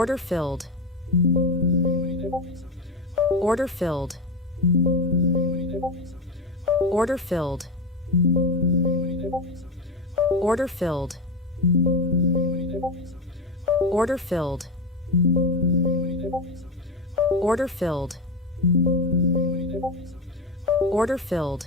Order filled. Order filled. Order filled. Order filled. Order filled. Order filled. Order filled.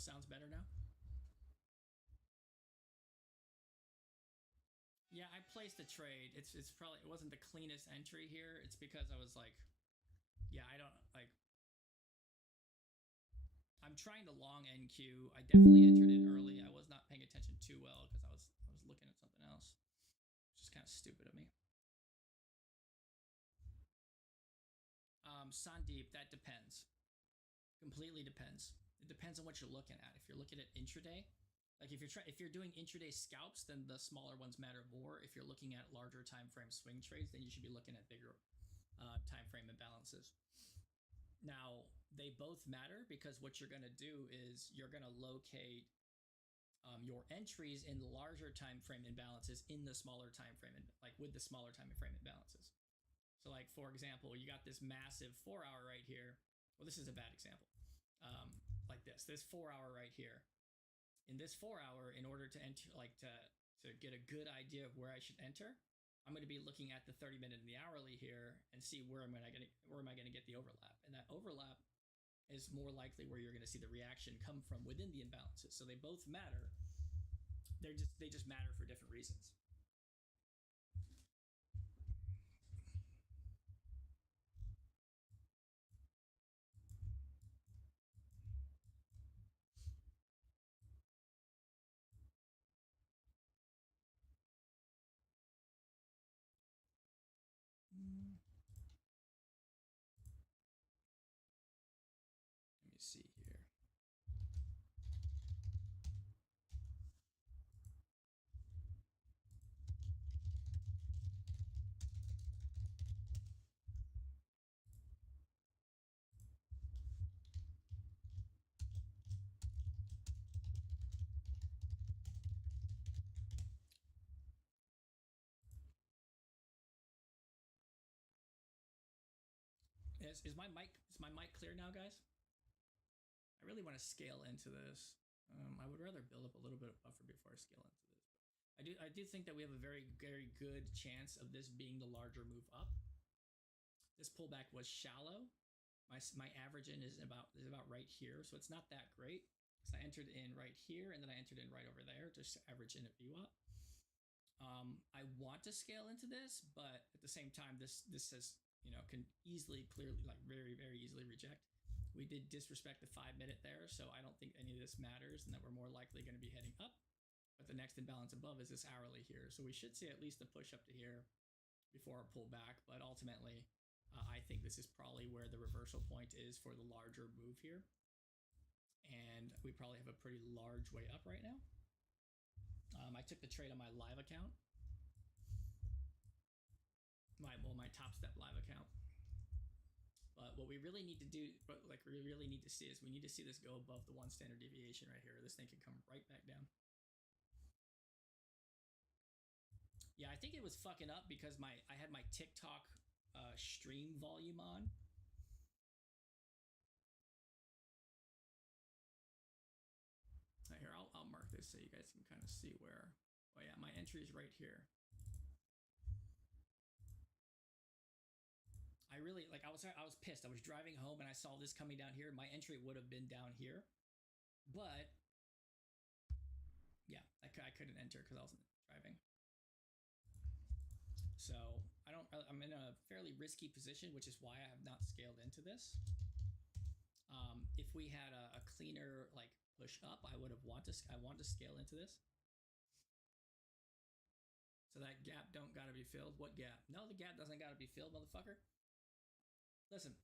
sounds better now? Yeah, I placed a trade. It's probably, it wasn't the cleanest entry here. It's because I was like, yeah, I don't like. I'm trying to long NQ. I definitely entered it early. I was not paying attention too well because I was looking at something else, which is kind of stupid of me. Sandeep, that depends. Completely depends. It depends on what you're looking at. If you're looking at intraday, like if you're doing intraday scalps, then the smaller ones matter more. If you're looking at larger time frame swing trades, then you should be looking at bigger time frame imbalances. Now, they both matter because what you're going to do is you're going to locate your entries in larger time frame imbalances in the smaller time frame, like with the smaller time frame imbalances. So, like for example, you got this massive 4 hour right here. Well, this is a bad example. Like this 4 hour right here. In this 4 hour, in order to enter, like to get a good idea of where I should enter, I'm going to be looking at the 30-minute and the hourly here and see where am I going to get the overlap. And that overlap is more likely where you're going to see the reaction come from within the imbalances. So they both matter. They just matter for different reasons. Let me see here. Is my mic clear now, guys? I really want to scale into this. I would rather build up a little bit of buffer before I scale into this. I do think that we have a very good chance of this being the larger move up. This pullback was shallow. My average in is about right here, so it's not that great. So I entered in right here, and then I entered in right over there, just average in at VWAP. I want to scale into this, but at the same time, this says, can easily, clearly, like very easily reject. We did disrespect the 5-minute there, so I don't think any of this matters, and that we're more likely going to be heading up. But the next imbalance above is this hourly here, so we should see at least a push up to here before a pullback. But ultimately, I think this is probably where the reversal point is for the larger move here, and we probably have a pretty large way up right now. I took the trade on my live account. My Top Step live account. But what we really need to do, we really need to see is we need to see this go above the 1 standard deviation right here. This thing can come right back down. Yeah, I think it was fucking up because I had my TikTok stream volume on. Here, I'll mark this so you guys can kind of see where. Oh yeah, my entry is right here. I really I was pissed. I was driving home and I saw this coming down here. My entry would have been down here, but yeah, I couldn't enter because I wasn't driving. So I'm in a fairly risky position, which is why I have not scaled into this. If we had a cleaner like push up, I want to scale into this. So that gap don't gotta be filled. What gap? No, the gap doesn't gotta be filled, motherfucker. Listen,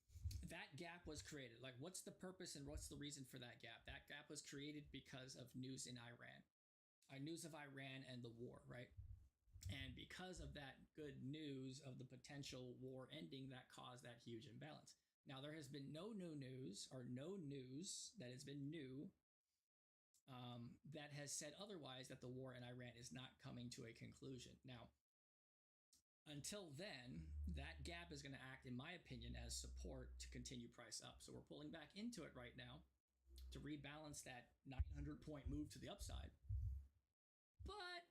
that gap was created. Like, what's the purpose and what's the reason for that gap? That gap was created because of news in Iran. News of Iran and the war, right? And because of that good news of the potential war ending, that caused that huge imbalance. Now, there has been no new news or no news that has been new that has said otherwise, that the war in Iran is not coming to a conclusion. Now, until then, that gap is going to act, in my opinion, as support to continue price up. So we're pulling back into it right now to rebalance that 900-point move to the upside. But,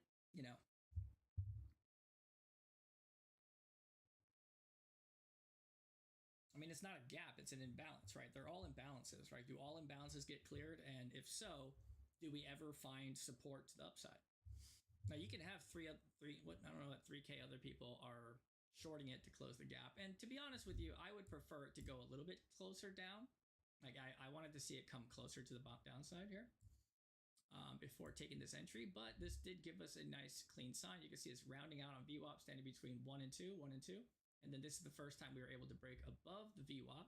mean, it's not a gap, it's an imbalance, right? They're all imbalances, right? Do all imbalances get cleared? And if so, do we ever find support to the upside? Now you can have what I don't know what 3K other people are shorting it to close the gap. And to be honest with you, I would prefer it to go a little bit closer down. Like I wanted to see it come closer to the downside here before taking this entry, but this did give us a nice clean sign. You can see it's rounding out on VWAP, standing between 1 and 2, 1 and 2. And then this is the first time we were able to break above the VWAP,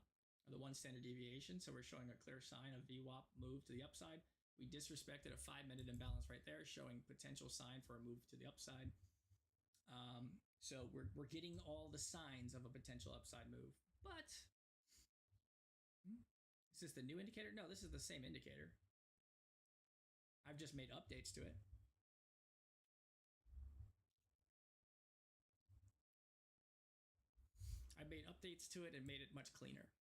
the 1 standard deviation. So we're showing a clear sign of VWAP move to the upside. We disrespected a 5-minute imbalance right there, showing potential sign for a move to the upside. So we're getting all the signs of a potential upside move. But is this the new indicator? No, this is the same indicator. I've just made updates to it. I made updates to it and made it much cleaner.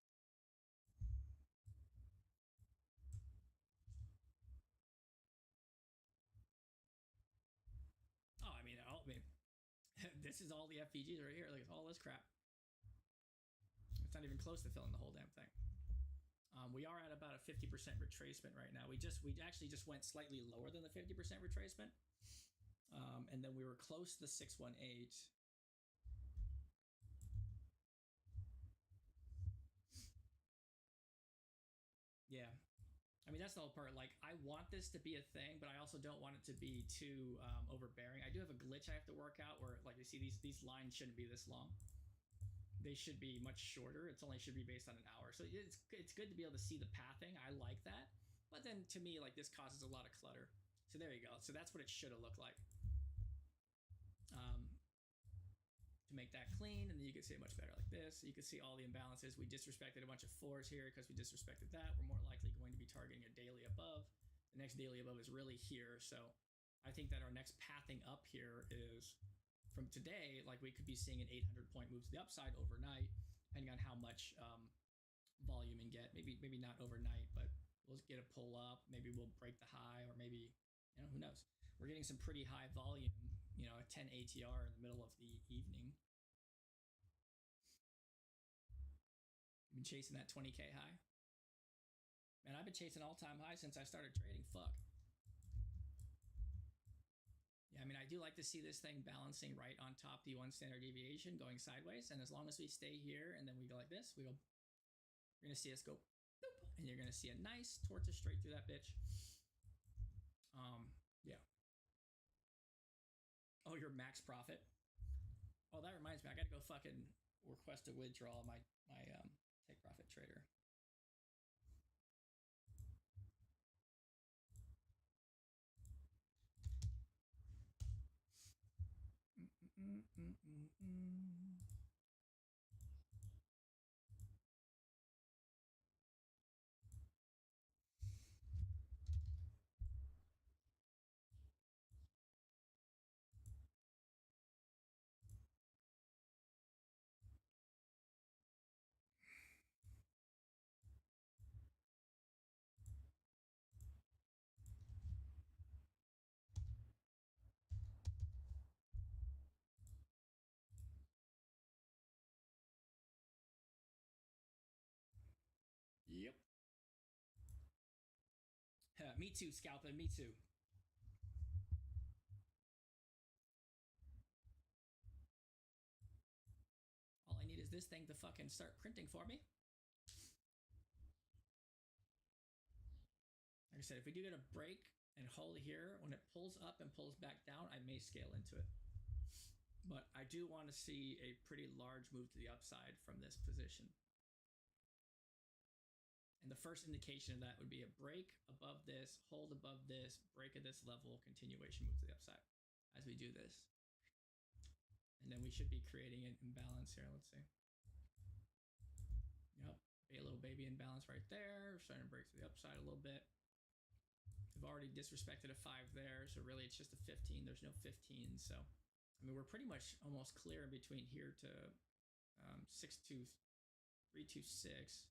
Oh, I mean, this is all the FVGs right here. Like, it's all this crap. It's not even close to filling the whole damn thing. We are at about a 50% retracement right now. We actually just went slightly lower than the 50% retracement. And then we were close to the 618. Yeah. I mean, that's the whole part. Like, I want this to be a thing, but I also don't want it to be too overbearing. I do have a glitch I have to work out where, like, you see these lines shouldn't be this long. They should be much shorter. It only should be based on an hour. So it's good to be able to see the pathing. I like that. But then to me, like, this causes a lot of clutter. So there you go. So that's what it should have looked like. To make that clean, and then you can see it much better like this. You can see all the imbalances. We disrespected a bunch of 4s here because we disrespected that. We're more likely going to be targeting a daily above. The next daily above is really here. So I think that our next pathing up here is from today, like we could be seeing an 800-point move to the upside overnight, depending on how much volume and get. Maybe not overnight, but we'll get a pull up. Maybe we'll break the high, or maybe, who knows. We're getting some pretty high volume, a 10 ATR in the middle of the evening. You've been chasing that 20K high? Man, I've been chasing all-time high since I started trading. Fuck. Yeah, I mean, I do like to see this thing balancing right on top the 1 standard deviation, going sideways. And as long as we stay here and then we go like this, you're going to see us go boop, and you're going to see a nice tortoise straight through that bitch. Yeah. Oh, your max profit. Oh, that reminds me. I got to go fucking request a withdrawal my take profit trader. Yep. Me too, Scalpin. Me too. All I need is this thing to fucking start printing for me. Like I said, if we do get a break and hold here, when it pulls up and pulls back down, I may scale into it. But I do want to see a pretty large move to the upside from this position. And the first indication of that would be a break above this, hold above this, break at this level, continuation move to the upside as we do this. And then we should be creating an imbalance here. Let's see. Yep, a little baby imbalance right there. We're starting to break to the upside a little bit. We've already disrespected a 5 there, so really it's just a 15. There's no 15, so I mean we're pretty much almost clear in between here to 62326.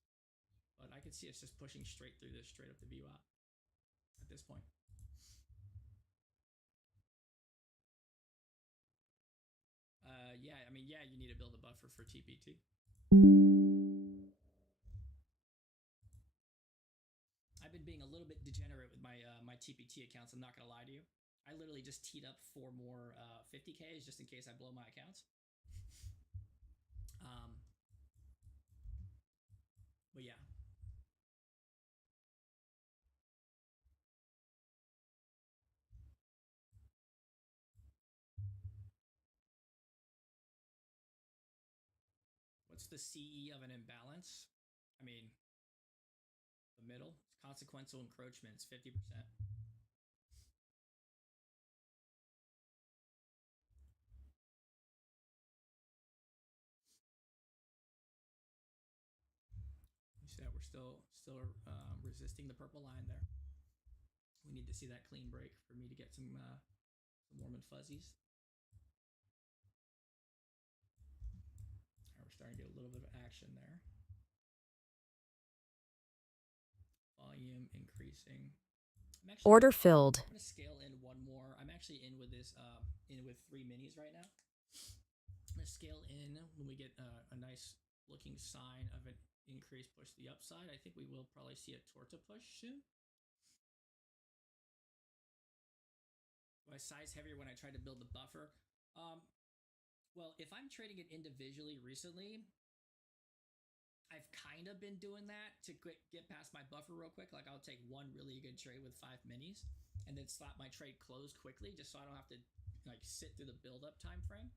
But I could see us just pushing straight through this, straight up to VWAP at this point. Yeah, I mean, yeah, you need to build a buffer for TPT. degenerate with my my TPT accounts. I'm not gonna lie to you. I literally just teed up 4 more 50Ks just in case I blow my accounts. But yeah. What's the CE of an imbalance? I mean, the middle. It's consequential encroachment. It's 50%. You see that we're still resisting the purple line there. We need to see that clean break for me to get some warm and fuzzies. All right, we're starting to get a little bit of action there. Volume increasing. Order filled. I'm gonna scale in one more. I'm actually in with this in with 3 minis right now. I'm gonna scale in when we get a nice looking sign of an increase push to the upside. I think we will probably see a torta push soon. Do I size heavier when I try to build the buffer? Well, if I'm trading it individually recently, I've kind of been doing that to get past my buffer real quick. Like I'll take one really good trade with 5 minis and then slap my trade closed quickly just so I don't have to like sit through the build up time frame.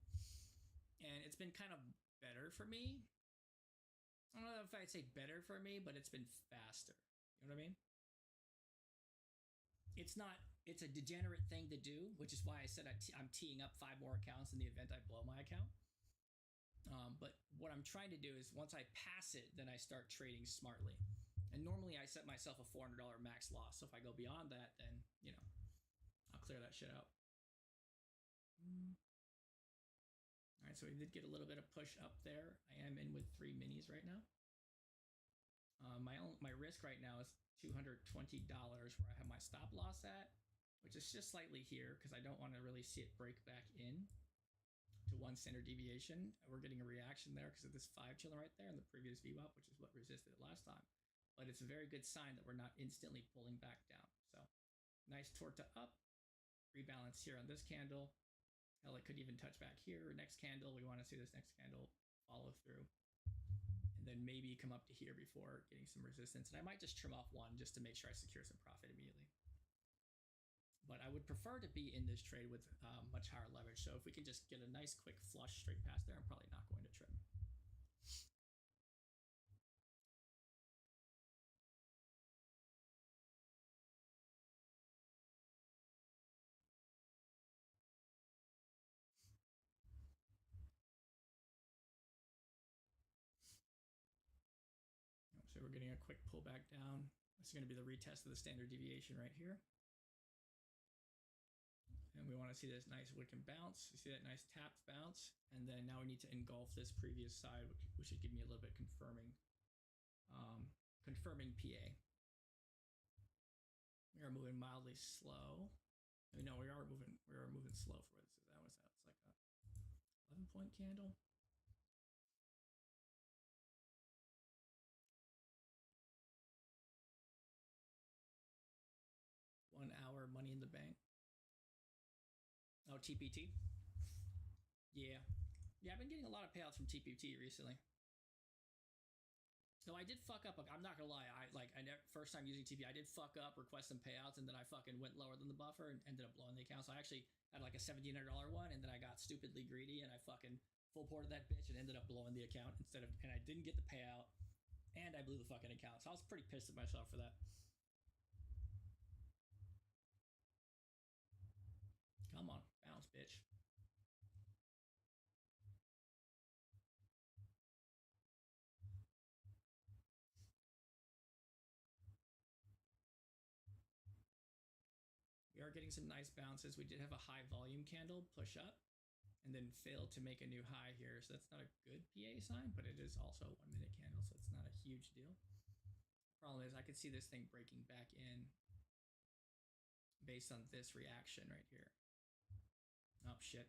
And it's been kind of better for me. I don't know if I'd say better for me, but it's been faster. You know what I mean? It's a degenerate thing to do, which is why I said I'm teeing up 5 more accounts in the event I blow my account. But what I'm trying to do is once I pass it, then I start trading smartly. And normally I set myself a $400 max loss. So if I go beyond that, then, you know, I'll clear that shit out. All right, so we did get a little bit of push up there. I am in with 3 minis right now. My risk right now is $220 where I have my stop loss at, which is just slightly here because I don't want to really see it break back in to 1 standard deviation. We're getting a reaction there because of this 5 chilling right there in the previous VWAP, which is what resisted it last time. But it's a very good sign that we're not instantly pulling back down. So nice torta up, rebalance here on this candle. Hell, it could even touch back here. Next candle, we want to see this next candle follow through. And then maybe come up to here before getting some resistance. And I might just trim off 1 just to make sure I secure some profit immediately. But I would prefer to be in this trade with much higher leverage. So if we can just get a nice quick flush straight past there, I'm probably not going to trim. So we're getting a quick pullback down. This is going to be the retest of the standard deviation right here. And we want to see this nice wick and bounce. You see that nice tapped bounce? And then now we need to engulf this previous side, which should give me a little bit confirming PA. We are moving mildly slow. No, we are moving slow for this. That was that. It's like a 11-point candle. One hour money in the bank. Oh, TPT. Yeah, I've been getting a lot of payouts from TPT recently. So I did fuck up. I'm not gonna lie. First time using TP, I did fuck up, request some payouts, and then I fucking went lower than the buffer and ended up blowing the account. So I actually had like a $1,700 one, and then I got stupidly greedy and I fucking full ported that bitch and ended up blowing the account and I didn't get the payout, and I blew the fucking account. So I was pretty pissed at myself for that. Come on, bounce, bitch. We are getting some nice bounces. We did have a high volume candle push up and then failed to make a new high here. So that's not a good PA sign, but it is also a 1 minute candle. So it's not a huge deal. Problem is I could see this thing breaking back in based on this reaction right here. Oh, shit.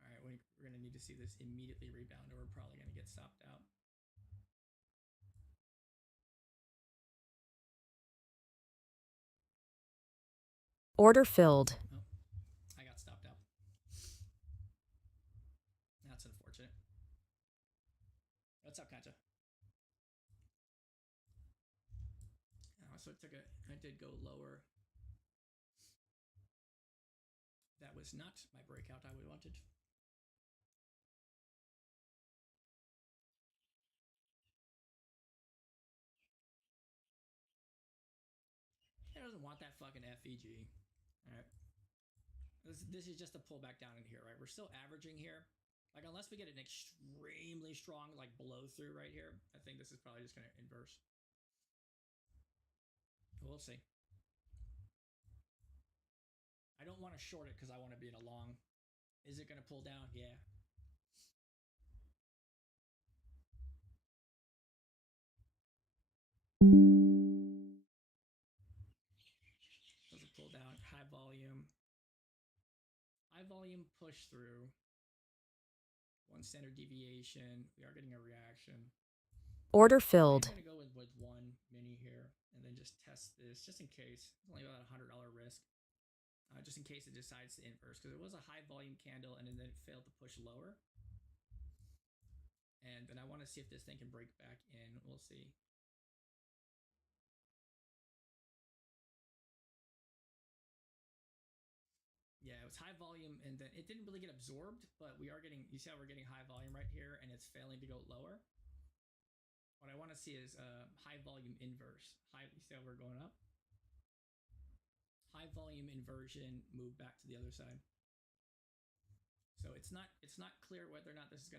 All right, we're going to need to see this immediately rebound or we're probably going to get stopped out. Order filled. Oh, I got stopped out. That's unfortunate. What's up, Kanta? Oh, so I did go lower. That was not my breakout I would wanted. He doesn't want that fucking FEG. Alright. This is just a pullback down in here, right? We're still averaging here. Like, unless we get an extremely strong, like, blow through right here, I think this is probably just going to inverse. We'll see. I don't want to short it because I want to be in a long. Is it going to pull down? Yeah. Doesn't pull down. High volume. High volume push through. 1 standard deviation. We are getting a reaction. Order filled. I'm going to go with 1 mini here and then just test this just in case. It's only about $100 risk. Just in case it decides to inverse, because it was a high volume candle and then it failed to push lower. And then I want to see if this thing can break back in. We'll see. Yeah, it was high volume and then it didn't really get absorbed, but we are getting, you see how we're getting high volume right here and it's failing to go lower. What I want to see is high volume inverse. You see how we're going up? High volume inversion, move back to the other side. So it's not clear whether or not this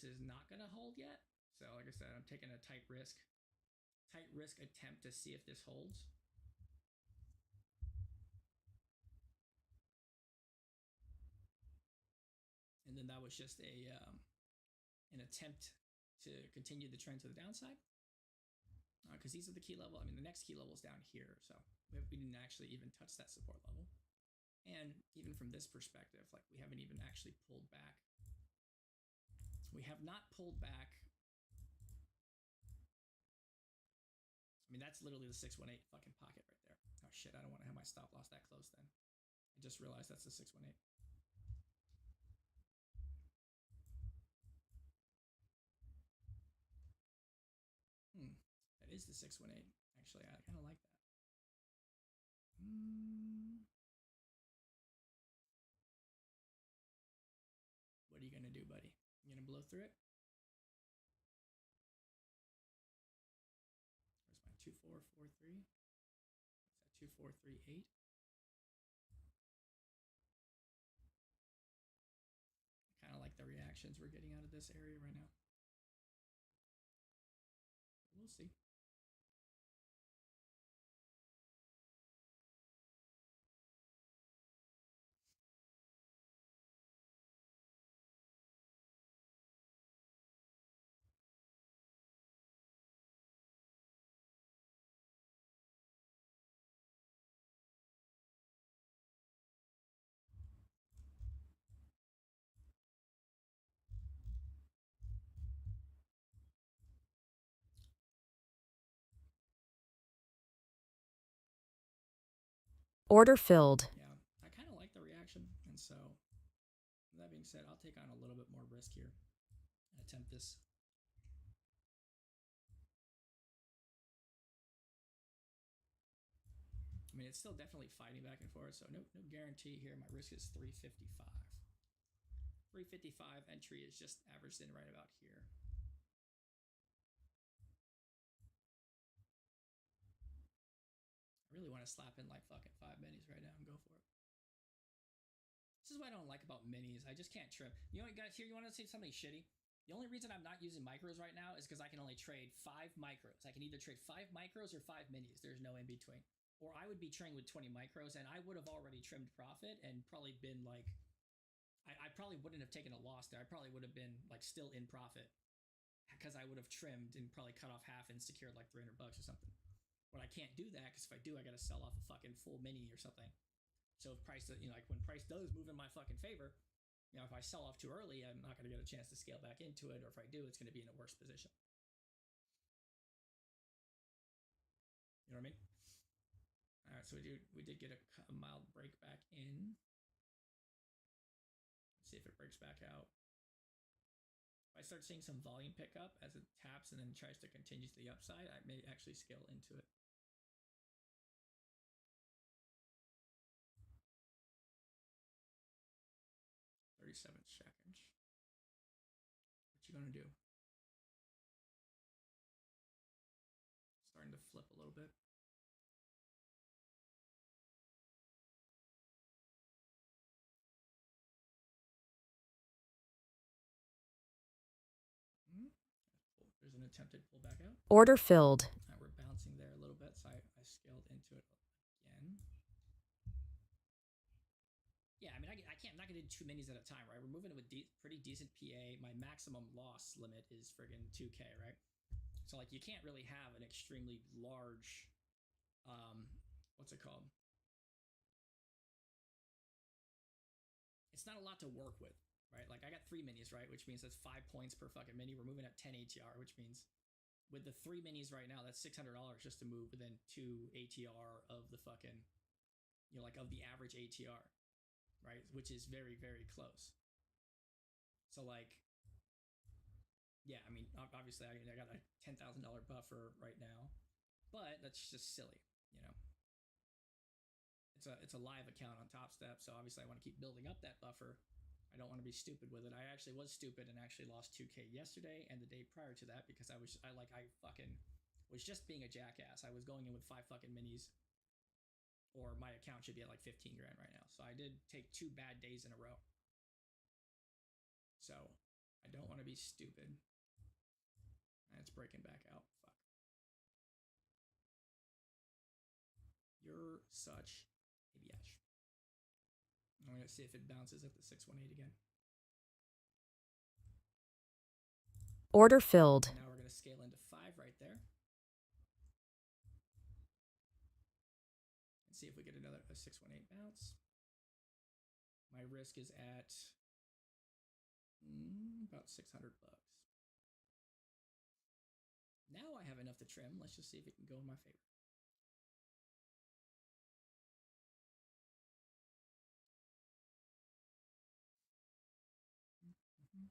is not gonna hold yet. So like I said, I'm taking a tight risk attempt to see if this holds. And then that was just an attempt to continue the trend to the downside. Because these are the key level. I mean, the next key level is down here, so we didn't actually even touch that support level. And even from this perspective, like, we haven't even actually pulled back. We have not pulled back. I mean, that's literally the 618 fucking pocket right there. Oh shit, I don't want to have my stop loss that close then. I just realized that's the 618. That is the 618. Actually, I kind of like that. What are you gonna do, buddy? You gonna blow through it? Where's my 2443? Is that 2438? I kind of like the reactions we're getting out of this area right now. We'll see. Order filled. Yeah, I kind of like the reaction, and so that being said, I'll take on a little bit more risk here and attempt this. I mean, it's still definitely fighting back and forth, so no guarantee here. My risk is 355. 355 entry is just averaged in right about here. I really want to slap in like fucking 5 minis right now and go for it. This is what I don't like about minis. I just can't trim. You know what, guys, here, you want to see something shitty? The only reason I'm not using micros right now is because I can only trade 5 micros. I can either trade 5 micros or 5 minis. There's no in between. Or I would be trading with 20 micros, and I would have already trimmed profit and probably been like, I probably wouldn't have taken a loss there. I probably would have been like still in profit because I would have trimmed and probably cut off half and secured like $300 or something. But I can't do that because if I do, I got to sell off a fucking full mini or something. So if price, like when price does move in my fucking favor, if I sell off too early, I'm not going to get a chance to scale back into it. Or if I do, it's going to be in a worse position. You know what I mean? All All right, so we did get a mild break back in. Let's see if it breaks back out. If I start seeing some volume pickup as it taps and then tries to continue to the upside, I may actually scale into it. "37 seconds. What you gonna do?" Starting to flip a little bit. There's an attempted pullback out. Order filled. We're bouncing there a little bit, so I scaled into it again. Yeah, I mean, I'm not gonna do too minis at a time, right? We're moving with pretty decent PA. My maximum loss limit is friggin' 2K, right? So like, you can't really have an extremely large, what's it called? It's not a lot to work with, right? Like, I got 3 minis, right? Which means that's 5 points per fucking mini. We're moving at 10 ATR, which means with the 3 minis right now, that's $600 just to move within 2 ATR of the fucking, you know, like of the average ATR, right? Which is very, very close. So like, yeah, I mean, obviously I got a $10,000 buffer right now, but that's just silly, you know. It's a live account on Top Step, so obviously I want to keep building up that buffer. I don't want to be stupid with it. I actually was stupid and actually lost 2K yesterday and the day prior to that because I fucking was just being a jackass. I was going in with 5 fucking minis, or my account should be at like 15 grand right now. So I did take 2 bad days in a row. So I don't want to be stupid. And it's breaking back out. Fuck. You're such a bitch. I'm going to see if it bounces at the 618 again. Order filled. Now we're going to scale into 5 right there. And see if we get another 618 bounce. My risk is at about $600. Now I have enough to trim. Let's just see if it can go in my favor. Looking for a buy.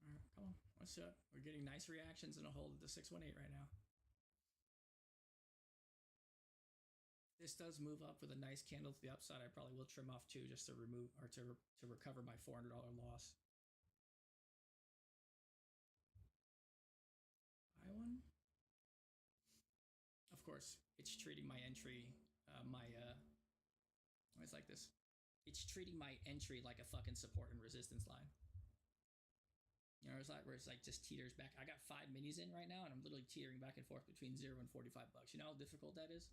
All right, come on. What's up? We're getting nice reactions and a hold at the 618 right now. This does move up with a nice candle to the upside. I probably will trim off 2 just to remove or to recover my $400 loss. Buy one. Of course, it's treating my entry, it's like this. It's treating my entry like a fucking support and resistance line. You know, where it's like just teeters back. I got 5 minis in right now, and I'm literally teetering back and forth between 0 and $45. You know how difficult that is?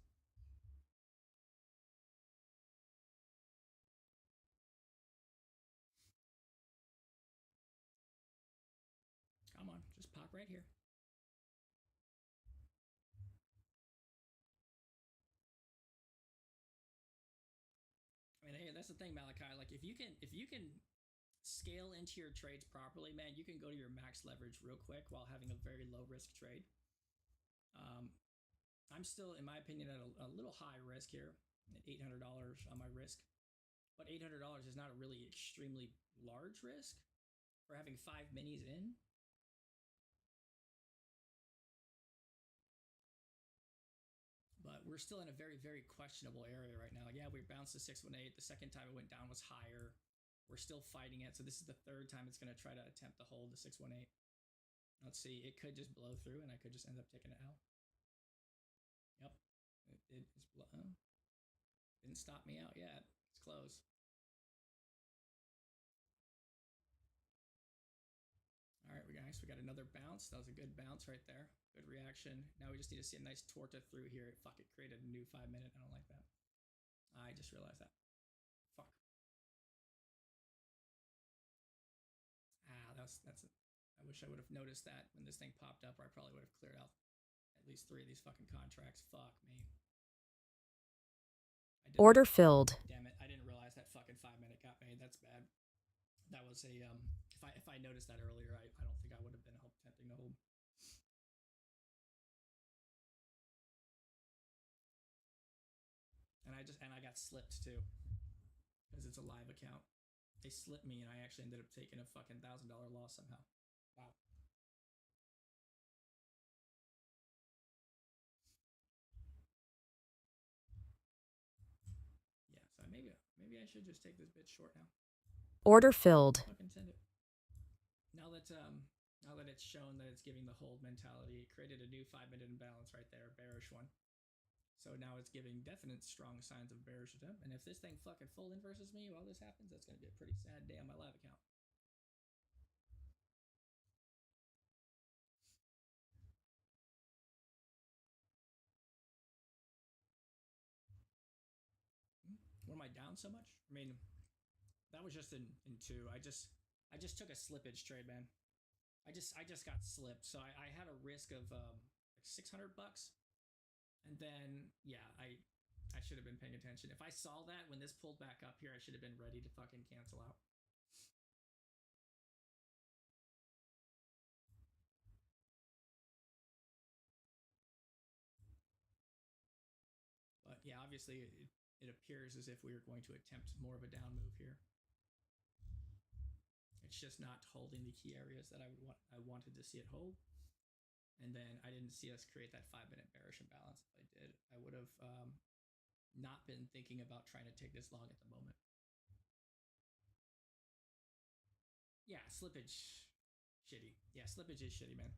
Come on, just pop right here. I mean, hey, that's the thing, Malachi. Like, if you can scale into your trades properly, man, you can go to your max leverage real quick while having a very low risk trade. I'm still, in my opinion, at a little high risk here at $800 on my risk, but $800 is not a really extremely large risk for having 5 minis in. But we're still in a very, very questionable area right now. Yeah, we bounced the 618. The second time it went down was higher. We're still fighting it. So this is the 3rd time it's going to try to attempt to hold the 618. Let's see. It could just blow through, and I could just end up taking it out. Yep. It didn't stop me out yet. It's close. All right, guys. We got a another bounce. That was a good bounce right there. Good reaction. Now we just need to see a nice torta through here. Fuck, it created a new 5 minute. I don't like that. I just realized that. Fuck. That's I wish I would have noticed that when this thing popped up, or I probably would have cleared out at least 3 of these fucking contracts. Fuck me. Order filled. Damn it, I didn't realize that fucking 5 minute got made. That's bad. That was a if I noticed that earlier, I don't think I would have been tempting to hold. And I got slipped too, because it's a live account. They slipped me, and I actually ended up taking a fucking $1,000 loss somehow. Wow. Yeah, so maybe I should just take this bit short now. Order filled. Fucking send it. Now that it's shown that it's giving the hold mentality, it created a new 5 minute imbalance right there, bearish one. So now it's giving definite strong signs of bearish attempt. And if this thing fucking full inverses me while this happens, that's going to be a pretty sad day on my live account. What am I down so much? I mean, that was just in 2. I just took a slippage trade, man. I just got slipped. So I had a risk of like $600. And then, yeah, I should have been paying attention. If I saw that when this pulled back up here, I should have been ready to fucking cancel out. But yeah, obviously it appears as if we are going to attempt more of a down move here. It's just not holding the key areas that I wanted to see it hold. And then I didn't see us create that 5 minute bearish imbalance. If I did, I would have not been thinking about trying to take this long at the moment. Yeah, slippage, shitty. Yeah, slippage is shitty, man.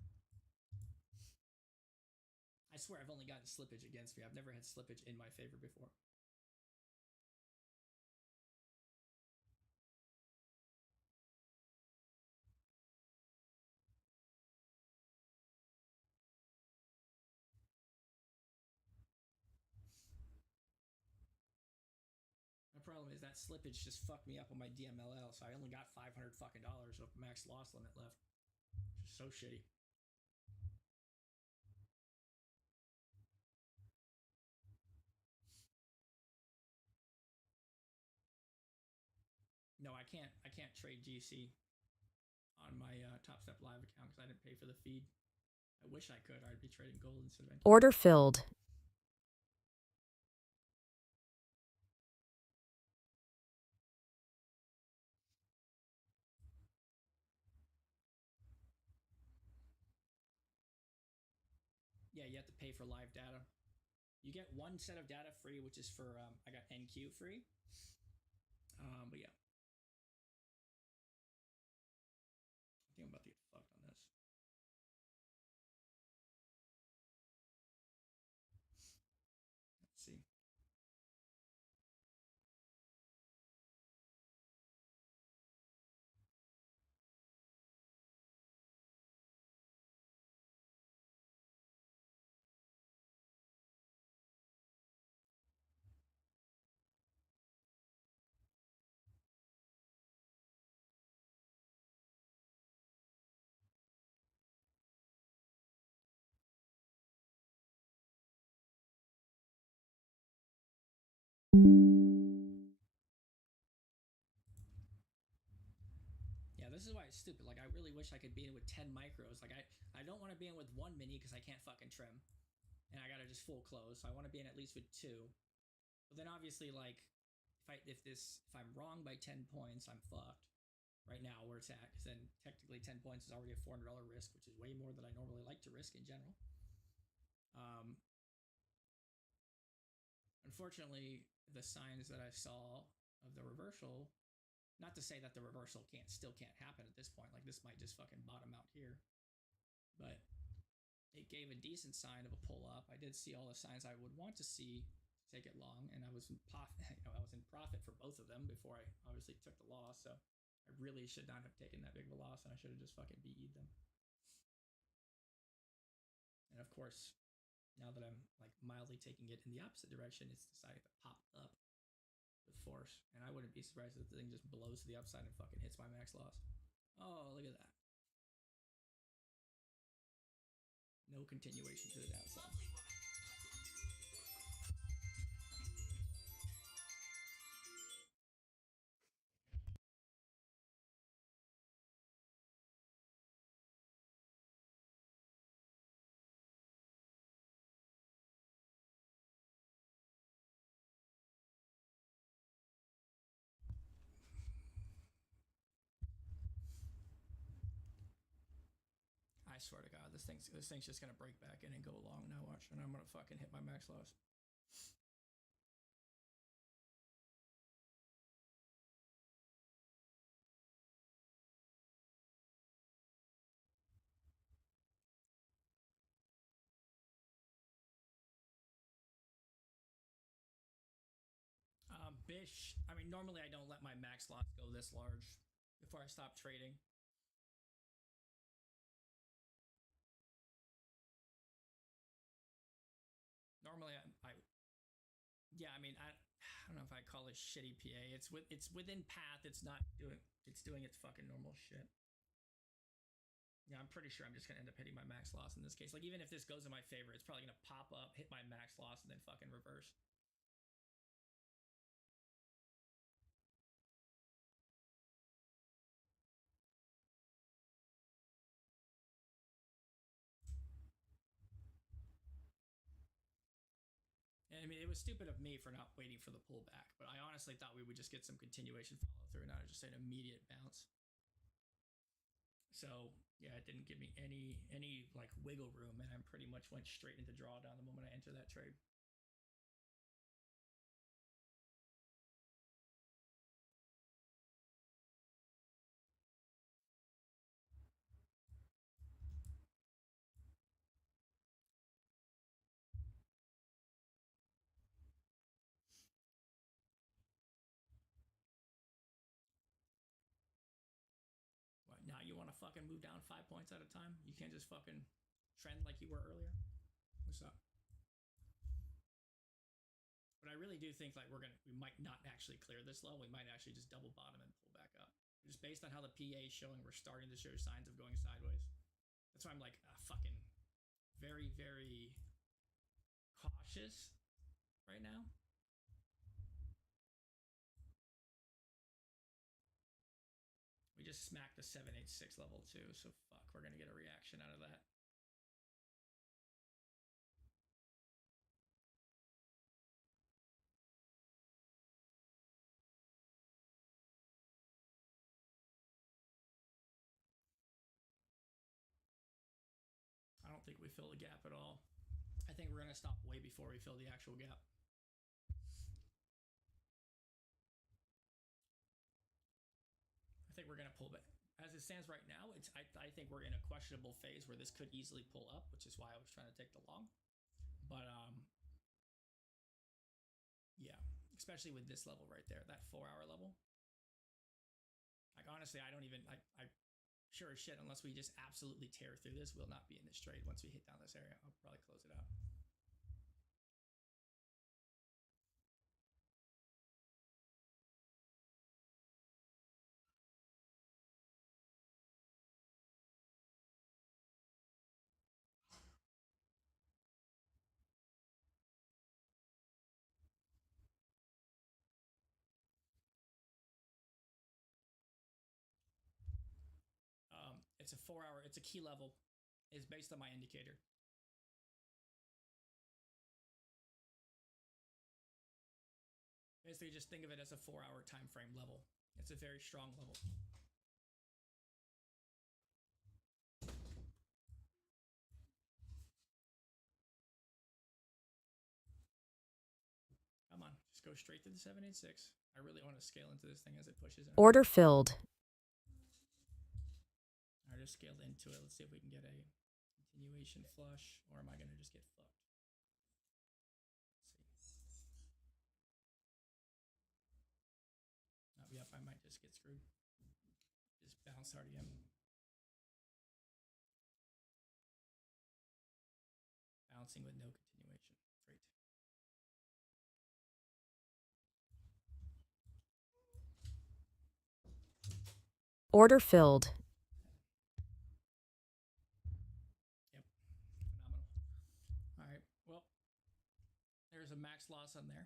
I swear I've only gotten slippage against me. I've never had slippage in my favor before. My problem is that slippage just fucked me up on my DMLL, so I only got $500 fucking dollars of max loss limit left. Just so shitty. No, I can't trade GC on my Top Step Live account because I didn't pay for the feed. I wish I could. I'd be trading gold instead of. Order filled. Yeah, you have to pay for live data. You get one set of data free, which is for I got NQ free. But yeah, I think I'm about to get fucked on this. Let's see. Yeah, this is why it's stupid. Like, I really wish I could be in with 10 micros. Like, I don't want to be in with 1 mini because I can't fucking trim. And I gotta just full close. So I want to be in at least with 2. But then obviously, like, if I'm wrong by 10 points, I'm fucked. Right now, where it's at, because then technically 10 points is already a $400 risk, which is way more than I normally like to risk in general. Unfortunately, the signs that I saw of the reversal, not to say that the reversal still can't happen at this point, like this might just fucking bottom out here, but it gave a decent sign of a pull up. I did see all the signs I would want to see to take it long, and I was in profit for both of them before I obviously took the loss, so I really should not have taken that big of a loss, and I should have just fucking BE'd them. And of course, now that I'm like mildly taking it in the opposite direction, it's deciding to pop up with force. And I wouldn't be surprised if the thing just blows to the upside and fucking hits my max loss. Oh, look at that. No continuation to the downside. I swear to God, this thing's just gonna break back in and go long now. Watch, and I'm gonna fucking hit my max loss. Bish. I mean, normally I don't let my max loss go this large before I stop trading. Normally, yeah. I mean, I don't know if I call it shitty PA. It's within path. It's not doing. It's doing its fucking normal shit. Yeah, I'm pretty sure I'm just gonna end up hitting my max loss in this case. Like, even if this goes in my favor, it's probably gonna pop up, hit my max loss, and then fucking reverse. And I mean, it was stupid of me for not waiting for the pullback, but I honestly thought we would just get some continuation follow through, not just an immediate bounce. So yeah, it didn't give me any like wiggle room, and I pretty much went straight into drawdown the moment I entered that trade. What, now you want to fucking move down 5 points at a time? You can't just fucking trend like you were earlier? What's up? But I really do think like we might not actually clear this low. We might actually just double bottom and pull back up. Just based on how the PA is showing, we're starting to show signs of going sideways. That's why I'm like fucking very, very cautious right now. We just smacked the 786 level too, so fuck, we're gonna get a reaction out of that. I don't think we fill the gap at all. I think we're gonna stop way before we fill the actual gap. I think we're gonna pull back. As it stands right now, I think we're in a questionable phase where this could easily pull up, which is why I was trying to take the long. But yeah, especially with this level right there, that 4-hour level. Like honestly, I don't even I sure as shit, unless we just absolutely tear through this, we'll not be in this trade once we hit down this area. I'll probably close it out. It's a 4-hour, it's a key level. It's based on my indicator. Basically, just think of it as a 4-hour time frame level. It's a very strong level. Come on, just go straight to the 786. I really want to scale into this thing as it pushes in. Order filled. I just scaled into it. Let's see if we can get a continuation flush, or am I going to just get fucked? Let's see. Oh, yep, I might just get screwed. Just bounce RDM. bouncing with no continuation. Great. Order filled. Yep. Phenomenal. All right. Well, there's a max loss on there.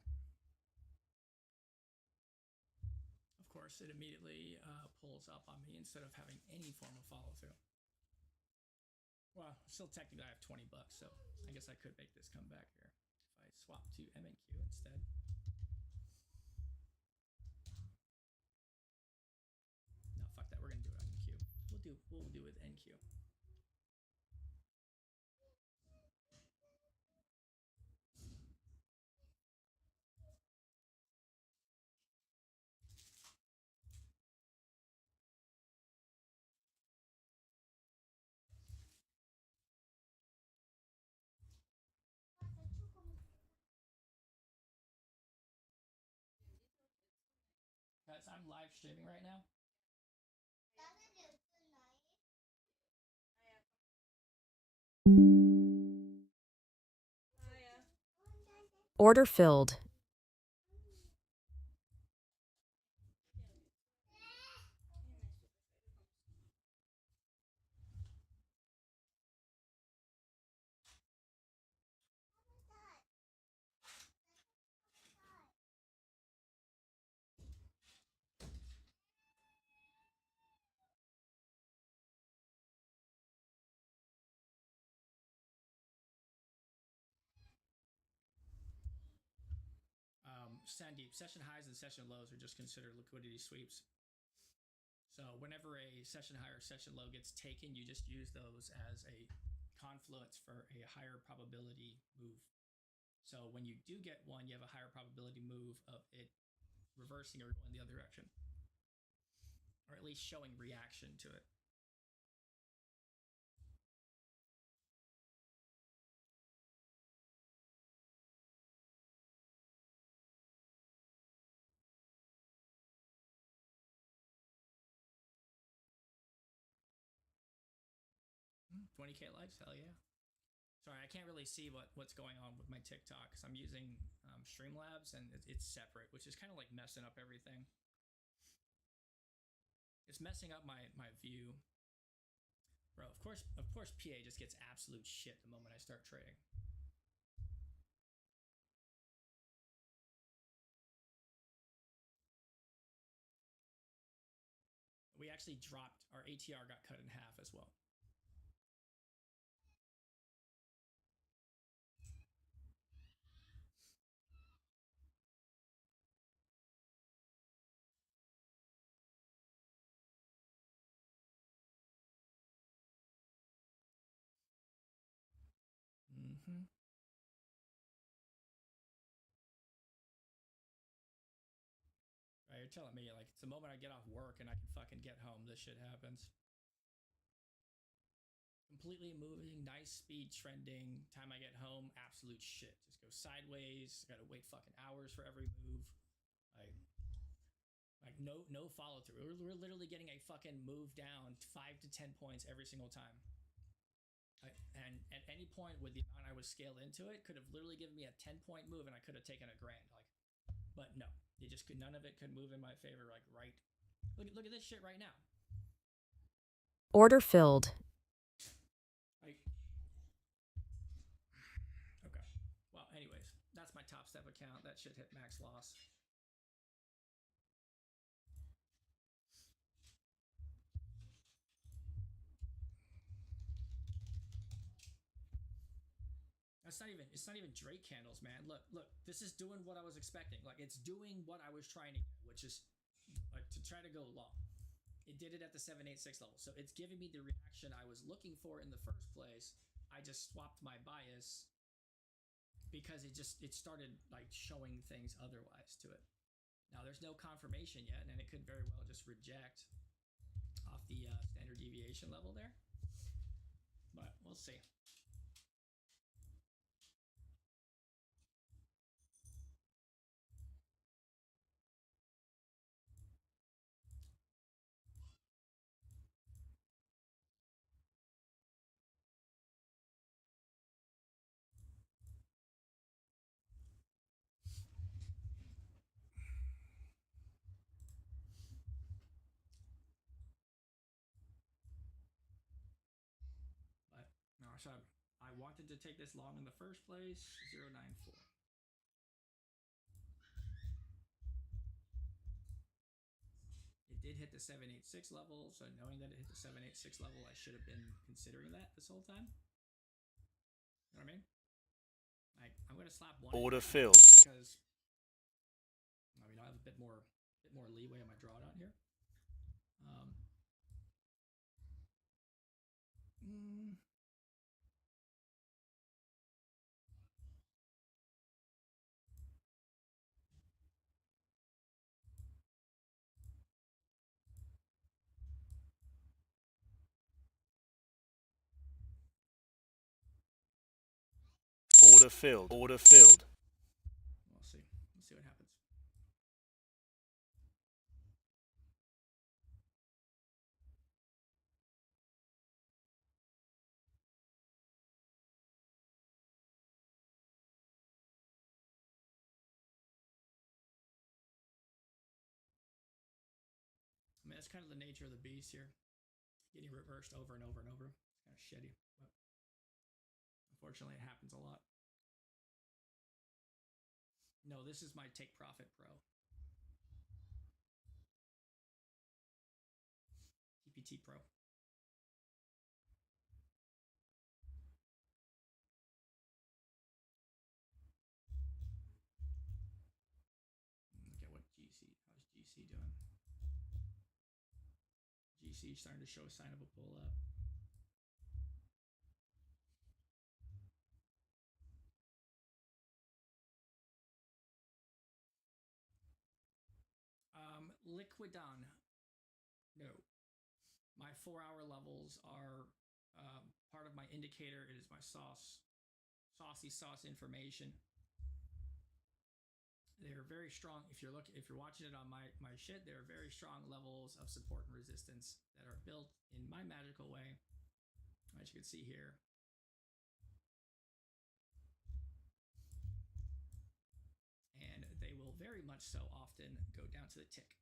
Of course, it immediately pulls up on me instead of having any form of follow through. Well, still technically I have 20 bucks, so I guess I could make this come back here if I swap to MNQ instead. No, fuck that. We're gonna do it on NQ. We'll do with NQ. Guys, I'm live streaming right now. Order filled. Sandeep, session highs and session lows are just considered liquidity sweeps. So whenever a session high or session low gets taken, you just use those as a confluence for a higher probability move. So when you do get one, you have a higher probability move of it reversing or going the other direction, or at least showing reaction to it. 20K likes, hell yeah. Sorry, I can't really see what's going on with my TikTok because I'm using Streamlabs and it's separate, which is kind of like messing up everything. It's messing up my view. Bro, of course PA just gets absolute shit the moment I start trading. We actually dropped, our ATR got cut in half as well. Mm-hmm. Right, you're telling me, like, it's the moment I get off work and I can fucking get home, this shit happens. Completely moving, nice speed trending. Time I get home, absolute shit. Just go sideways. Gotta wait fucking hours for every move. Like no follow through. We're literally getting a fucking move down 5 to 10 points every single time. And at any point with the amount I was scaled into it, could have literally given me a 10-point move and I could have taken a grand. Like, but no, it just could. None of it could move in my favor. Like, right. Look at this shit right now. Order filled. Like, okay. Well, anyways, that's my Top Step account. That shit hit max loss. It's not even Drake candles, man. Look, this is doing what I was expecting. Like, it's doing what I was trying to get, which is like to try to go long. It did it at the 786 level. So it's giving me the reaction I was looking for in the first place. I just swapped my bias because it started like showing things otherwise to it. Now there's no confirmation yet, and it could very well just reject off the standard deviation level there. But we'll see. So I wanted to take this long in the first place. 094. It did hit the 786 level, so knowing that it hit the 786 level, I should have been considering that this whole time. You know what I mean? Like, I'm gonna slap one Order filled. because I mean I have a bit more leeway on my drawdown here. Order filled. Order filled. We'll see. We'll see what happens. I mean, that's kind of the nature of the beast here. Getting reversed over and over and over. It's kind of shitty, but unfortunately, it happens a lot. No, this is my Take Profit Pro. TPT Pro. Look at what GC, how's GC doing? GC starting to show a sign of a pull up. Liquidon. No. My 4-hour levels are part of my indicator. It is my saucy sauce information. They're very strong. If you're watching it on my shit, there are very strong levels of support and resistance that are built in my magical way, as you can see here. And they will very much so often go down to the tick.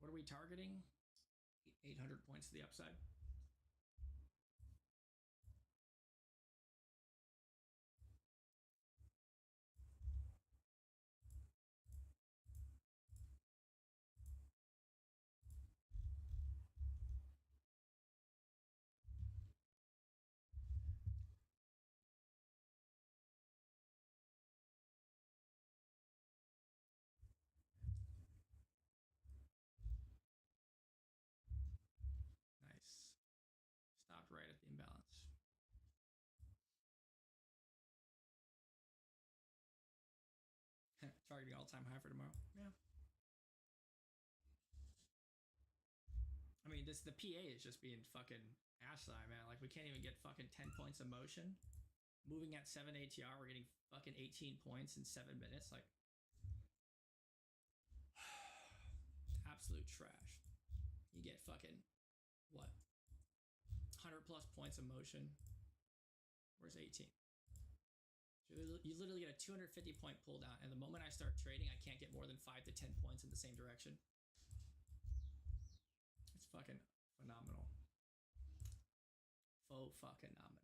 What are we targeting? 800 points to the upside. Nice. Stopped right at the imbalance. Targeting all-time high for tomorrow. Yeah. I mean, the PA is just being fucking asinine, man. Like, we can't even get fucking 10 points of motion. Moving at 7 ATR, we're getting fucking 18 points in 7 minutes. Like, absolute trash. You get fucking, what? 100 plus points of motion. Where's 18? So you literally get a 250 point pull down, and the moment I start trading, I can't get more than 5 to 10 points in the same direction. It's fucking phenomenal. Faux fucking nominal.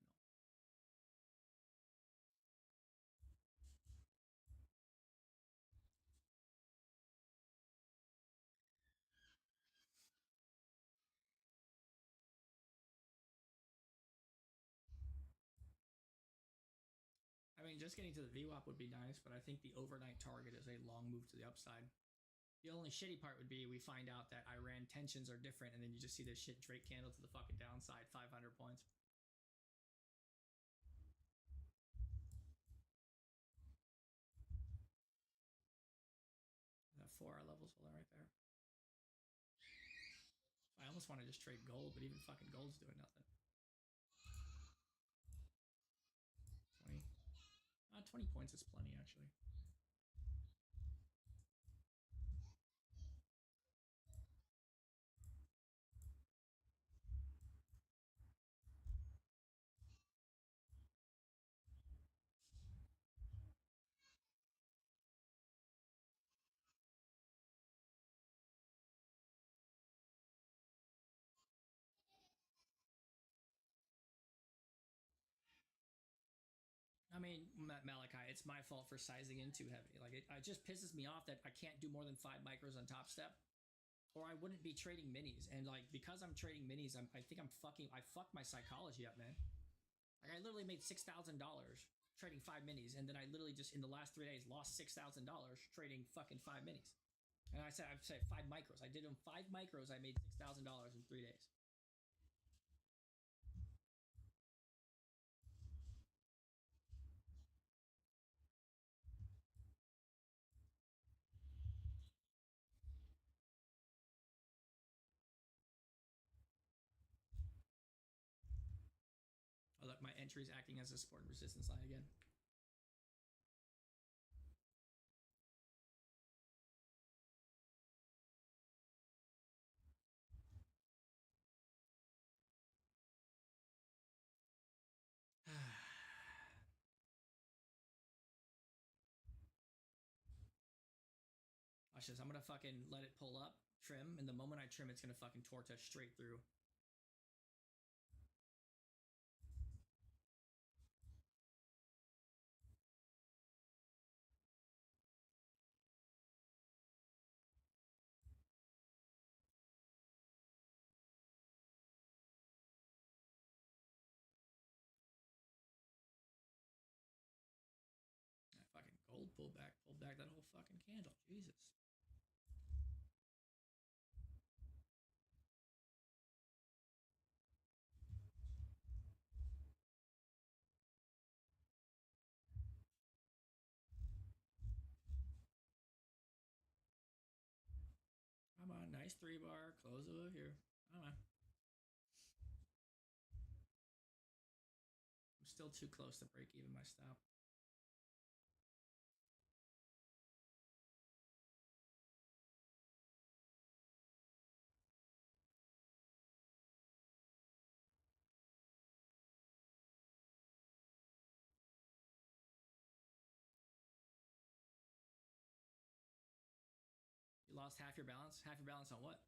I mean, just getting to the VWAP would be nice, but I think the overnight target is a long move to the upside. The only shitty part would be we find out that Iran tensions are different, and then you just see this shit Drake candle to the fucking downside, 500 points. That 4-hour level's holding right there. I almost want to just trade gold, but even fucking gold's doing nothing. 20 points is plenty, actually. mean, Malachi, it's my fault for sizing in too heavy. Like, it just pisses me off that I can't do more than 5 micros on Top Step, or I wouldn't be trading minis. And like, because I'm trading minis, I think I fucked my psychology up, man. Like, I literally made $6,000 trading 5 minis, and then I literally just in the last 3 days lost $6,000 trading fucking 5 minis. And I said 5 micros. I did them 5 micros. I made $6,000 in 3 days. Oh, look, my entry's acting as a support and resistance line again. Watch this. I'm gonna fucking let it pull up, trim, and the moment I trim, it's gonna fucking torch us straight through. That fucking gold pulled back that whole fucking candle. Jesus. Come on, nice 3-bar. Close over here. Come on. I'm still too close to break even my stop. You lost half your balance? Half your balance on what?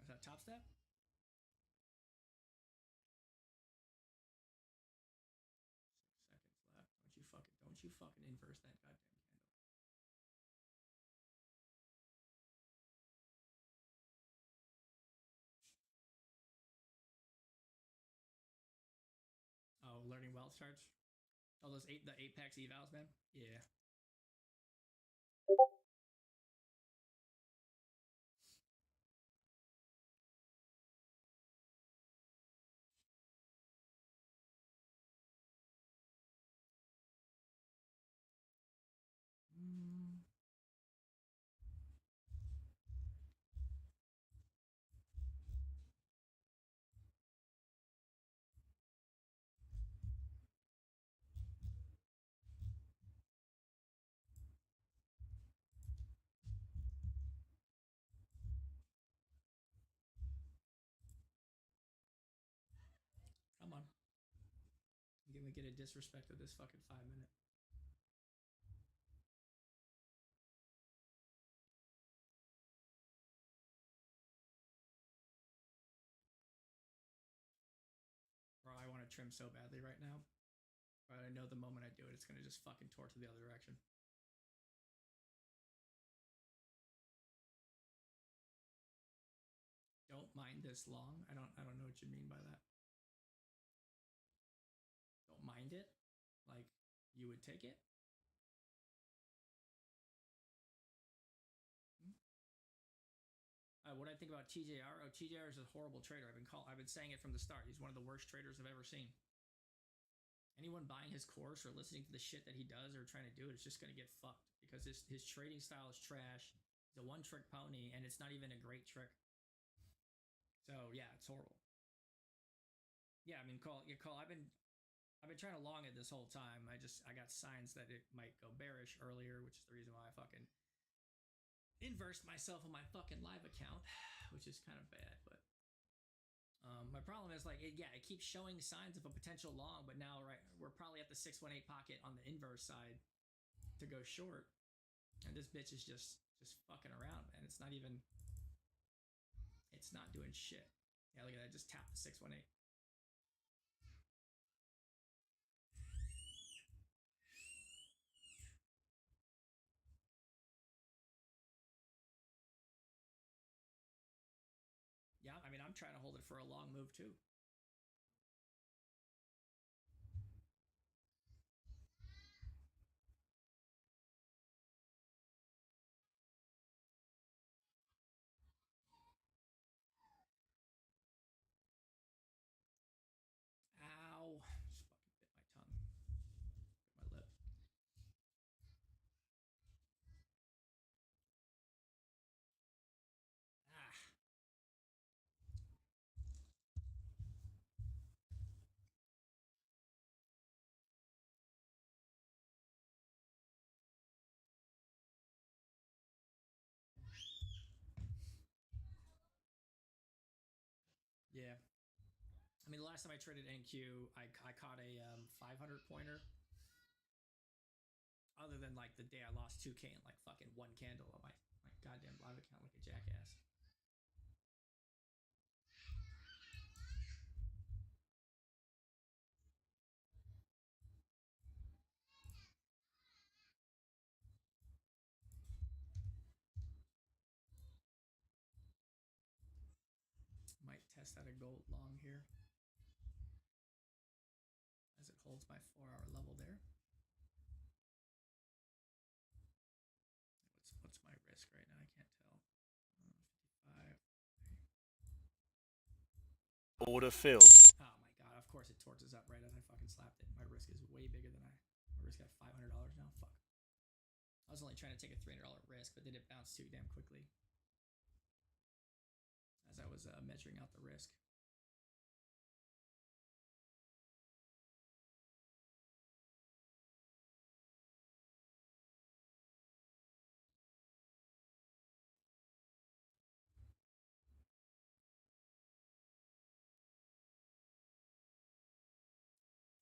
Is that Top Step? Don't you fucking inverse that goddamn candle. Oh, learning wealth charts? Oh, the Apex evals, man? Yeah. Come on. Can we get a disrespect of this fucking 5 minute? Bro, I want to trim so badly right now. But I know the moment I do it, it's gonna just fucking torch the other direction. Don't mind this long. I don't know what you mean by that. Don't mind it? Like, you would take it? What I think about TJR? Oh, TJR is a horrible trader. I've been saying it from the start. He's one of the worst traders I've ever seen. Anyone buying his course or listening to the shit that he does or trying to do it is just gonna get fucked because his trading style is trash. He's a one-trick pony, and it's not even a great trick. So yeah, it's horrible. Yeah, I mean, call. I've been trying to long it this whole time. I got signs that it might go bearish earlier, which is the reason why I fucking inversed myself on my fucking live account, which is kind of bad. But my problem is like, it keeps showing signs of a potential long, but now we're probably at the 618 pocket on the inverse side to go short, and this bitch is just fucking around, man. It's not doing shit. Yeah, look at that. Just tap the 618. Yeah, I mean, I'm trying to hold it for a long move too. Ow. Just fucking bit my tongue. Bit my lip. Ah. Yeah. I mean, the last time I traded NQ, I caught a 500 pointer. Other than like the day I lost 2K in like fucking one candle on my goddamn live account like a jackass. Might test out a gold long here as it holds my 4-hour level there. What's my risk right now? I can't tell. 55. Order filled. Oh my god! Of course it torches up right as I fucking slapped it. My risk is way bigger than my risk at $500 now. Fuck. I was only trying to take a $300 risk, but then it bounced too damn quickly as I was measuring out the risk.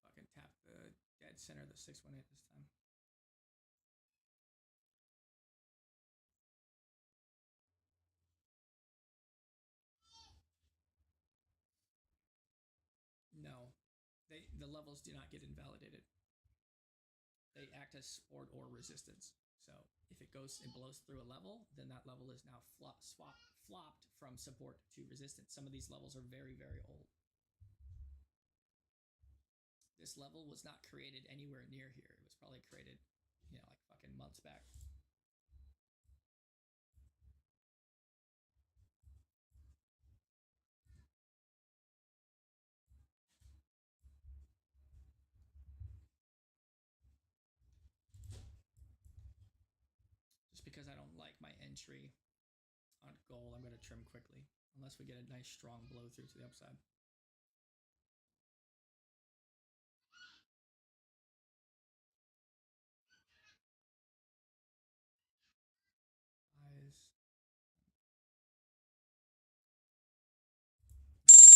Fucking tap the dead center of the 618 this time. No, the levels do not get invalidated. They act as support or resistance. So if it goes and blows through a level, then that level is now flopped from support to resistance. Some of these levels are very, very old. This level was not created anywhere near here. It was probably created, like fucking months back. Just because I don't like my entry on gold, I'm going to trim quickly. Unless we get a nice strong blow through to the upside.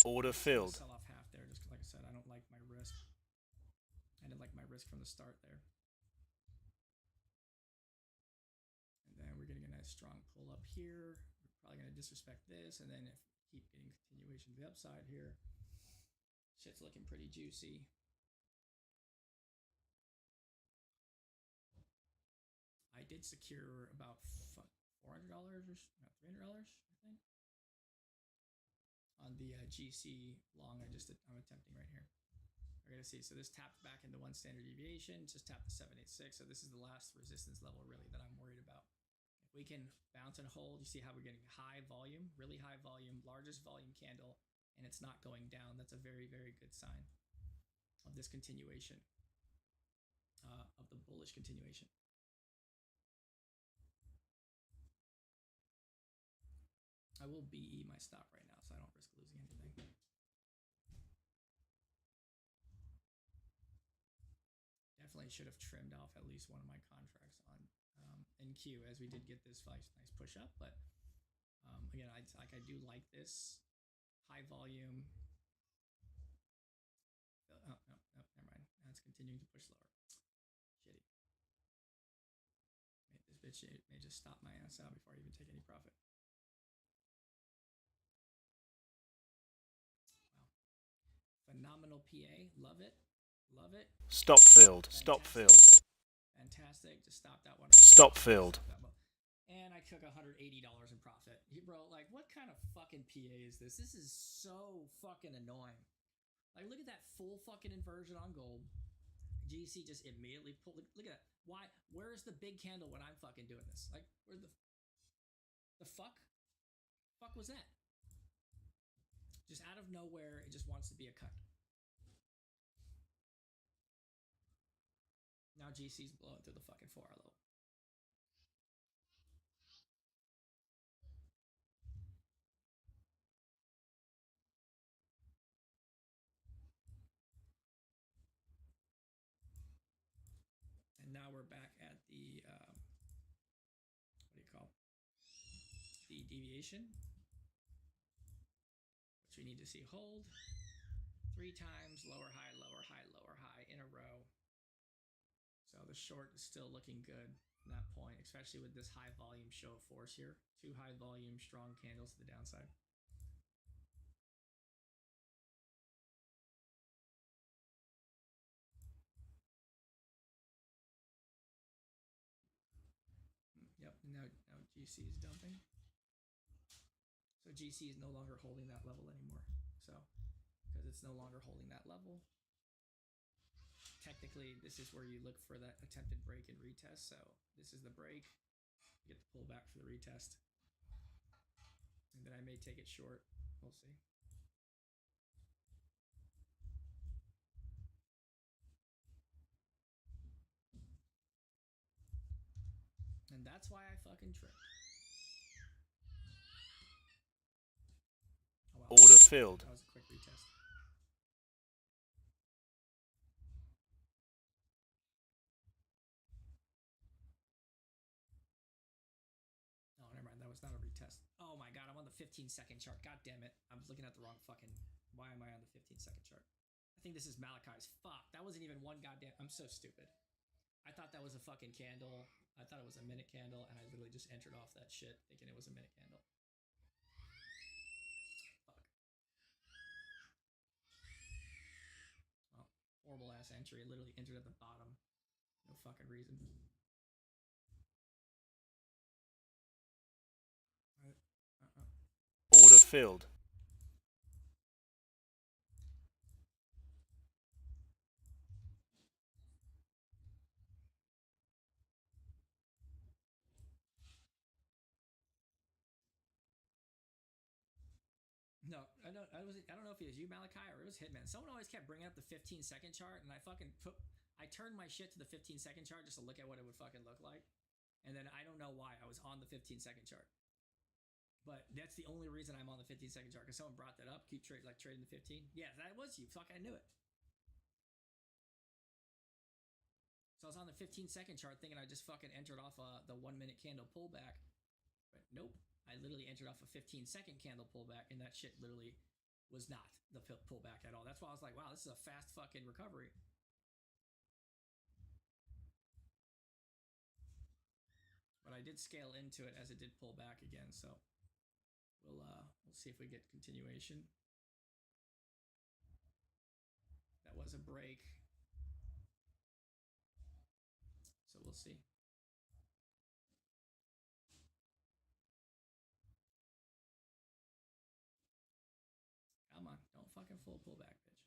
Order filled. Sell off half there, just like I said, I don't like my risk. I didn't like my risk from the start there. And then we're getting a nice strong pull up here. We're probably going to disrespect this, and then if we keep getting continuation to the upside here, shit's looking pretty juicy. I did secure about $400 or $300, I think, on the GC long I'm attempting right here. We're going to see. So this tapped back into one standard deviation, just tapped the 786. So this is the last resistance level really that I'm worried about. If we can bounce and hold, you see how we're getting high volume, really high volume, largest volume candle, and it's not going down. That's a very, very good sign of this continuation, of the bullish continuation. I will BE my stop right now, so I don't risk losing anything. Definitely should have trimmed off at least one of my contracts on NQ, as we did get this nice push up. But again, I do like this high volume. Oh, no, never mind. That's continuing to push lower. Shitty. This bitch may just stop my ass out before I even take any profit. PA. Love it. Love it. Stop filled. Stop filled. Fantastic. Just stop that one. Stop filled. And I took $180 in profit. Bro, like, what kind of fucking PA is this? This is so fucking annoying. Like, look at that full fucking inversion on gold. GC just immediately pulled. Look at that. Why? Where is the big candle when I'm fucking doing this? Like, where the fuck? Fuck was that? Just out of nowhere, it just wants to be a cut. Now GC's blowing through the fucking 4-hour low. And now we're back at the what do you call the deviation, which we need to see hold 3 times, lower high, lower high, lower high in a row. So the short is still looking good from that point, especially with this high volume show of force here. 2 high volume strong candles to the downside. Yep, now GC is dumping. So GC is no longer holding that level anymore. So, because it's no longer holding that level, technically this is where you look for that attempted break and retest. So this is the break. You get the pullback for the retest. And then I may take it short. We'll see. And that's why I fucking tripped. Oh, wow. Order filled. That was a quick retest. Oh, never mind. That was not a retest. Oh my god, I'm on the 15-second chart. God damn it. I was looking at the wrong fucking... Why am I on the 15-second chart? I think this is Malachi's. Fuck, that wasn't even one goddamn... I'm so stupid. I thought that was a fucking candle. I thought it was a minute candle, and I literally just entered off that shit thinking it was a minute candle. Fuck. Well, horrible ass entry. I literally entered at the bottom. No fucking reason. Order filled. No, I don't know if it was you, Malachi, or it was Hitman. Someone always kept bringing up the 15-second chart, and I turned my shit to the 15-second chart just to look at what it would fucking look like. And then I don't know why I was on the 15-second chart. But that's the only reason I'm on the 15-second chart, because someone brought that up. Keep trading the 15. Yeah, that was you. Fuck, I knew it. So I was on the 15-second chart thinking I just fucking entered off the 1 minute candle pullback. But nope. I literally entered off a 15-second candle pullback, and that shit literally was not the pullback at all. That's why I was like, wow, this is a fast fucking recovery. But I did scale into it as it did pull back again, so we'll see if we get continuation. That was a break. So we'll see. Come on, don't fucking full pullback, bitch.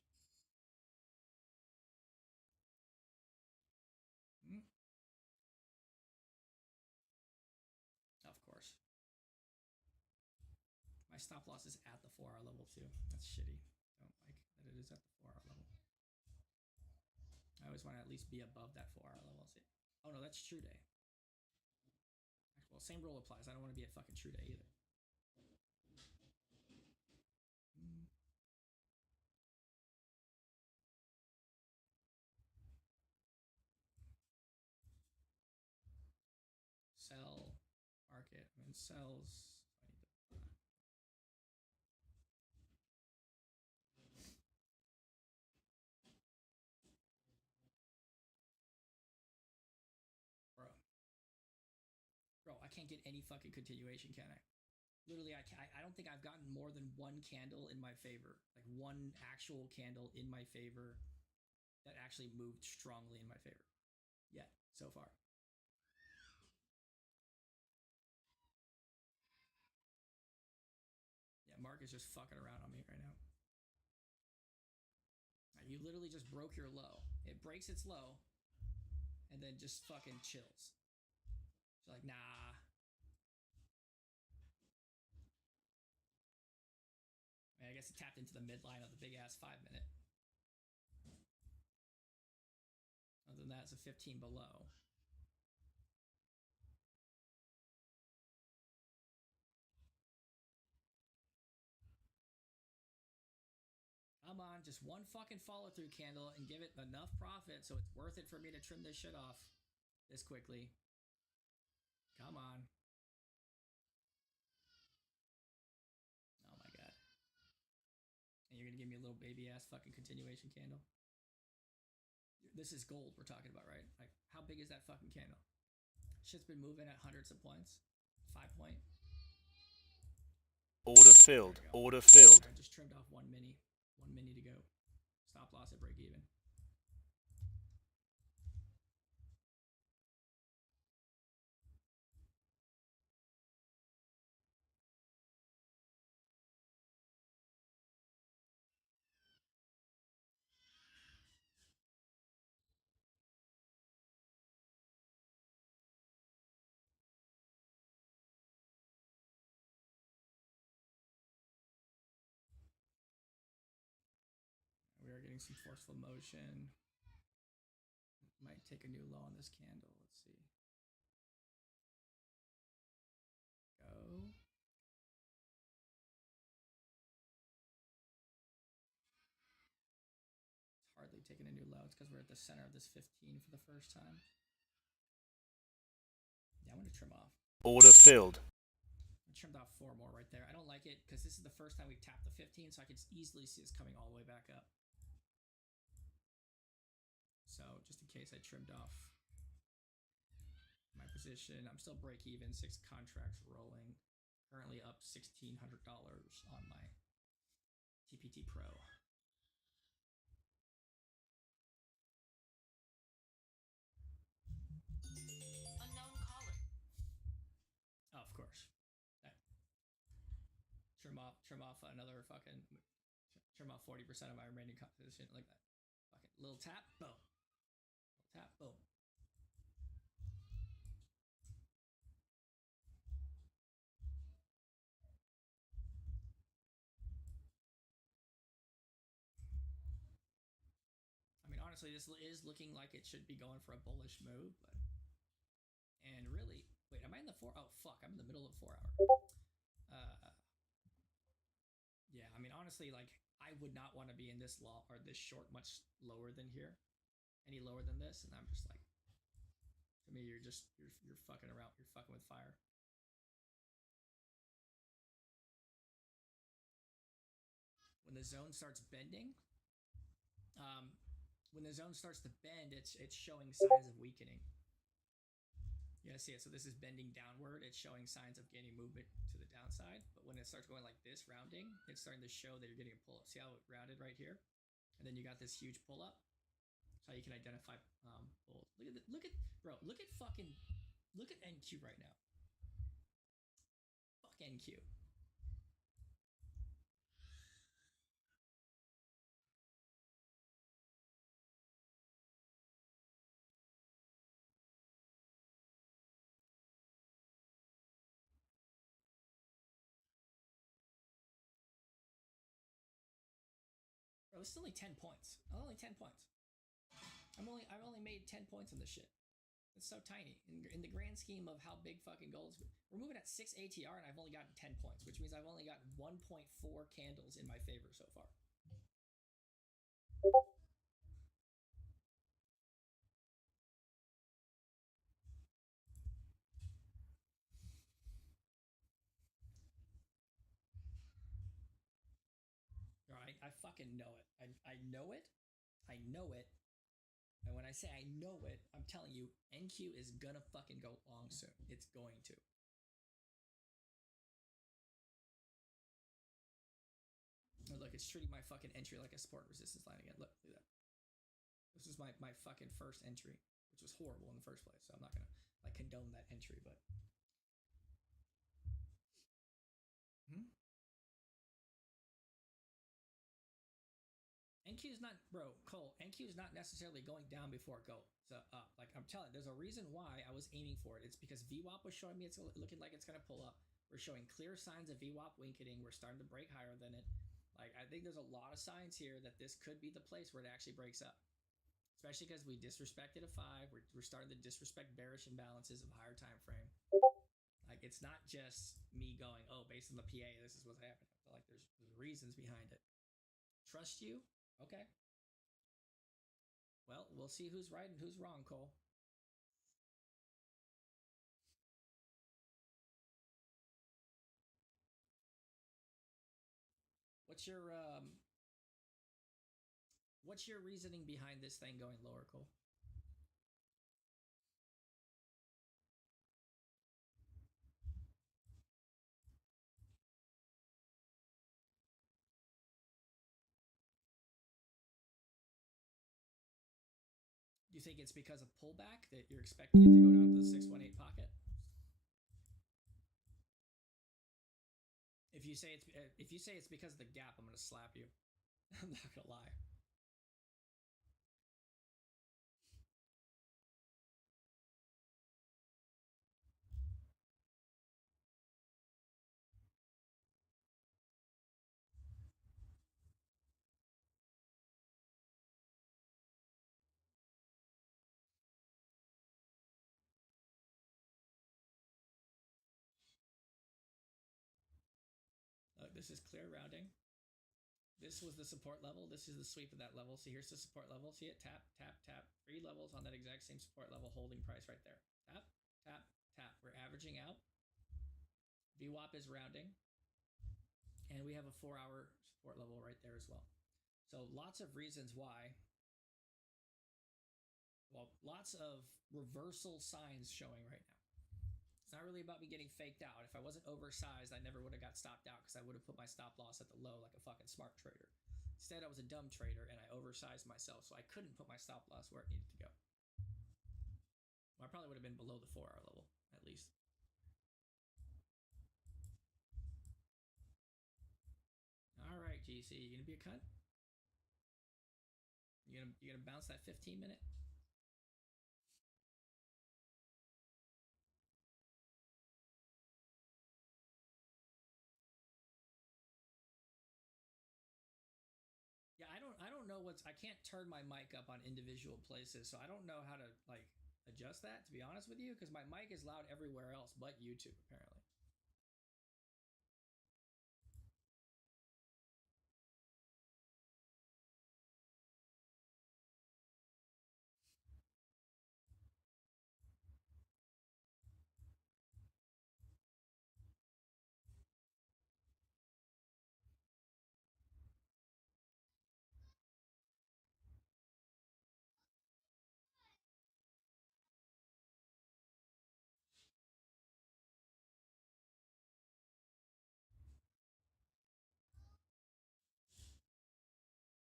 Of course. My stop loss is at the 4-hour level too. That's shitty. Don't like that it is at the 4-hour level. I always want to at least be above that 4-hour level. See? Oh no, that's true day. Well, same rule applies. I don't want to be at fucking true day either. Sell, market, and sells. Bro, I can't get any fucking continuation, can I? Literally, I don't think I've gotten more than one candle in my favor, like one actual candle in my favor that actually moved strongly in my favor yet so far. Yeah, Mark is just fucking around on me right now. You literally just broke your low. It breaks its low and then just fucking chills. She's like, nah. I guess it tapped into the midline of the big ass 5-minute. Other than that, it's a 15 below. Come on, just one fucking follow through candle and give it enough profit so it's worth it for me to trim this shit off this quickly. Come on. Oh my god. And you're gonna give me a little baby ass fucking continuation candle? This is gold we're talking about, right? Like, how big is that fucking candle? Shit's been moving at hundreds of points. 5 point. Order filled. Order filled. I just trimmed off 1 mini. 1 mini to go. Stop loss at break even. We are getting some forceful motion. Might take a new low on this candle. Let's see. Go. It's hardly taking a new low. It's because we're at the center of this 15 for the first time. Yeah, I'm going to trim off. Order filled. I trimmed off 4 more right there. I don't like it because this is the first time we've tapped the 15, so I can easily see this coming all the way back up. So just in case, I trimmed off my position. I'm still break even, 6 contracts rolling. Currently up $1,600 on my TPT Pro. Unknown caller. Oh, of course. That. Trim off another fucking, trim off 40% of my remaining position like that. Fucking little tap, boom. Little tap, boom. I mean, honestly, this is looking like it should be going for a bullish move, but and really, wait, am I in the 4? Oh fuck, I'm in the middle of 4 hour. Yeah, I mean, honestly, like I would not want to be in this long or this short much lower than here, any lower than this, and I'm just like, to me, you're fucking around, you're fucking with fire. When the zone starts bending, when the zone starts to bend, it's showing signs of weakening. You guys see it? So this is bending downward. It's showing signs of gaining movement to the downside. But when it starts going like this, rounding, it's starting to show that you're getting a pull up. See how it rounded right here? And then you got this huge pull up. That's how you can identify bulls. Look at NQ right now. Fuck NQ. Bro, it's only 10 points. Only 10 points. I've only made 10 points on this shit. It's so tiny. In the grand scheme of how big fucking gold is, we're moving at 6 ATR and I've only gotten 10 points, which means I've only gotten 1.4 candles in my favor so far. I fucking know it. I know it. I know it. And when I say I know it, I'm telling you, NQ is gonna fucking go long soon. It's going to. it's treating my fucking entry like a support resistance line again. Look at that. This is my fucking first entry, which was horrible in the first place. So I'm not gonna like condone that entry, but. NQ is not, bro, Cole. NQ is not necessarily going down before it goes up. Like I'm telling, there's a reason why I was aiming for it. It's because VWAP was showing me it's looking like it's gonna pull up. We're showing clear signs of VWAP weakening. We're starting to break higher than it. Like I think there's a lot of signs here that this could be the place where it actually breaks up. Especially because we disrespected a 5. We're starting to disrespect bearish imbalances of higher time frame. Like it's not just me going, oh, based on the PA, this is what's happening. I feel like there's reasons behind it. Trust you? Okay. Well, we'll see who's right and who's wrong, Cole. What's your reasoning behind this thing going lower, Cole? Do you think it's because of pullback that you're expecting it to go down to the 618 pocket? If you say it's because of the gap, I'm gonna slap you. I'm not gonna lie. Look, this is clear rounding. This was the support level. This is the sweep of that level. So here's the support level. See it? Tap, tap, tap. 3 levels on that exact same support level, holding price right there. Tap, tap, tap. We're averaging out. VWAP is rounding. And we have a 4-hour support level right there as well. So lots of reasons why. Well, lots of reversal signs showing right now. It's not really about me getting faked out. If I wasn't oversized, I never would have got stopped out because I would have put my stop loss at the low like a fucking smart trader. Instead, I was a dumb trader and I oversized myself, so I couldn't put my stop loss where it needed to go. Well, I probably would have been below the 4-hour level, at least. All right, GC, you gonna be a cunt? You gonna bounce that 15-minute? I don't know I can't turn my mic up on individual places, so I don't know how to like adjust that, to be honest with you, because my mic is loud everywhere else but YouTube apparently.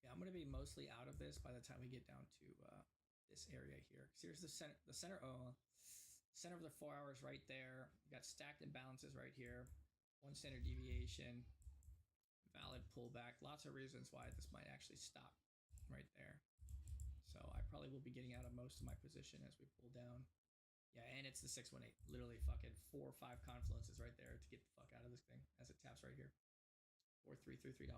Yeah, I'm gonna be mostly out of this by the time we get down to this area here. So here's the center of the 4 hours right there. We got stacked imbalances right here. 1 standard deviation, valid pullback. Lots of reasons why this might actually stop right there. So I probably will be getting out of most of my position as we pull down. Yeah, and it's the 618. Literally fucking 4 or 5 confluences right there to get the fuck out of this thing as it taps right here. 4333.1.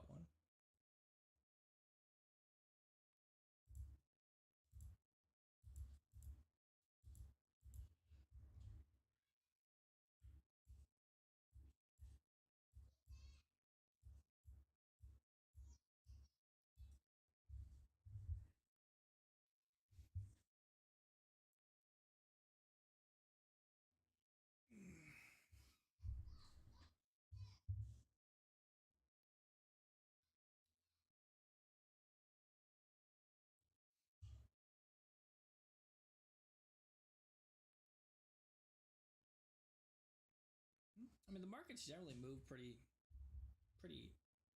I mean, the markets generally move pretty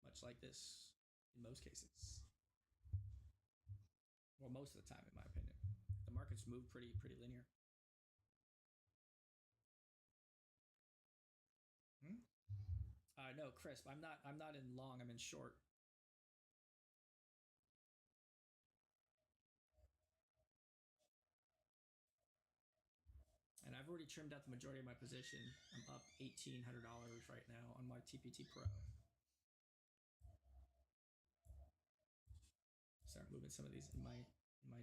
much like this in most cases. Well, most of the time, in my opinion, the markets move pretty linear. No, crisp. I'm not in long. I'm in short. And I've already trimmed out the majority of my position. I'm up $1,800 right now on my TPT Pro. Start moving some of these in my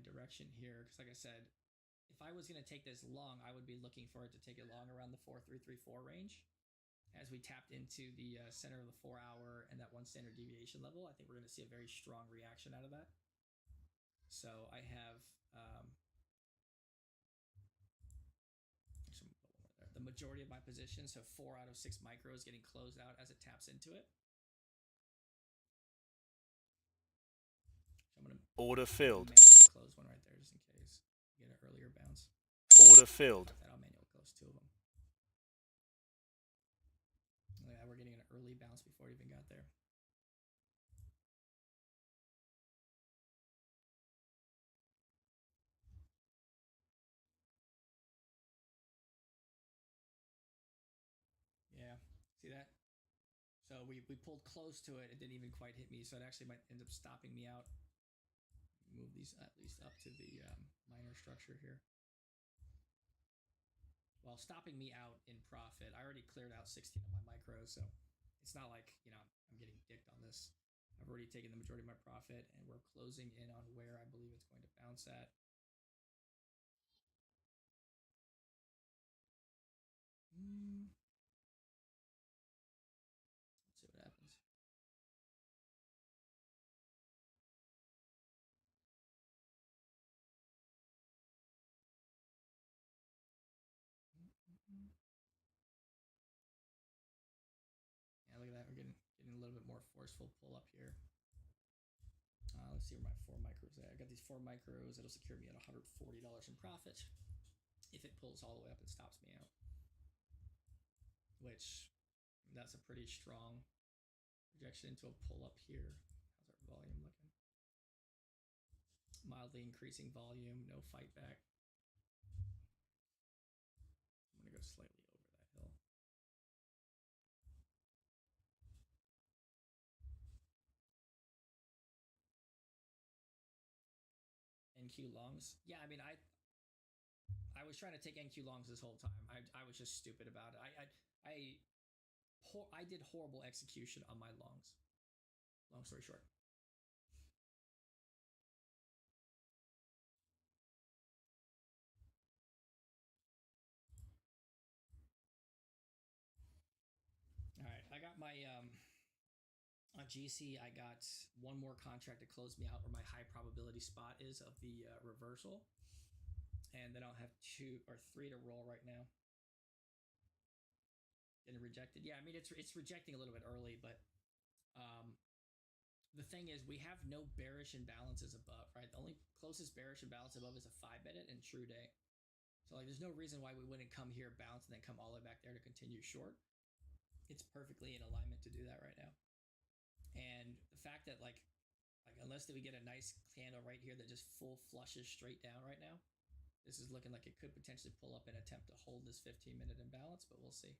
direction here, because like I said, if I was going to take this long, I would be looking for it to take it long around the 4334 range. As we tapped into the center of the 4 hour and that 1 standard deviation level, I think we're going to see a very strong reaction out of that. So I have the majority of my position, so 4 out of 6 micros getting closed out as it taps into it. So I'm going to Order filled. manually close one right there just in case you get an earlier bounce. Order filled. That I'll manually close 2 of them. Yeah, we're getting an early bounce before it even got there. Yeah, see that? So we pulled close to it. It didn't even quite hit me, so it actually might end up stopping me out. Move these at least up to the minor structure here. While stopping me out in profit, I already cleared out 16 of my micros, so it's not like, you know, I'm getting dicked on this. I've already taken the majority of my profit, and we're closing in on where I believe it's going to bounce at. Let's see what happens. Yeah, look at that. We're getting a little bit more forceful pull up here. Let's see where my 4 micros are. I got these 4 micros. It'll secure me at $140 in profit if it pulls all the way up and stops me out. Which, that's a pretty strong projection into a pull up here. How's our volume looking? Mildly increasing volume, no fight back. I'm gonna go slightly over that hill. NQ longs. Yeah, I mean, I was trying to take NQ longs this whole time. I was just stupid about it. I did horrible execution on my longs. Long story short. All right, I got my on GC. I got 1 more contract to close me out where my high probability spot is of the reversal, and then I'll have 2 or 3 to roll right now. Getting rejected. Yeah, I mean it's rejecting a little bit early, but the thing is we have no bearish imbalances above, right? The only closest bearish imbalance above is a 5-minute and true day. So like there's no reason why we wouldn't come here, bounce, and then come all the way back there to continue short. It's perfectly in alignment to do that right now. And the fact that like unless that we get a nice candle right here that just full flushes straight down right now, this is looking like it could potentially pull up and attempt to hold this 15-minute imbalance, but we'll see.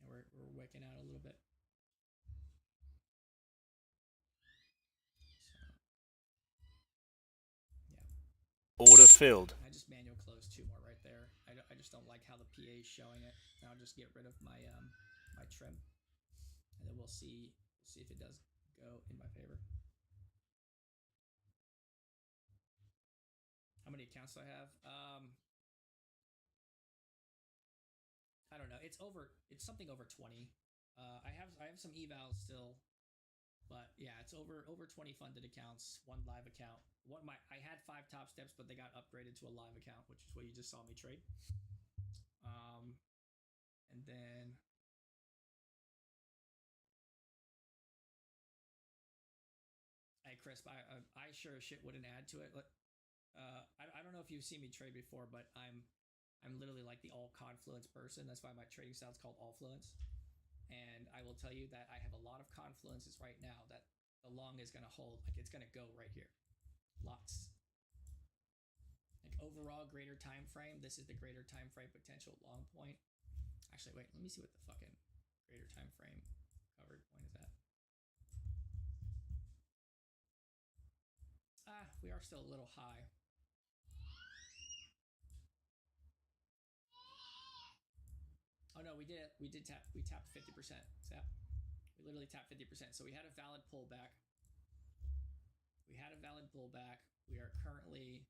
And we're wicking out a little bit. Order filled. I just manual closed 2 more right there. I just don't like how the PA is showing it. And I'll just get rid of my my trim, and then we'll see if it does go in my favor. How many accounts do I have? I don't know. It's something over 20. I have some evals still, but yeah, it's over 20 funded accounts, 1 live account. I had 5 top steps, but they got upgraded to a live account, which is what you just saw me trade. And then hey, Crisp, I sure as shit wouldn't add to it. I don't know if you've seen me trade before, but I'm I'm literally like the all confluence person. That's why my trading style is called Allfluence. And I will tell you that I have a lot of confluences right now that the long is going to hold. Like it's going to go right here. Lots. Like overall greater time frame. This is the greater time frame potential long point. Actually, wait. Let me see what the fucking greater time frame covered point is at. We are still a little high. Oh no, we tapped 50%. So we literally tapped 50%. So we had a valid pullback. We are currently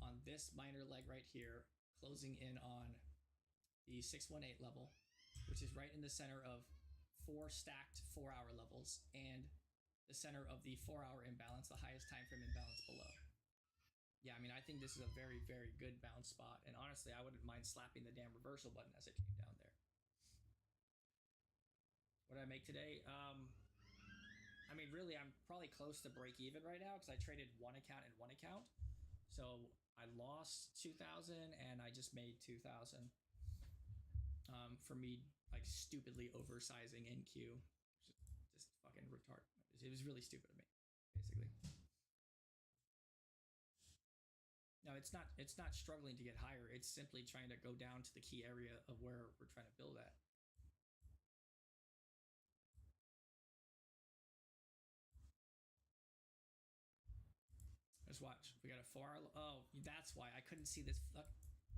on this minor leg right here, closing in on the 618 level, which is right in the center of 4 stacked 4-hour levels and the center of the 4-hour imbalance, the highest time frame imbalance below. Yeah, I mean, I think this is a very, very good bounce spot. And honestly, I wouldn't mind slapping the damn reversal button as it came down there. What did I make today? I mean, really, I'm probably close to break even right now because I traded one account and one account. So I lost 2,000 and I just made 2,000 for me, like, stupidly oversizing NQ. Just fucking retard. It was really stupid of me, basically. No, it's not struggling to get higher. It's simply trying to go down to the key area of where we're trying to build at. Just watch. We got a 4-hour. Oh, that's why I couldn't see this.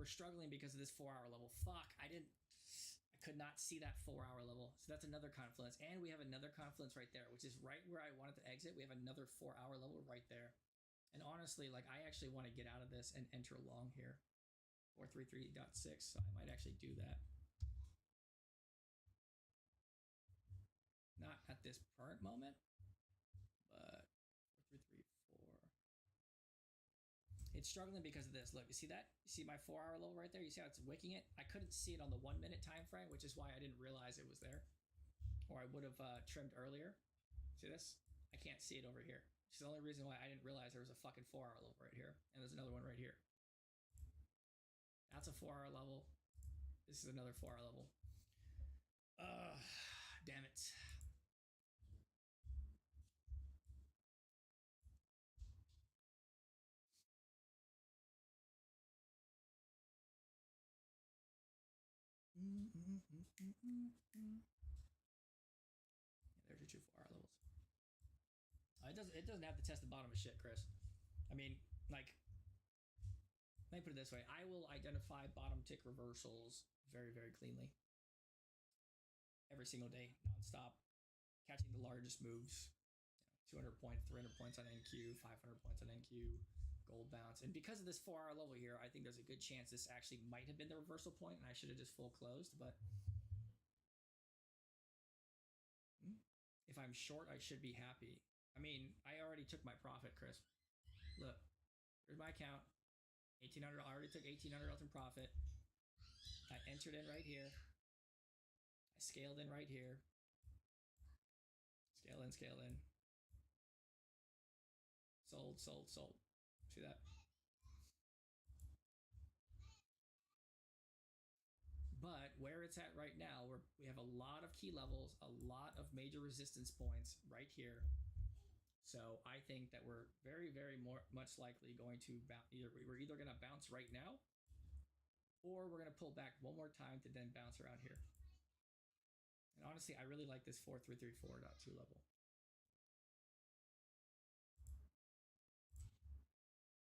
We're struggling because of this 4-hour level. Fuck, I could not see that 4-hour level. So that's another confluence, and we have another confluence right there, which is right where I wanted to exit. We have another 4-hour level right there. And honestly, like, I actually want to get out of this and enter long here. 433.6, so I might actually do that. Not at this current moment, but 4334. It's struggling because of this. Look, you see that? You see my 4-hour level right there? You see how it's wicking it? I couldn't see it on the 1-minute time frame, which is why I didn't realize it was there. Or I would have trimmed earlier. See this? I can't see it over here. Which is the only reason why I didn't realize there was a fucking 4-hour level right here. And there's another one right here. That's a 4-hour level. This is another 4-hour level. Damn it. There's your 2 4-hour levels. It doesn't have to test the bottom of shit, Chris. I mean, like, let me put it this way. I will identify bottom tick reversals very, very cleanly. Every single day, nonstop. Catching the largest moves. 200 points, 300 points on NQ, 500 points on NQ, gold bounce. And because of this 4-hour level here, I think there's a good chance this actually might have been the reversal point and I should have just full closed, but if I'm short, I should be happy. I mean, I already took my profit, Chris. Look, here's my account. 1,800, I already took 1,800 in profit. I entered in right here. I scaled in right here. Scale in. Sold. See that? But where it's at right now, we have a lot of key levels, a lot of major resistance points right here. So I think that we're very, very much likely going to we're either going to bounce right now, or we're going to pull back one more time to then bounce around here. And honestly, I really like this 4334.2 level.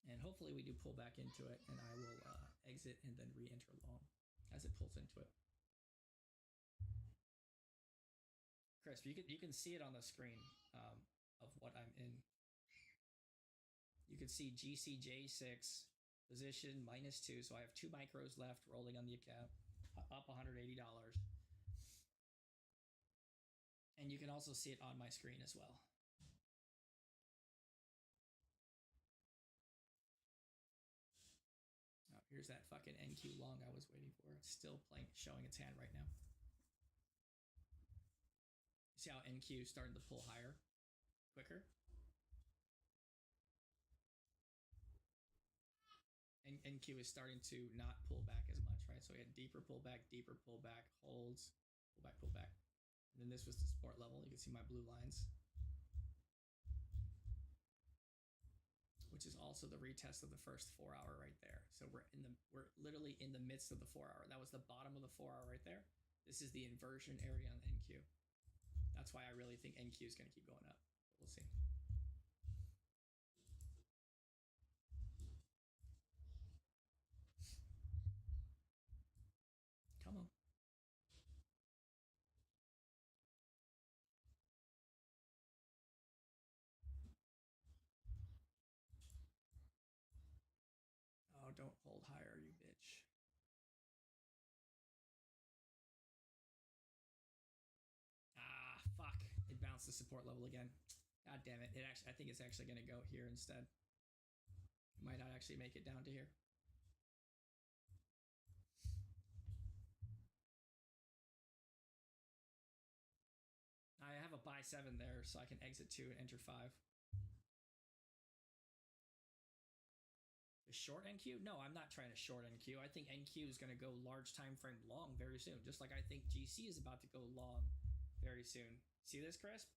And hopefully we do pull back into it, and I will exit and then re-enter long as it pulls into it. Chris, you can see it on the screen of what I'm in. You can see GCJ6 position -2, so I have 2 micros left rolling on the account, up $180. And you can also see it on my screen as well. Oh, here's that fucking NQ long I was waiting for. It's still showing its hand right now. See how NQ is starting to pull higher, quicker? And NQ is starting to not pull back as much right? So we had deeper pullback, holds, pull back. And then this was the support level. You can see my blue lines, which is also the retest of the first 4 hour right there. So we're literally in the midst of the 4 hour. That was the bottom of the 4 hour right there. This is the inversion area on NQ. That's why I really think NQ is going to keep going up. But we'll see. Come on. Oh, don't hold higher, you bitch. Ah, fuck. It bounced the support level again. God damn it. I think it's actually going to go here instead. It might not actually make it down to here. I have a buy 7 there, so I can exit 2 and enter 5. The short NQ? No, I'm not trying to short NQ. I think NQ is going to go large time frame long very soon, just like I think GC is about to go long very soon. See this, Crisp?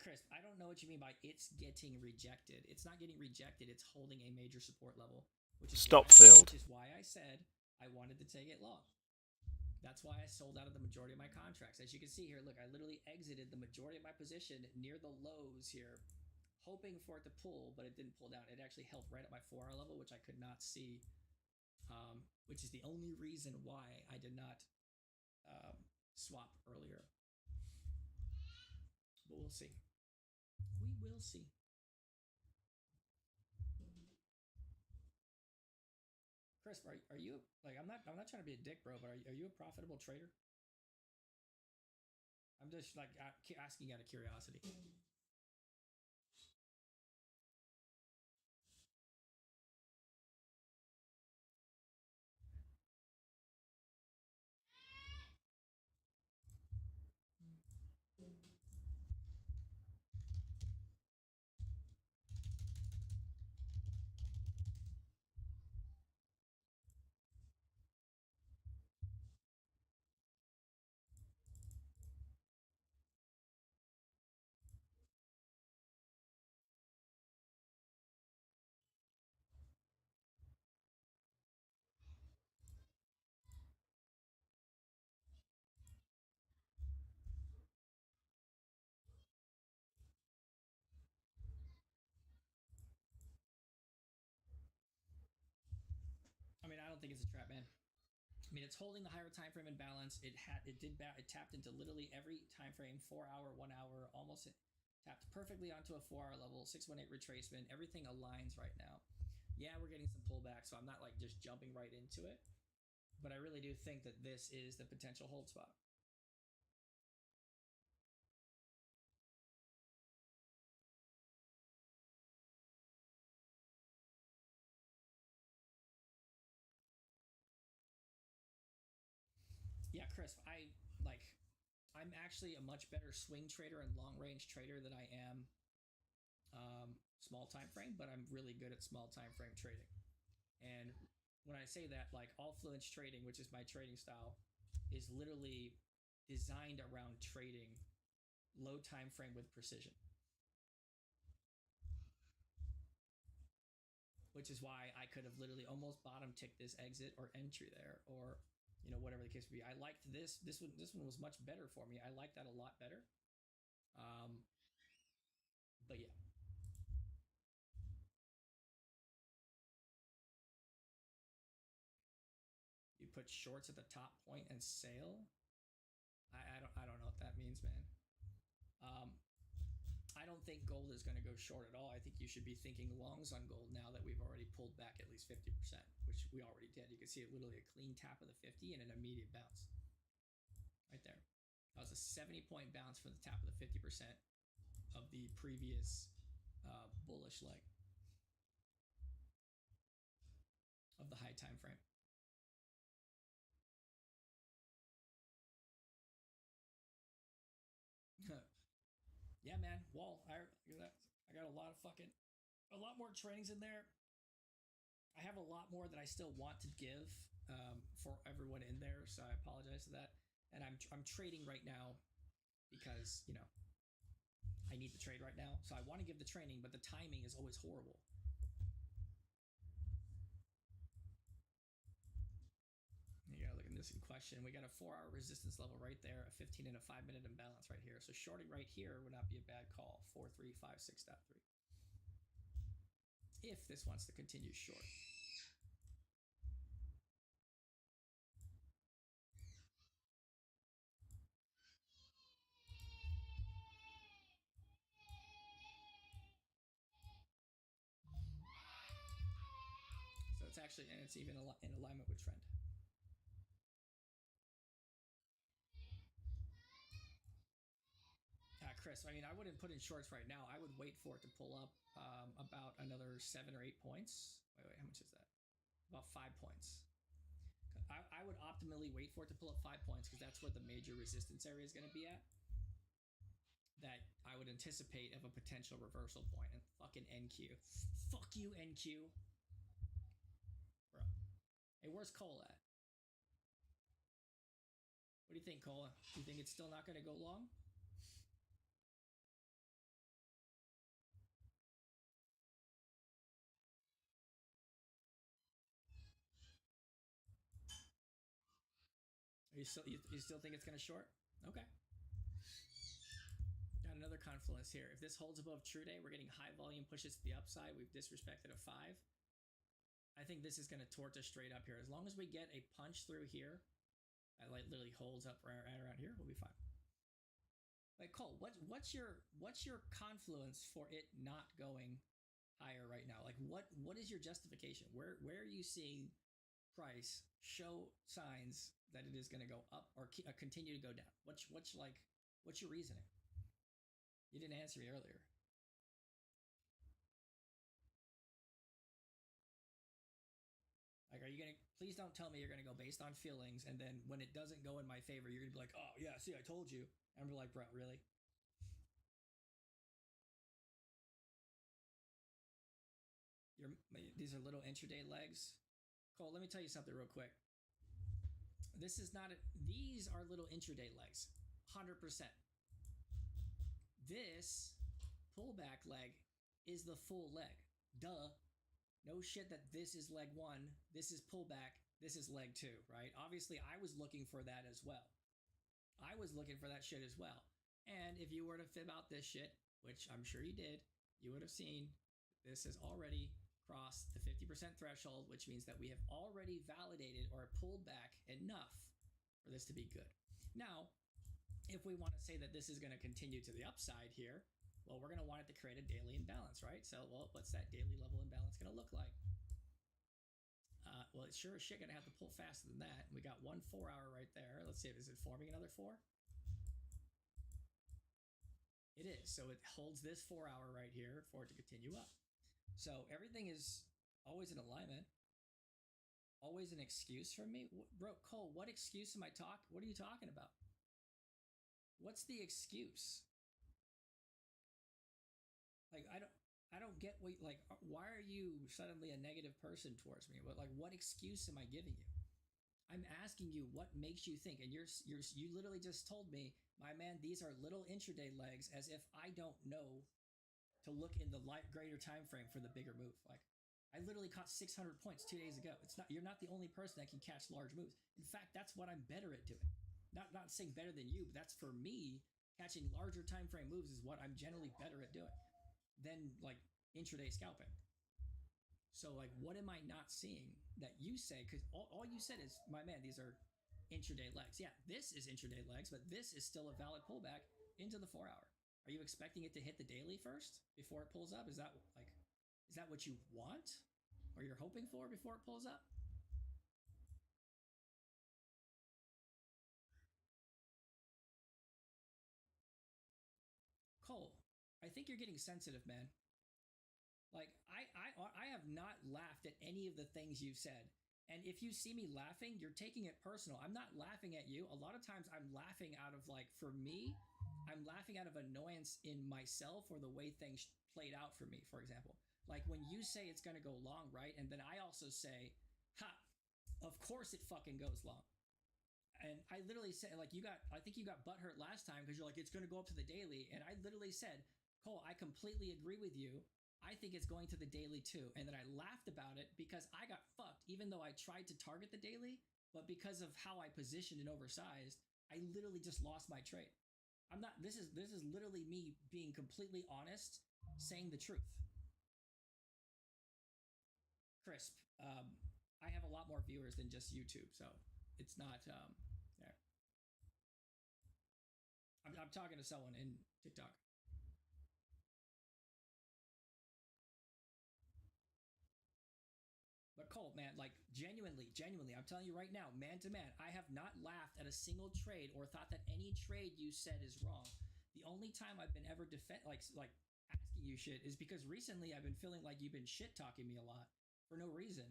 Crisp, I don't know what you mean by it's getting rejected. It's not getting rejected. It's holding a major support level. Stop filled. Which is why I said I wanted to take it long. That's why I sold out of the majority of my contracts. As you can see here, look, I literally exited the majority of my position near the lows here, hoping for it to pull, but it didn't pull down. It actually held right at my 4 hour level, which I could not see, which is the only reason why I did not swap earlier. But we'll see. We will see. Chris, are you like I'm not trying to be a dick, bro, but are you a profitable trader? I'm just like asking out of curiosity. I mean, I don't think it's a trap, man. I mean, it's holding the higher time frame in balance. It tapped into literally every time frame, 4 hour, 1 hour, almost tapped perfectly onto a 4 hour level, 618 retracement. Everything aligns right now. Yeah, we're getting some pullback, so I'm not like just jumping right into it. But I really do think that this is the potential hold spot. Yeah, Chris, I'm actually a much better swing trader and long range trader than I am small time frame, but I'm really good at small time frame trading. And when I say that, like Allfluence trading, which is my trading style, is literally designed around trading low time frame with precision. Which is why I could have literally almost bottom ticked this exit or entry there, or whatever the case would be. I liked this. This one was much better for me. I like that a lot better. But yeah. You put shorts at the top point and sail. I don't know what that means, man. I don't think gold is going to go short at all. I think you should be thinking longs on gold now that we've already pulled back at least 50%, which we already did. You can see it literally a clean tap of the 50 and an immediate bounce. Right there. That was a 70-point bounce from the tap of the 50% of the previous bullish leg of the high time frame. Yeah, man. Wall. I got a lot more trainings in there. I have a lot more that I still want to give for everyone in there, so I apologize for that. And I'm trading right now because I need the trade right now, so I want to give the training, but the timing is always horrible. You gotta look at this in question. We got a 4-hour resistance level right there, a 15 and a 5-minute imbalance right here. So shorting right here would not be a bad call. 4356.3. If this wants to continue short. So it's actually, and it's even in alignment with trend. Chris, I mean, I wouldn't put in shorts right now. I would wait for it to pull up about another 7 or 8 points. Wait, how much is that? About 5 points. I would optimally wait for it to pull up 5 points because that's where the major resistance area is going to be at. That I would anticipate of a potential reversal point. And fucking NQ. Fuck you, NQ. Bro. Hey, where's Cole at? What do you think, Cole? Do you think it's still not going to go long? You still think it's going to short? Okay. Got another confluence here. If this holds above true day, we're getting high volume pushes to the upside. We've disrespected a 5. I think this is going to torch us straight up here. As long as we get a punch through here, that like literally holds up right around here, we'll be fine. Like Cole, what's your confluence for it not going higher right now? Like what is your justification? Where are you seeing price show signs that it is going to go up or continue to go down? What's your reasoning? You didn't answer me earlier. Like, are you gonna? Please don't tell me you're gonna go based on feelings, and then when it doesn't go in my favor, you're gonna be like, "Oh yeah, see, I told you." And we're like, "Bro, really?" These are little intraday legs. Cole, let me tell you something real quick. This is not these are little intraday legs, 100%. This pullback leg is the full leg. Duh. No shit that this is leg 1, this is pullback, this is leg 2, right? Obviously, I was looking for that as well. I was looking for that shit as well. And if you were to fib out this shit, which I'm sure you did, you would have seen this has already crossed the 50% threshold, which means that we have already validated or pulled back enough for this to be good. Now, if we want to say that this is going to continue to the upside here, well, we're going to want it to create a daily imbalance, right? So, well, what's that daily level imbalance going to look like? Well, it's sure as shit going to have to pull faster than that. We got 1 4-hour right there. Let's see, is it forming another 4? It is. So it holds this 4-hour right here for it to continue up. So everything is always in alignment. Always an excuse from me? Bro, Cole, what excuse am I talking? What are you talking about? What's the excuse? Like, I don't get what, like, why are you suddenly a negative person towards me? What excuse am I giving you? I'm asking you what makes you think, and you literally just told me, my man, these are little intraday legs, as if I don't know to look in the greater time frame for the bigger move. Like, I literally caught 600 points 2 days ago. You're not the only person that can catch large moves. In fact, that's what I'm better at doing. Not saying better than you, but that's for me. Catching larger time frame moves is what I'm generally better at doing than like intraday scalping. So like, what am I not seeing that you say? Because all you said is, my man, these are intraday legs. Yeah, this is intraday legs, but this is still a valid pullback into the 4-hour. Are you expecting it to hit the daily first before it pulls up? Is that what you want or you're hoping for before it pulls up? Cole, I think you're getting sensitive, man. Like, I have not laughed at any of the things you've said. And if you see me laughing, you're taking it personal. I'm not laughing at you. A lot of times I'm laughing out of, like, for me, I'm laughing out of annoyance in myself or the way things played out for me, for example. Like when you say it's gonna go long, right? And then I also say, ha, of course it fucking goes long. And I literally said, like, I think you got butthurt last time because you're like, it's gonna go up to the daily. And I literally said, Cole, I completely agree with you. I think it's going to the daily too. And then I laughed about it because I got fucked, even though I tried to target the daily, but because of how I positioned and oversized, I literally just lost my trade. I'm not, this is literally me being completely honest, saying the truth. Crisp. I have a lot more viewers than just YouTube, so it's not there. I'm talking to someone in TikTok. But Colt, man, like genuinely, I'm telling you right now, man to man, I have not laughed at a single trade or thought that any trade you said is wrong. The only time I've been ever like asking you shit is because recently I've been feeling like you've been shit talking me a lot for no reason.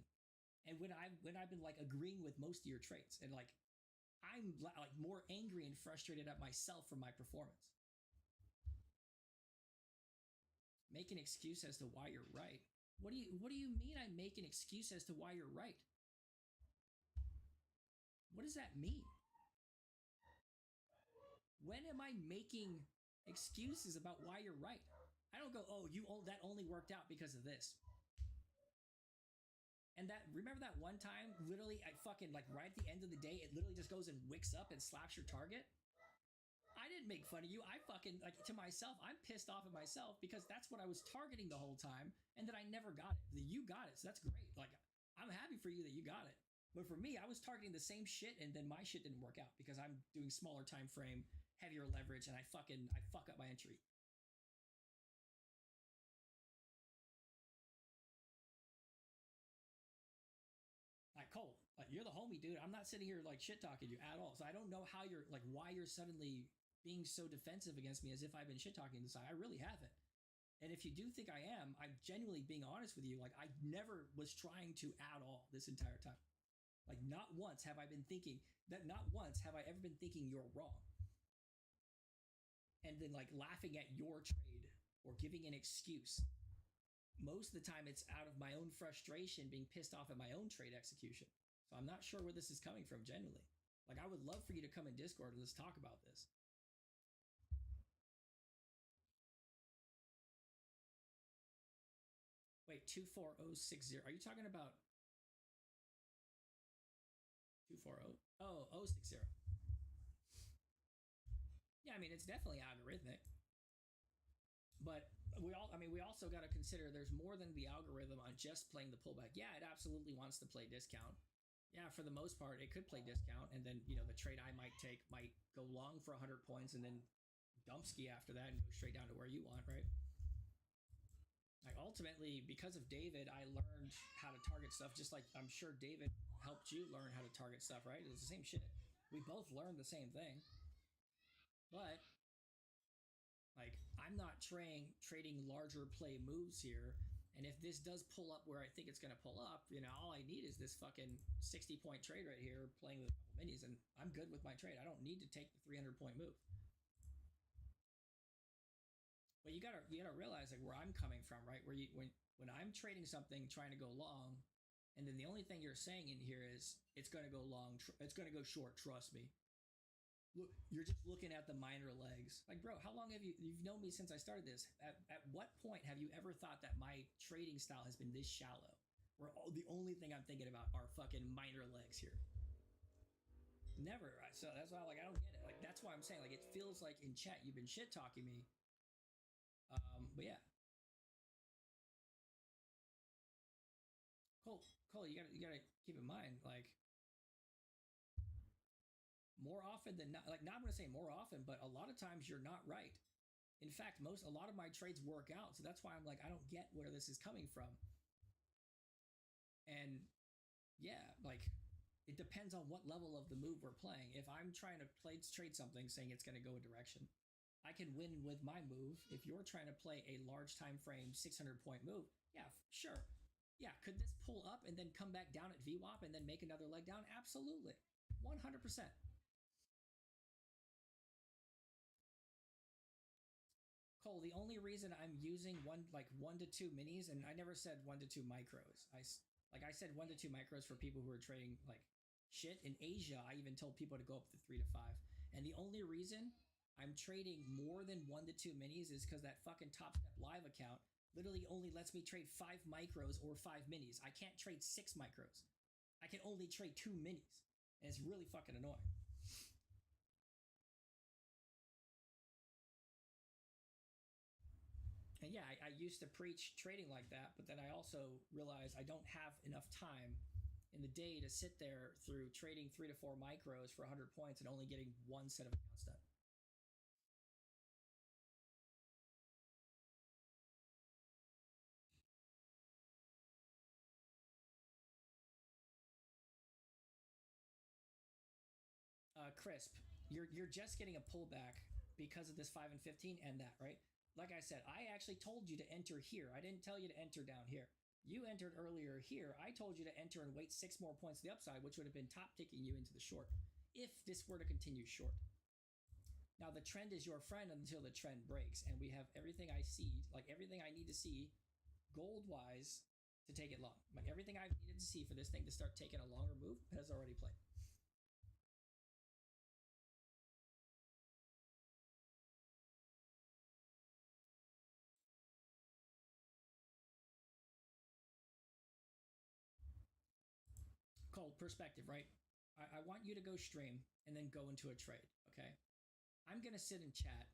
And when I've been like agreeing with most of your traits, and like I'm like more angry and frustrated at myself for my performance. Make an excuse as to why you're right. What do you mean I make an excuse as to why you're right? What does that mean? When am I making excuses about why you're right? I don't go, oh, that only worked out because of this. And that, remember that one time, literally, I fucking, like, right at the end of the day, it literally just goes and wicks up and slaps your target? I didn't make fun of you. I fucking, like, to myself, I'm pissed off at myself because that's what I was targeting the whole time, and that I never got it. You got it, so that's great. Like, I'm happy for you that you got it. But for me, I was targeting the same shit, and then my shit didn't work out because I'm doing smaller time frame, heavier leverage, and I fuck up my entry. Like, Cole, like, you're the homie, dude. I'm not sitting here like shit talking you at all. So I don't know how you're like, why you're suddenly being so defensive against me as if I've been shit talking this side. I really haven't. And if you do think I am, I'm genuinely being honest with you. Like, I never was trying to at all this entire time. Like, not once have I been thinking that, not once have I ever been thinking you're wrong. And then like laughing at your trade or giving an excuse. Most of the time it's out of my own frustration, being pissed off at my own trade execution. So I'm not sure where this is coming from genuinely. Like, I would love for you to come in Discord and let's talk about this. Wait, 24060. Are you talking about 240? Oh, 060. Yeah, I mean, it's definitely algorithmic. But we also got to consider there's more than the algorithm on just playing the pullback. Yeah, it absolutely wants to play discount. Yeah, for the most part, it could play discount, and then, you know, the trade I might take might go long for 100 points and then dump ski after that and go straight down to where you want, right? Like, ultimately, because of David, I learned how to target stuff, just like I'm sure David helped you learn how to target stuff, right? It's the same shit. We both learned the same thing. But like, I'm not trading larger play moves here. And if this does pull up where I think it's going to pull up, you know, all I need is this fucking 60-point trade right here playing with a couple minis, and I'm good with my trade. I don't need to take the 300-point move. But you gotta realize like where I'm coming from, right? Where when I'm trading something, trying to go long, and then the only thing you're saying in here is it's going to go long, it's going to go short. Trust me. Look, you're just looking at the minor legs. Like, bro, how long have you've known me since I started this? At what point have you ever thought that my trading style has been this shallow? Where the only thing I'm thinking about are fucking minor legs here. Never. So that's why, like, I don't get it. Like, that's why I'm saying, like, it feels like in chat you've been shit talking me. But yeah. Cole, you gotta keep in mind, like, more often than not, like, not I'm gonna say more often, but a lot of times you're not right. In fact, a lot of my trades work out, so that's why I'm like, I don't get where this is coming from. And yeah, like, it depends on what level of the move we're playing. If I'm trying to trade something saying it's gonna go a direction, I can win with my move. If you're trying to play a large time frame 600-point move, yeah, sure. Yeah, could this pull up and then come back down at VWAP and then make another leg down? Absolutely. 100%. Cole, Cole, the only reason I'm using one to two minis, and I never said 1 to 2 micros. I said 1 to 2 micros for people who are trading like shit. In Asia, I even told people to go up to 3 to 5. And the only reason I'm trading more than 1 to 2 minis is because that fucking Top Step Live account literally only lets me trade 5 micros or 5 minis. I can't trade 6 micros. I can only trade 2 minis. And it's really fucking annoying. And yeah, I used to preach trading like that, but then I also realized I don't have enough time in the day to sit there through trading 3 to 4 micros for 100 points and only getting one set of accounts done. Crisp, you're just getting a pullback because of this 5 and 15 and that, right? Like I said, I actually told you to enter here. I didn't tell you to enter down here. You entered earlier here. I told you to enter and wait 6 more points to the upside, which would have been top ticking you into the short if this were to continue short. Now, the trend is your friend until the trend breaks, and we have everything I see, like everything I need to see gold-wise to take it long. Like everything I've needed to see for this thing to start taking a longer move has already played. Cole, perspective, right? I want you to go stream and then go into a trade, okay? I'm going to sit and chat,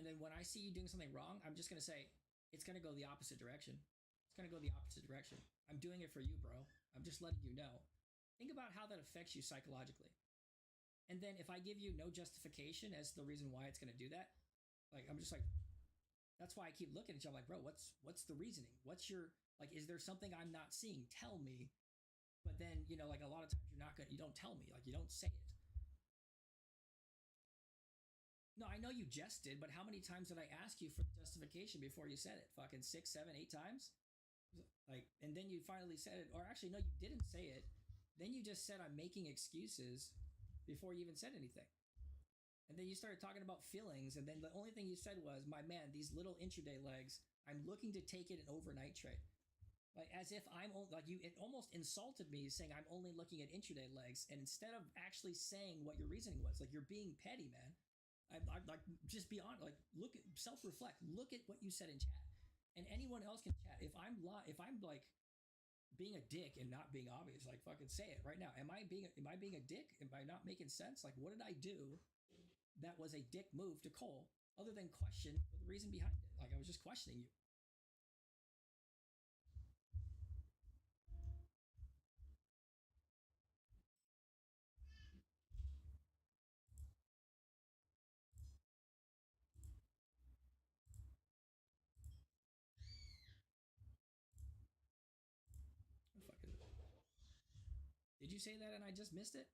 and then when I see you doing something wrong, I'm just going to say, it's going to go the opposite direction. It's going to go the opposite direction. I'm doing it for you, bro. I'm just letting you know. Think about how that affects you psychologically. And then if I give you no justification as the reason why it's going to do that, like, I'm just like, that's why I keep looking at you. I'm like, bro, what's the reasoning? What's your, like, is there something I'm not seeing? Tell me. But then, you know, like a lot of times you don't tell me, like you don't say it. No, I know you just did, but how many times did I ask you for justification before you said it? Fucking 6, 7, 8 times? Like, and then you finally said it, or actually, no, you didn't say it. Then you just said I'm making excuses before you even said anything. And then you started talking about feelings, and then the only thing you said was, my man, these little intraday legs, I'm looking to take it an overnight trade. Like, as if I'm like you, it almost insulted me saying I'm only looking at intraday legs, and instead of actually saying what your reasoning was, like you're being petty, man. I like just be honest, like look at self-reflect, look at what you said in chat, and anyone else can chat. If I'm like being a dick and not being obvious, like fucking say it right now. Am I being a dick? Am I not making sense? Like, what did I do that was a dick move to Cole, other than question the reason behind it? Like I was just questioning you. Did you say that and I just missed it?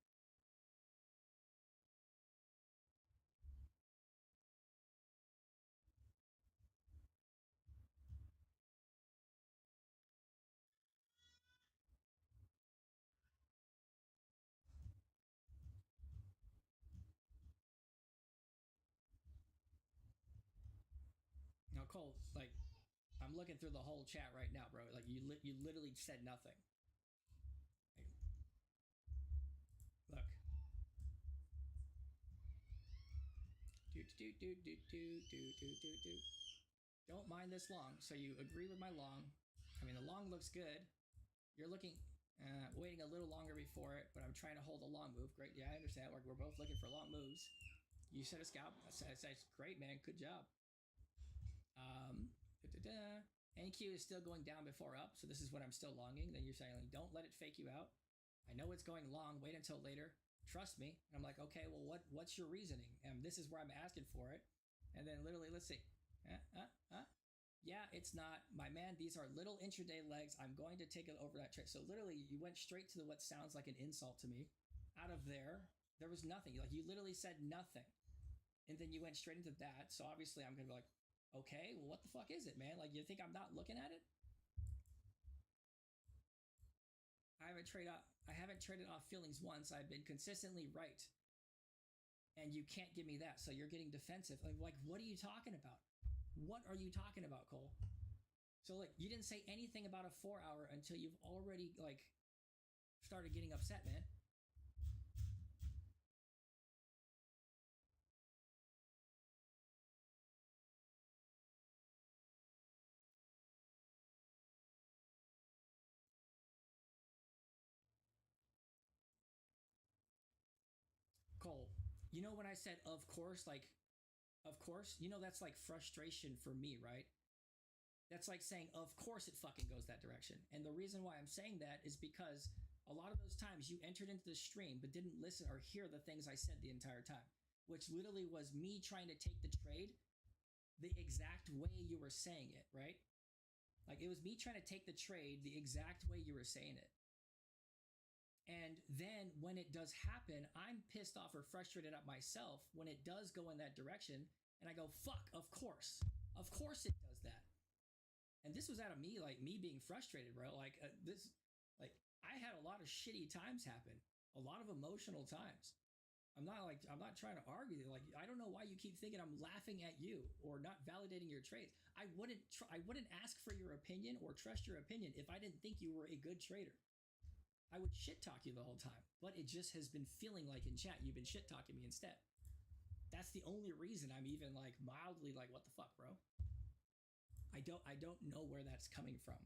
Now, Cole, like, I'm looking through the whole chat right now, bro. Like, you literally said nothing. Like, look. Don't mind this long. So you agree with my long. I mean, the long looks good. You're looking, waiting a little longer before it, but I'm trying to hold a long move. Great. Yeah, I understand. We're both looking for long moves. You said a scalp. I said, great, man. Good job. NQ is still going down before up, so this is what I'm still longing. Then you're saying, like, don't let it fake you out. I know it's going long. Wait until later. Trust me. And I'm like, okay, well, what's your reasoning? And this is where I'm asking for it. And then literally, let's see. Yeah, it's not. My man, these are little intraday legs. I'm going to take it over that trade. So literally, you went straight to what sounds like an insult to me. Out of there was nothing. Like, you literally said nothing. And then you went straight into that. So obviously, I'm going to be like, okay, well, what the fuck is it, man? Like, you think I'm not looking at it? I haven't traded off feelings once. I've been consistently right. And you can't give me that. So you're getting defensive. Like what are you talking about? What are you talking about, Cole? So like, you didn't say anything about a 4-hour until you've already like started getting upset, man. Cole, you know when I said of course, like, of course, you know that's like frustration for me, right? That's like saying, of course it fucking goes that direction. And the reason why I'm saying that is because a lot of those times you entered into the stream but didn't listen or hear the things I said the entire time, which literally was me trying to take the trade the exact way you were saying it, right? Like it was me trying to take the trade the exact way you were saying it. And then when it does happen, I'm pissed off or frustrated at myself when it does go in that direction. And I go, fuck, of course. Of course it does that. And this was out of me, like me being frustrated, bro. Like like I had a lot of shitty times happen, a lot of emotional times. I'm not trying to argue. Like, I don't know why you keep thinking I'm laughing at you or not validating your trades. I wouldn't ask for your opinion or trust your opinion if I didn't think you were a good trader. I would shit talk you the whole time, but it just has been feeling like in chat you've been shit talking me instead. That's the only reason I'm even like mildly like, what the fuck, bro? I don't know where that's coming from.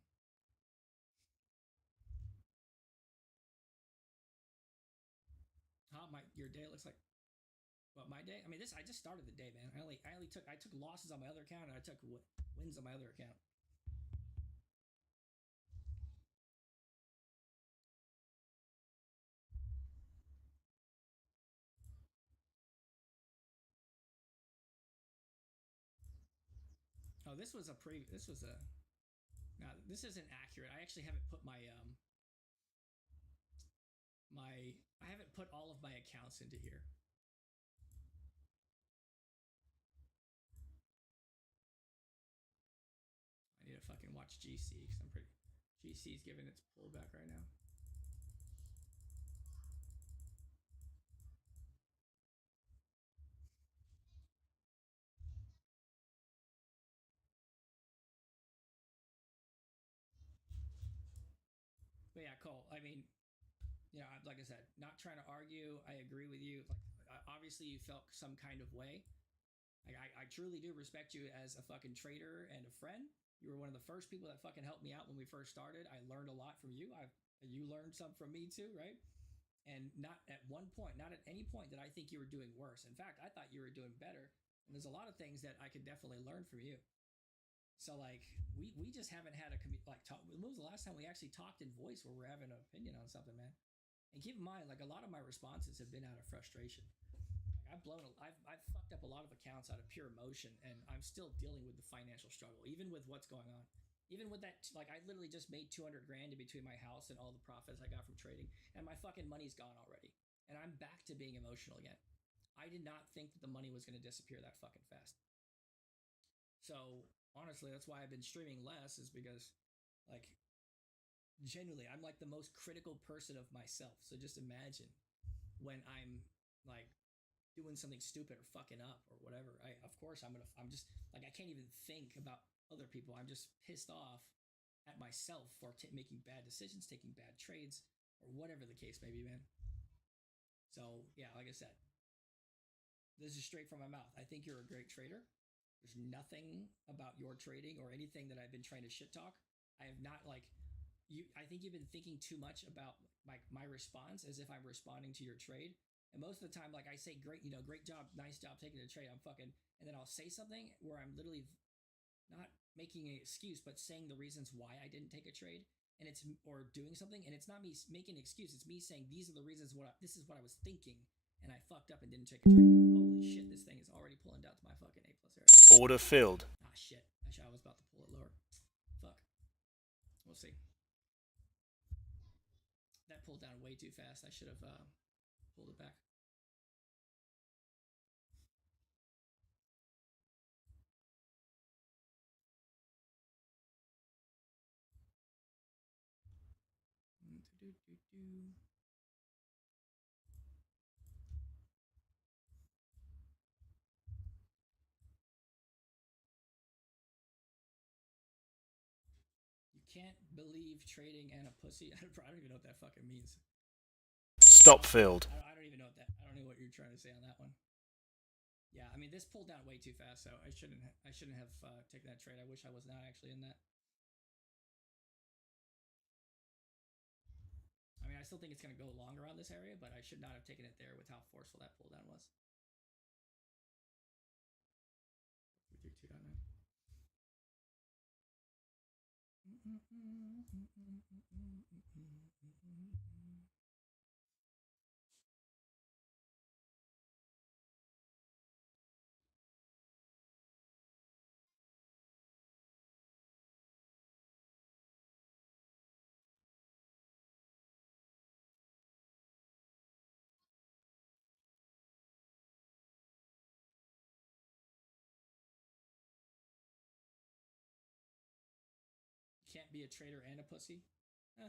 Your day looks like what my day? I mean, I just started the day, man. I took losses on my other account and I took wins on my other account. Oh, this was a no, this isn't accurate. I actually haven't put my I haven't put all of my accounts into here. I need to fucking watch GC because I'm pretty GC's giving its pullback right now. But yeah, Cole, I mean, you know, like I said, not trying to argue. I agree with you. Like, obviously, you felt some kind of way. Like, I truly do respect you as a fucking trader and a friend. You were one of the first people that fucking helped me out when we first started. I learned a lot from you. You learned some from me too, right? And not at one point, not at any point did I think you were doing worse. In fact, I thought you were doing better. And there's a lot of things that I could definitely learn from you. So like we just haven't had a like talk. When was the last time we actually talked in voice where we're having an opinion on something, man? And keep in mind, like a lot of my responses have been out of frustration. Like I've fucked up a lot of accounts out of pure emotion, and I'm still dealing with the financial struggle, even with what's going on. Even with that, like I literally just made 200 grand in between my house and all the profits I got from trading, and my fucking money's gone already, and I'm back to being emotional again. I did not think that the money was going to disappear that fucking fast. So honestly, that's why I've been streaming less, is because like genuinely I'm like the most critical person of myself. So just imagine when I'm like doing something stupid or fucking up or whatever. Of course I'm just like, I can't even think about other people. I'm just pissed off at myself for making bad decisions, taking bad trades, or whatever the case may be, man. So yeah, like I said, this is straight from my mouth. I think you're a great trader. There's nothing about your trading or anything that I've been trying to shit talk. I have not like you. I think you've been thinking too much about my response as if I'm responding to your trade. And most of the time, like I say, great, you know, great job, nice job taking the trade. I'm fucking, and then I'll say something where I'm literally not making an excuse, but saying the reasons why I didn't take a trade, and it's or doing something, and it's not me making an excuse. It's me saying these are the reasons this is what I was thinking, and I fucked up and didn't take a trade. Holy shit, this thing is already pulling down to my fucking A+ area. Order filled. Ah shit, actually I was about to pull it lower. Fuck. We'll see. That pulled down way too fast. I should have pulled it back. can't believe trading and a pussy. I don't even know what that fucking means. Stop field. I don't even know what that. I don't know what you're trying to say on that one. Yeah, I mean this pulled down way too fast, so I shouldn't have taken that trade. I wish I was not actually in that. I mean, I still think it's gonna go long around this area, but I should not have taken it there with how forceful that pull down was. 332.9. Can't be a trader and a pussy. Eh. I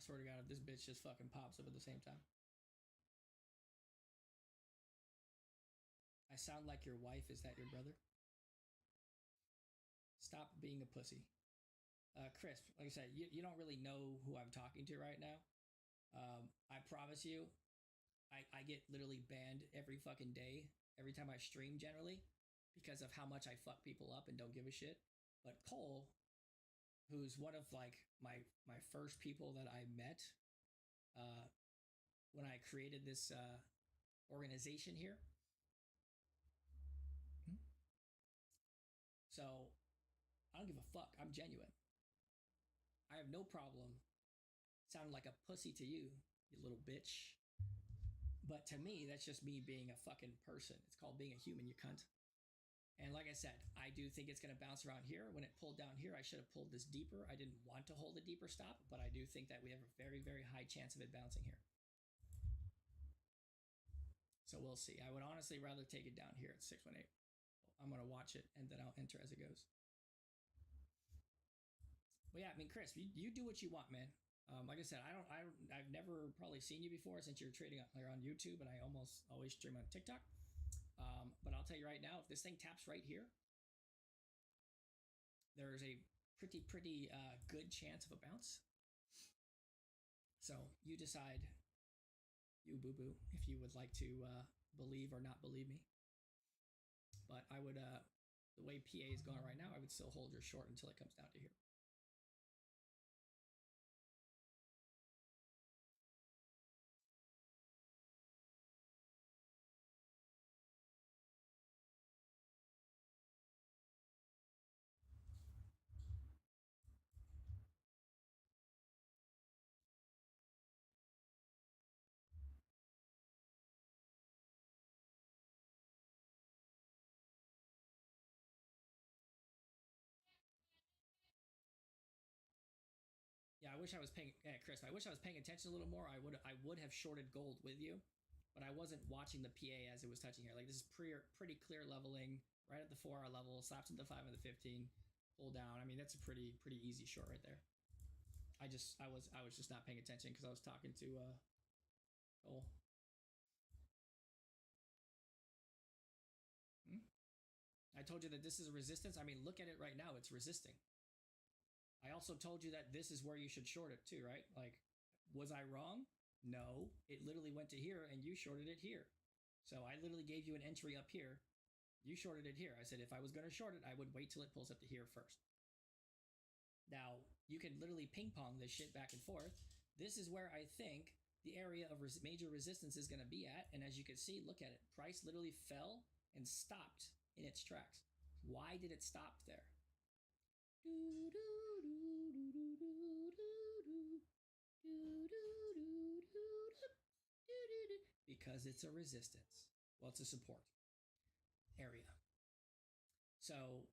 swear to God, if this bitch just fucking pops up at the same time. I sound like your wife. Is that your brother? Stop being a pussy. Crisp, like I said, you don't really know who I'm talking to right now. I promise you, I get literally banned every fucking day, every time I stream generally, because of how much I fuck people up and don't give a shit. But Cole, who's one of like my first people that I met when I created this organization here. So I don't give a fuck. I'm genuine. I have no problem sounding like a pussy to you, you little bitch. But to me, that's just me being a fucking person. It's called being a human, you cunt. And like I said, I do think it's going to bounce around here. When it pulled down here, I should have pulled this deeper. I didn't want to hold a deeper stop, but I do think that we have a very, very high chance of it bouncing here. So we'll see. I would honestly rather take it down here at 618. I'm going to watch it, and then I'll enter as it goes. But yeah, I mean, Chris, you do what you want, man. Like I said, I've never probably seen you before since you're trading on YouTube, and I almost always stream on TikTok. But I'll tell you right now, if this thing taps right here, there's a pretty good chance of a bounce. So you decide, you boo-boo, if you would like to believe or not believe me. But I would, the way PA is going right now, I would still hold your short until it comes down to here. Yeah, I wish I was paying, Chris. I wish I was paying attention a little more. I would have shorted gold with you, but I wasn't watching the PA as it was touching here. Like this is pretty clear leveling right at the 4-hour level, slaps into the 5 and the 15, pull down. I mean, that's a pretty easy short right there. I was just not paying attention because I was talking to Cole. I told you that this is a resistance. I mean, look at it right now. It's resisting. I also told you that this is where you should short it too, right? Like, was I wrong? No, it literally went to here and you shorted it here. So I literally gave you an entry up here. You shorted it here. I said if I was going to short it, I would wait till it pulls up to here first. Now, you can literally ping pong this shit back and forth. This is where I think the area of major resistance is going to be at. And as you can see, look at it. Price literally fell and stopped in its tracks. Why did it stop there? Because it's a resistance. Well, it's a support area. So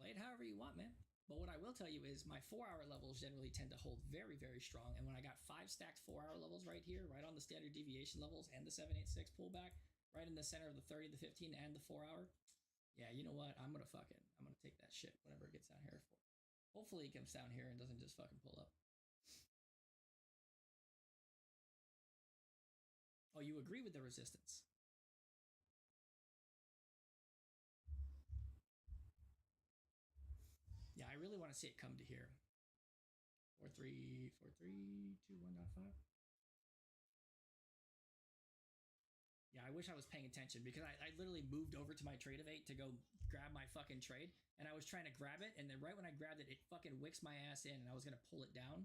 play it however you want, man. But what I will tell you is my 4-hour levels generally tend to hold very, very strong. And when I got 5 stacked 4-hour levels right here, right on the standard deviation levels and the 786 pullback, right in the center of the 30, the 15, and the 4-hour, yeah, you know what? I'm gonna take that shit, whatever it gets down here for. Hopefully he comes down here and doesn't just fucking pull up. Oh, you agree with the resistance? Yeah, I really want to see it come to here. 4-3-4-3-2-1.5. Yeah, I wish I was paying attention because I literally moved over to my trade of 8 to go grab my fucking trade, and I was trying to grab it, and then right when I grabbed it, it fucking wicks my ass in, and I was gonna pull it down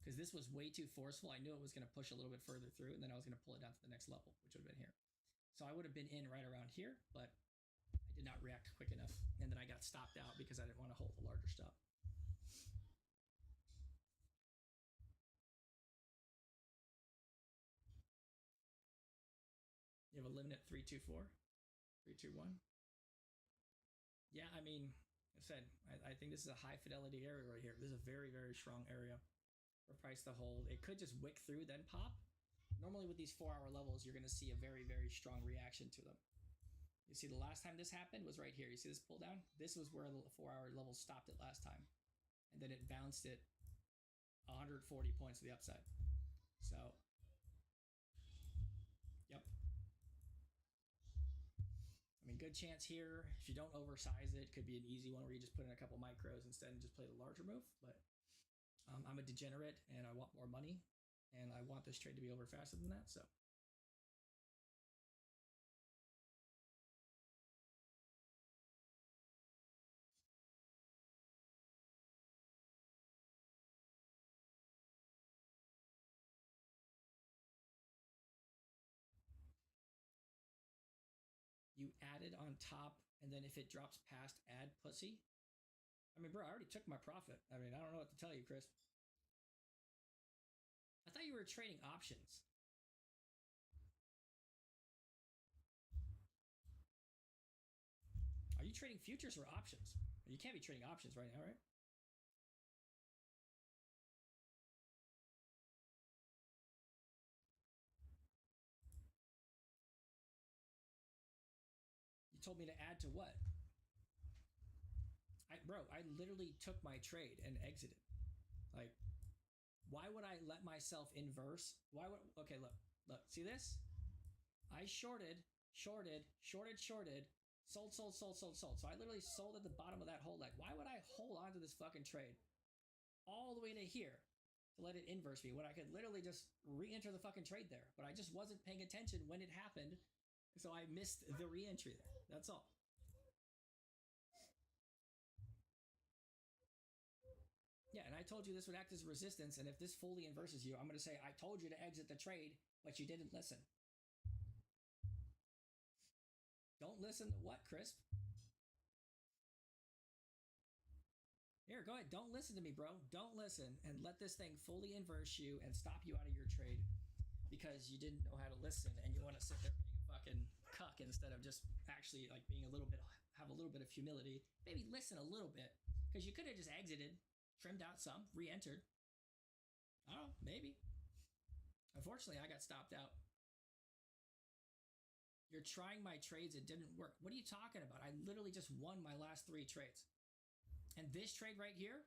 because this was way too forceful. I knew it was gonna push a little bit further through, and then I was gonna pull it down to the next level, which would have been here. So I would have been in right around here, but I did not react quick enough, and then I got stopped out because I didn't want to hold a larger stop. You have a limit at 3-2-4, 3-2-1. Yeah, I mean, I said, I think this is a high fidelity area right here. This is a very, very strong area for price to hold. It could just wick through, then pop. Normally with these 4-hour levels, you're going to see a very, very strong reaction to them. You see the last time this happened was right here. You see this pull down? This was where the 4-hour level stopped it last time. And then it bounced it 140 points to the upside. So, yep. I mean, good chance here. If you don't oversize it, could be an easy one where you just put in a couple micros instead and just play the larger move. But I'm a degenerate and I want more money and I want this trade to be over faster than that. So you add it on top, and then if it drops past, add pussy. I mean, bro, I already took my profit. I mean, I don't know what to tell you, Chris. I thought you were trading options. Are you trading futures or options? You can't be trading options right now, right? You told me to add to what? Bro, I literally took my trade and exited. Like, why would I let myself inverse? Why would, okay, look, see this? I shorted, sold. So I literally sold at the bottom of that whole leg. Why would I hold on to this fucking trade all the way to here to let it inverse me when I could literally just re-enter the fucking trade there? But I just wasn't paying attention when it happened, so I missed the re-entry there. That's all. Yeah, and I told you this would act as resistance, and if this fully inverses you, I'm going to say, I told you to exit the trade, but you didn't listen. Don't listen to what, Crisp? Here, go ahead. Don't listen to me, bro. Don't listen, and let this thing fully inverse you and stop you out of your trade because you didn't know how to listen, and you want to sit there being a fucking cuck instead of just actually like being a little bit, have a little bit of humility. Maybe listen a little bit, because you could have just exited, trimmed out some, re-entered. I don't know, maybe. Unfortunately, I got stopped out. You're trying my trades, it didn't work. What are you talking about? I literally just won my last 3 trades. And this trade right here,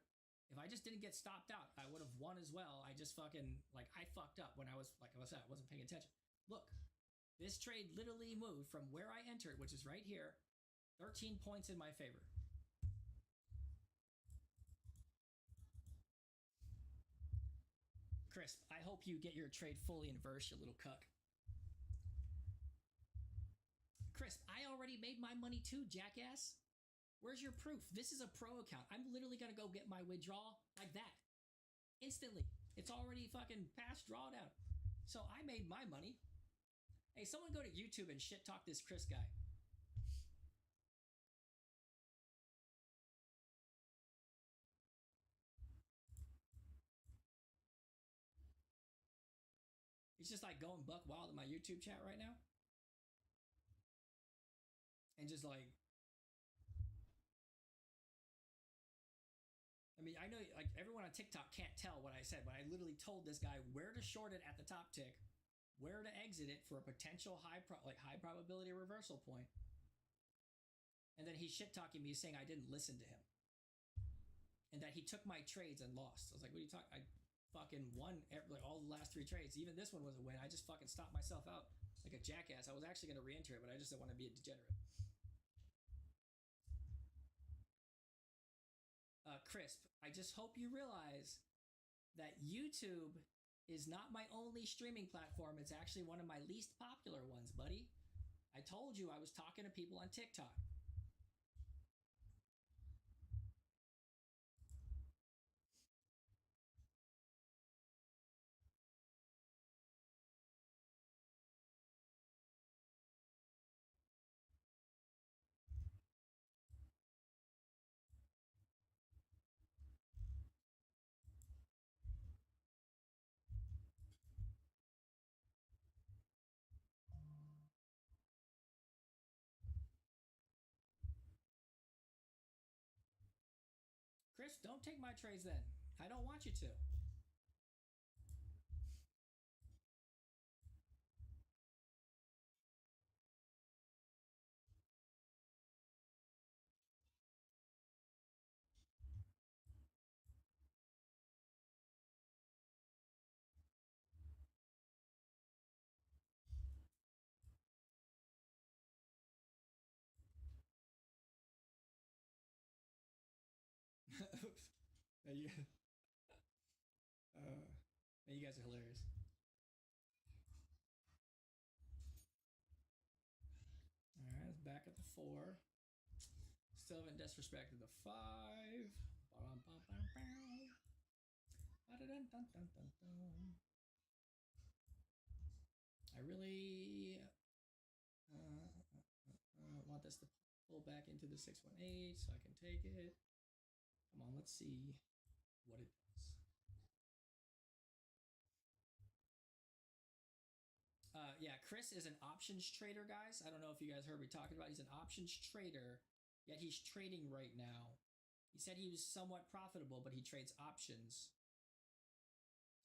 if I just didn't get stopped out, I would have won as well. I just fucking, like, I fucked up when I was, like I said, I wasn't paying attention. Look, this trade literally moved from where I entered, which is right here, 13 points in my favor. Crisp, I hope you get your trade fully inverse, you little cuck. Crisp, I already made my money too, jackass. Where's your proof? This is a pro account. I'm literally gonna go get my withdrawal like that. Instantly. It's already fucking past drawdown. So I made my money. Hey, someone go to YouTube and shit talk this Chris guy. He's just like going buck wild in my YouTube chat right now. And just like, I mean, I know like everyone on TikTok can't tell what I said, but I literally told this guy where to short it at the top tick, where to exit it for a potential high probability reversal point. And then he's shit talking me saying I didn't listen to him. and that he took my trades and lost. I was like, what are you talking? I fucking won like all the last 3 trades. Even this one was a win. I just fucking stopped myself out like a jackass. I was actually going to re-enter it, but I just didn't want to be a degenerate. Crisp, I just hope you realize that YouTube is not my only streaming platform. It's actually one of my least popular ones, buddy. I told you I was talking to people on TikTok. Chris, don't take my trades then. I don't want you to. you, you guys are hilarious. Alright, it's back at the 4. Still haven't disrespected the 5. I really want this to pull back into the 618 so I can take it. Come on, let's see what it does. Yeah, Chris is an options trader, guys. I don't know if you guys heard me talking about it. He's an options trader, yet he's trading right now. He said he was somewhat profitable, but he trades options.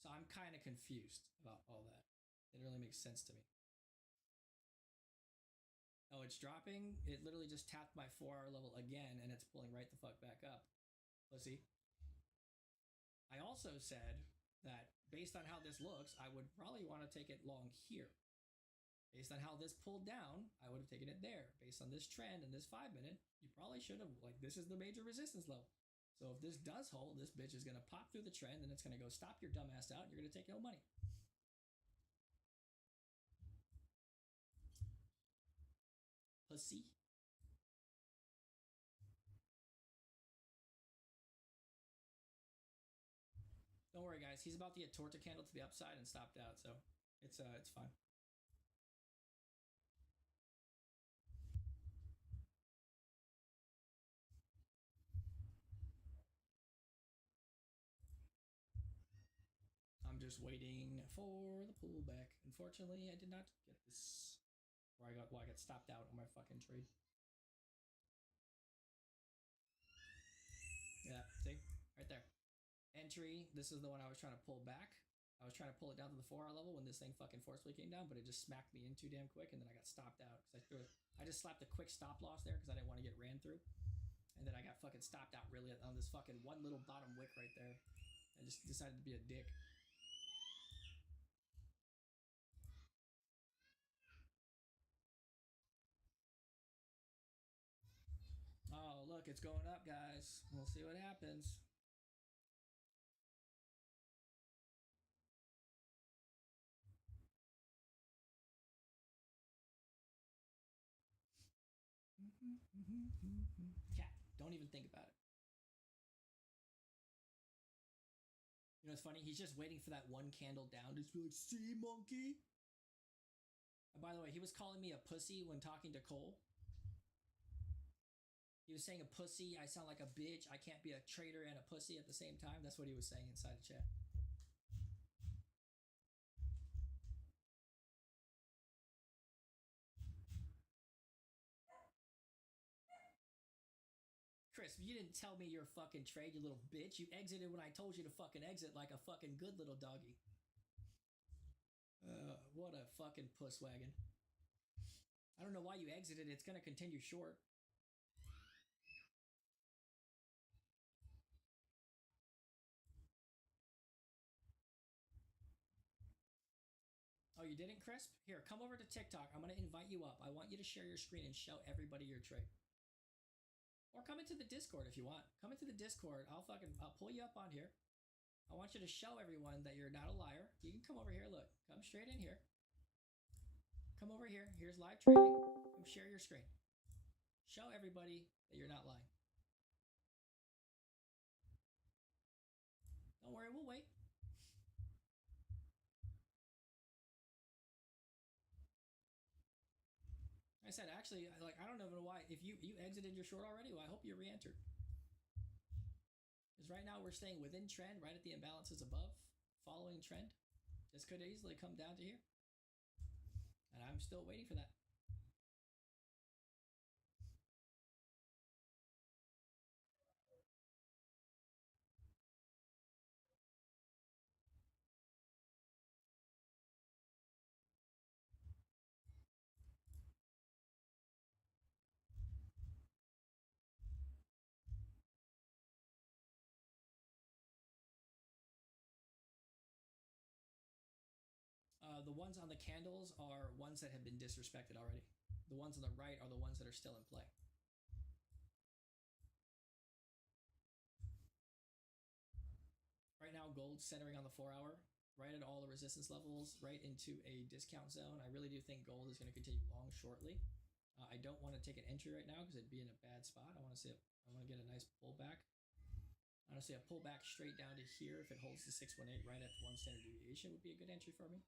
So I'm kind of confused about all that. It really makes sense to me. Oh, it's dropping? It literally just tapped my 4-hour level again, and it's pulling right the fuck back up. Pussy. I also said that based on how this looks, I would probably want to take it long here. Based on how this pulled down, I would have taken it there. Based on this trend and this 5-minute, you probably should have, like, this is the major resistance level. So if this does hold, this bitch is going to pop through the trend and it's going to go stop your dumb ass out and you're going to take no money. Pussy. Don't worry, guys. He's about to get torta candle to the upside and stopped out, so it's fine. I'm just waiting for the pullback. Unfortunately, I did not get this. Or I got stopped out on my fucking trade. Yeah, see? Right there. Entry. This is the one I was trying to pull back. I was trying to pull it down to the 4-hour level when this thing fucking forcefully came down, but it just smacked me in too damn quick, and then I got stopped out because I just slapped a quick stop loss there because I didn't want to get ran through, and then I got fucking stopped out really on this fucking one little bottom wick right there. I just decided to be a dick. Oh, look, it's going up, guys. We'll see what happens. Cat, don't even think about it. You know what's funny? He's just waiting for that one candle down to just be like, see, monkey? And by the way, he was calling me a pussy when talking to Cole. He was saying a pussy, I sound like a bitch, I can't be a traitor and a pussy at the same time. That's what he was saying inside the chat. Chris, you didn't tell me your fucking trade, you little bitch. You exited when I told you to fucking exit like a fucking good little doggy. What a fucking puss wagon. I don't know why you exited. It's gonna continue short. you didn't, Crisp? Here, come over to TikTok. I'm gonna invite you up. I want you to share your screen and show everybody your trade. Or come into the Discord if you want. Come into the Discord. I'll pull you up on here. I want you to show everyone that you're not a liar. You can come over here. Look, come straight in here. Come over here. Here's live trading. Come share your screen. Show everybody that you're not lying. Don't worry, we'll wait. I said, actually, like, I don't know why. If you exited your short already, well, I hope you re-entered. Because right now we're staying within trend, right at the imbalances above, following trend. This could easily come down to here. And I'm still waiting for that. The ones on the candles are ones that have been disrespected already. The ones on the right are the ones that are still in play. Right now, gold's centering on the 4-hour, right at all the resistance levels, right into a discount zone. I really do think gold is going to continue long shortly. I don't want to take an entry right now because it'd be in a bad spot. I want to get a nice pullback. Honestly, a pullback straight down to here, if it holds the 618 right at 1 standard deviation, would be a good entry for me.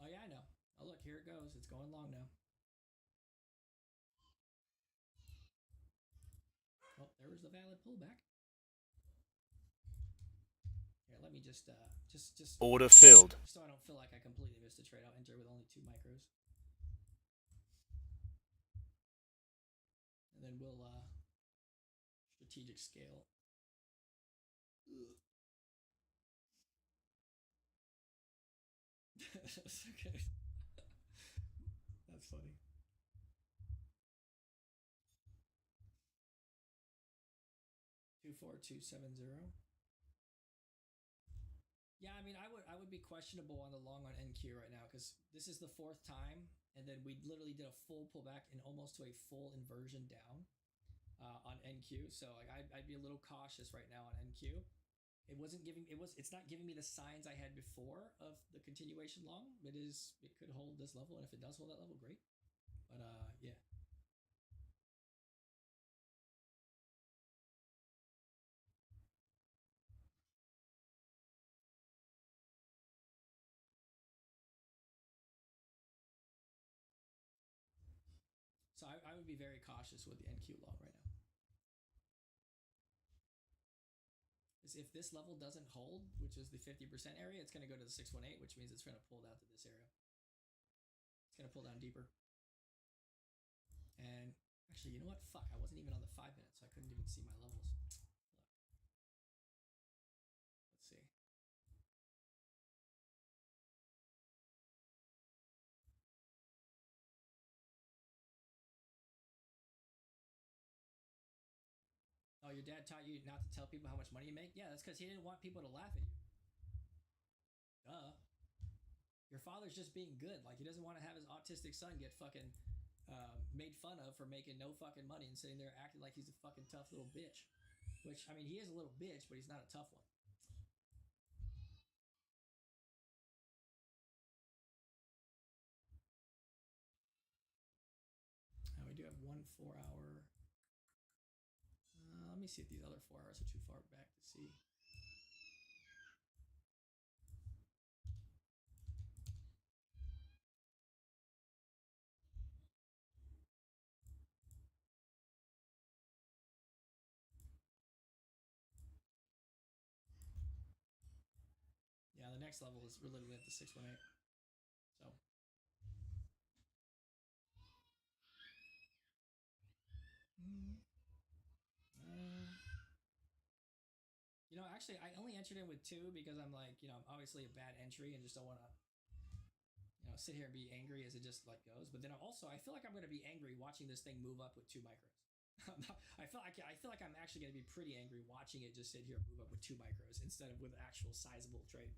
Oh yeah, I know. Oh look, here it goes. It's going long now. Oh, there was the valid pullback. Here, let me just Order filled. so I don't feel like I completely missed a trade. I'll enter with only 2 micros. And then we'll strategic scale. Okay. That's funny. Two 4-2-7-0. Yeah, I mean, I would be questionable on the long on NQ right now because this is the 4th time, and then we literally did a full pullback and almost to a full inversion down on NQ. So like, I'd be a little cautious right now on NQ. It's not giving me the signs I had before of the continuation long. It could hold this level, and if it does hold that level, great. But yeah. So I would be very cautious with the NQ long right now. If this level doesn't hold, which is the 50% area, it's going to go to the 618, which means it's going to pull down to this area. It's going to pull down deeper. And actually, you know what? Fuck, I wasn't even on the 5 minutes, so I couldn't even see my levels. Let's see. Oh, your dad taught you not to tell people how much money you make? Yeah, that's because he didn't want people to laugh at you. Duh. Your father's just being good. Like, he doesn't want to have his autistic son get fucking made fun of for making no fucking money and sitting there acting like he's a fucking tough little bitch. Which, I mean, he is a little bitch, but he's not a tough one. Now we do have 1 4-hour. Let me see if these other 4 hours are too far back to see. Yeah, the next level is literally at the 618. So. You know, actually, I only entered in with 2 because I'm like, you know, I'm obviously a bad entry and just don't want to, you know, sit here and be angry as it just like goes. But then I feel like I'm going to be angry watching this thing move up with 2 micros. I feel like I'm actually gonna be pretty angry watching it just sit here and move up with 2 micros instead of with actual sizable trade.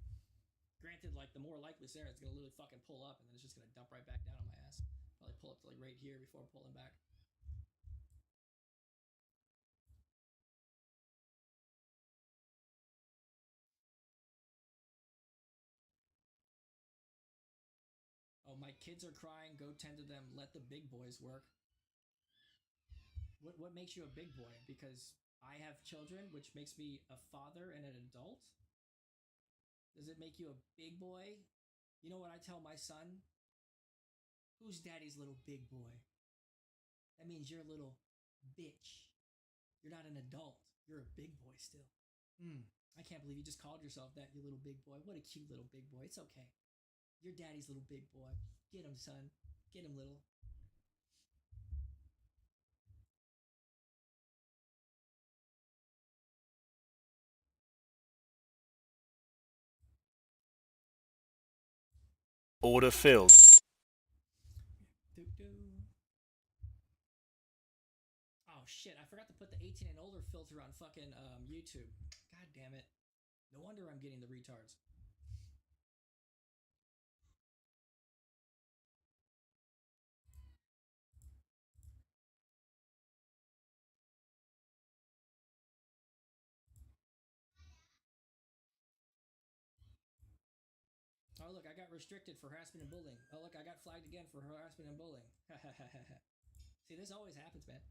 Granted, like the more likely scenario, it's gonna literally fucking pull up and then it's just gonna dump right back down on my ass. Probably pull up to like right here before pulling back. Oh, my kids are crying. Go tend to them. Let the big boys work. What makes you a big boy? Because I have children, which makes me a father and an adult? Does it make you a big boy? You know what I tell my son? Who's daddy's little big boy? That means you're a little bitch. You're not an adult. You're a big boy still. I can't believe you just called yourself that, you little big boy. What a cute little big boy. It's okay. You're daddy's little big boy. Get him, son. Get him, little. Order filled. Oh shit, I forgot to put the 18 and older filter on fucking YouTube. God damn it. No wonder I'm getting the retards. Oh look, I got restricted for harassment and bullying. Oh look, I got flagged again for harassment and bullying. See, this always happens, man.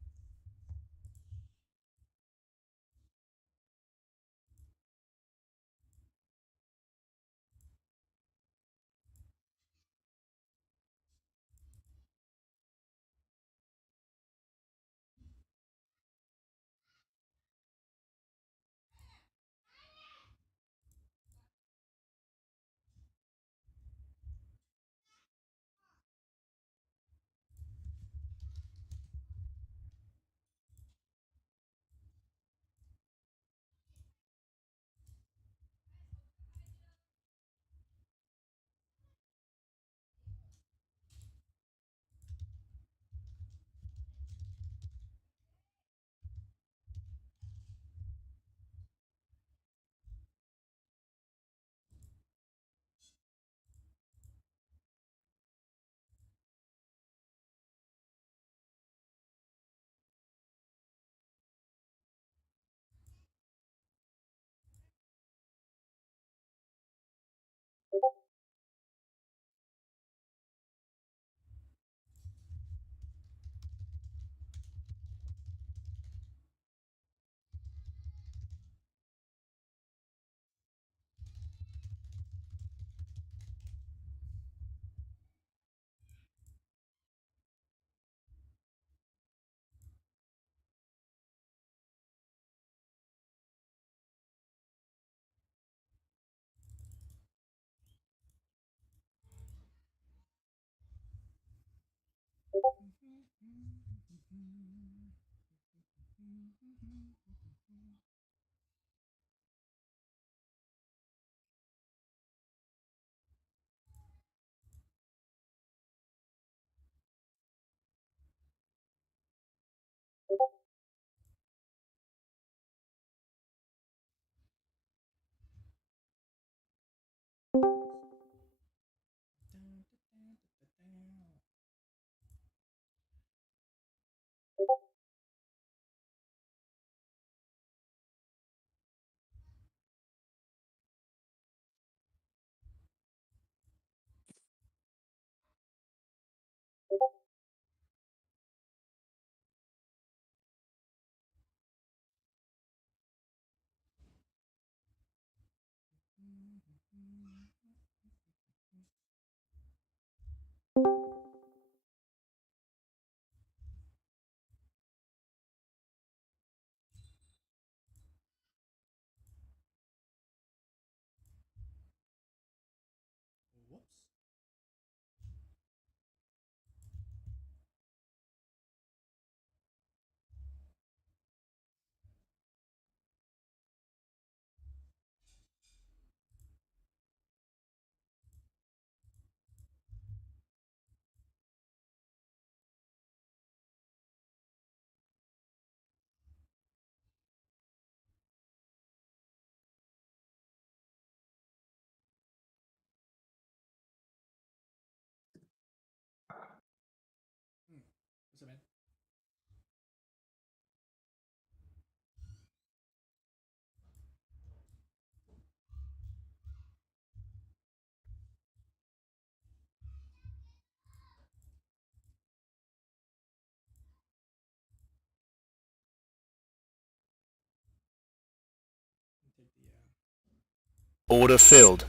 Order filled.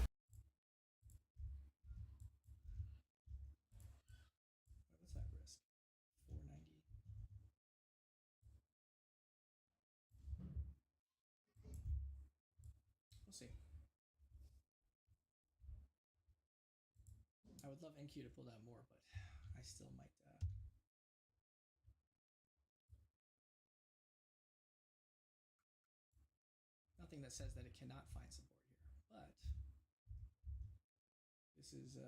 What's that risk? 490. We'll see. I would love NQ to pull out more, but I still might. Nothing that says that it cannot find support here, but this is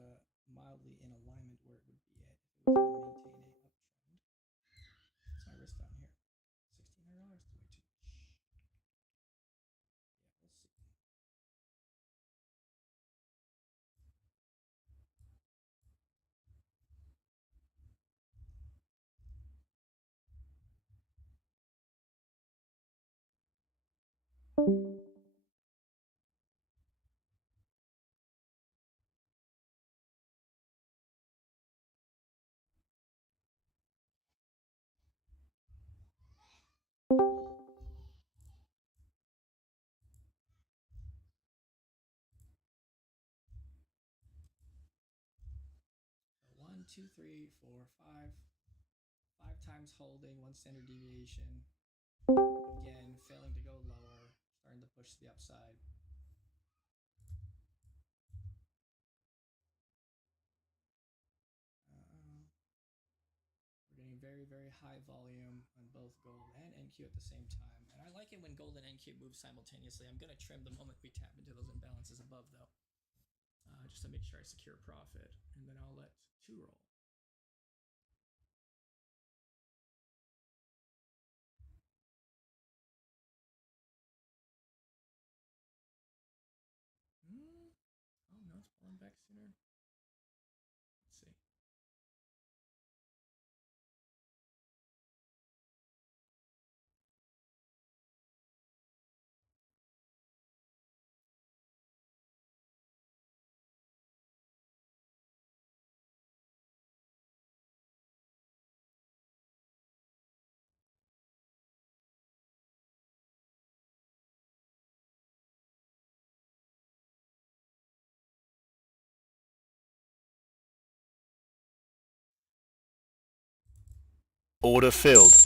mildly in alignment where it would be at if it was going to maintain a uptrend. What's my risk down here? $1,600. Way too much. Yeah, we'll see. So 1, 2, 3, 4, 5. 5 times holding, 1 standard deviation. Again, failing to go lower, starting to push to the upside. We're getting very, very high volume on both gold and NQ at the same time. And I like it when gold and NQ move simultaneously. I'm going to trim the moment we tap into those imbalances above, though, just to make sure I secure profit. And then I'll let 2 roll. Oh, no, it's pulling back sooner. Let's see. Order filled.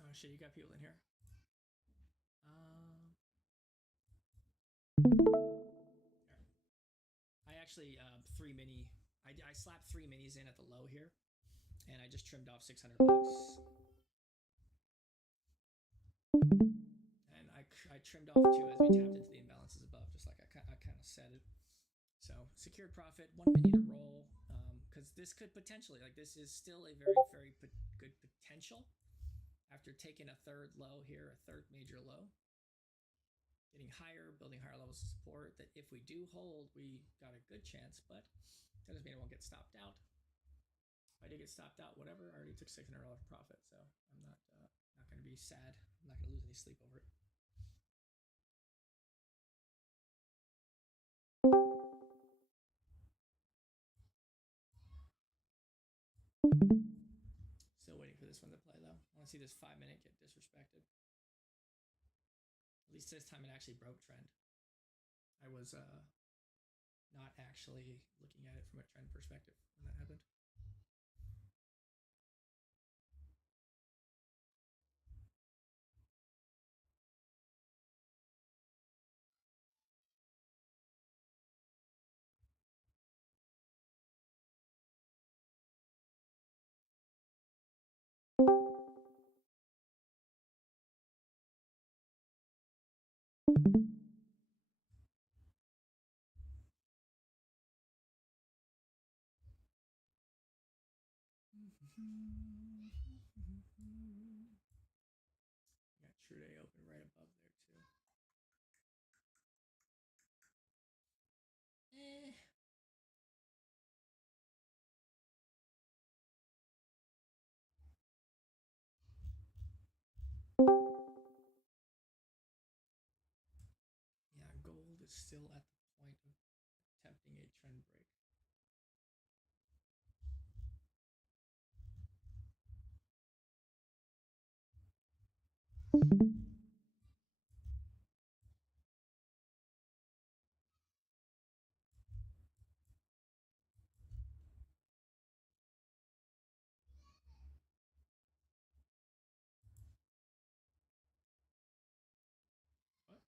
Oh shit, you got people in here. I actually 3 mini. I slapped 3 minis in at the low here, and I just trimmed off $600. And I trimmed off 2 as we tapped into the imbalances above, just like I kind of said it. So secured profit, 1 mini to roll, because this could potentially, like, this is still a very, very good potential after taking a third low here, a third major low. Getting higher, building higher levels of support, that if we do hold, we got a good chance, but that doesn't mean it won't get stopped out. If I did get stopped out, whatever, I already took $600 profit, so I'm not going to be sad. I'm not going to lose any sleep over it. Still waiting for this one to play, though. I want to see this 5-minute get disrespected. At least this time it actually broke trend. I was not actually looking at it from a trend perspective when that happened. Got True Day open right above there too. still at the point of attempting a trend break. What?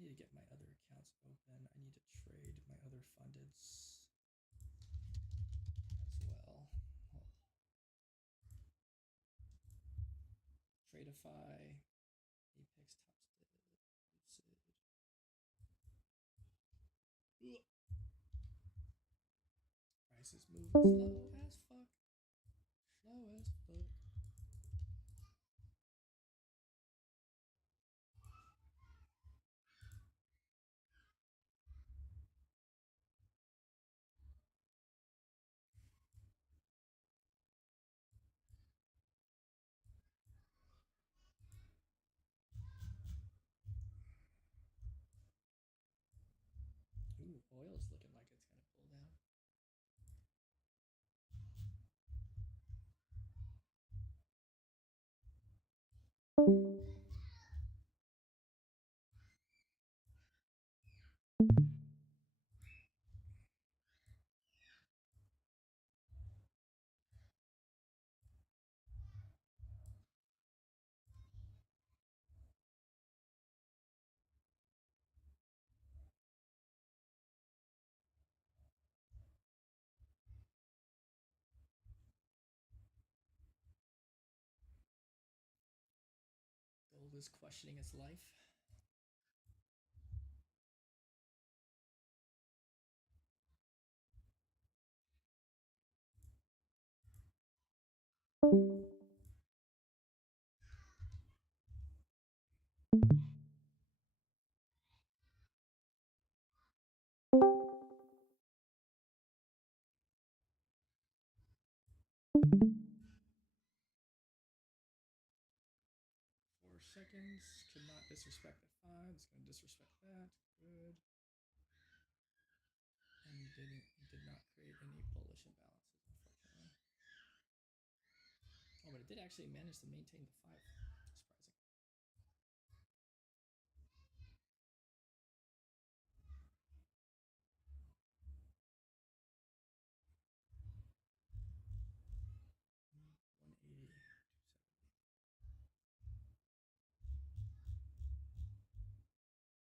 I need to get my other accounts open. I need to trade my other fundeds as well. Tradeify, Apex, Topstid, Lucid. Price is moving slow as fuck. Slow as fuck. Ooh, oil's looking like it's gonna pull down. Gold is questioning its life. Seconds. Cannot disrespect the 5. It's going to disrespect that. Good. And did not create any bullish imbalances, unfortunately. Oh, but it did actually manage to maintain the 5. Surprising.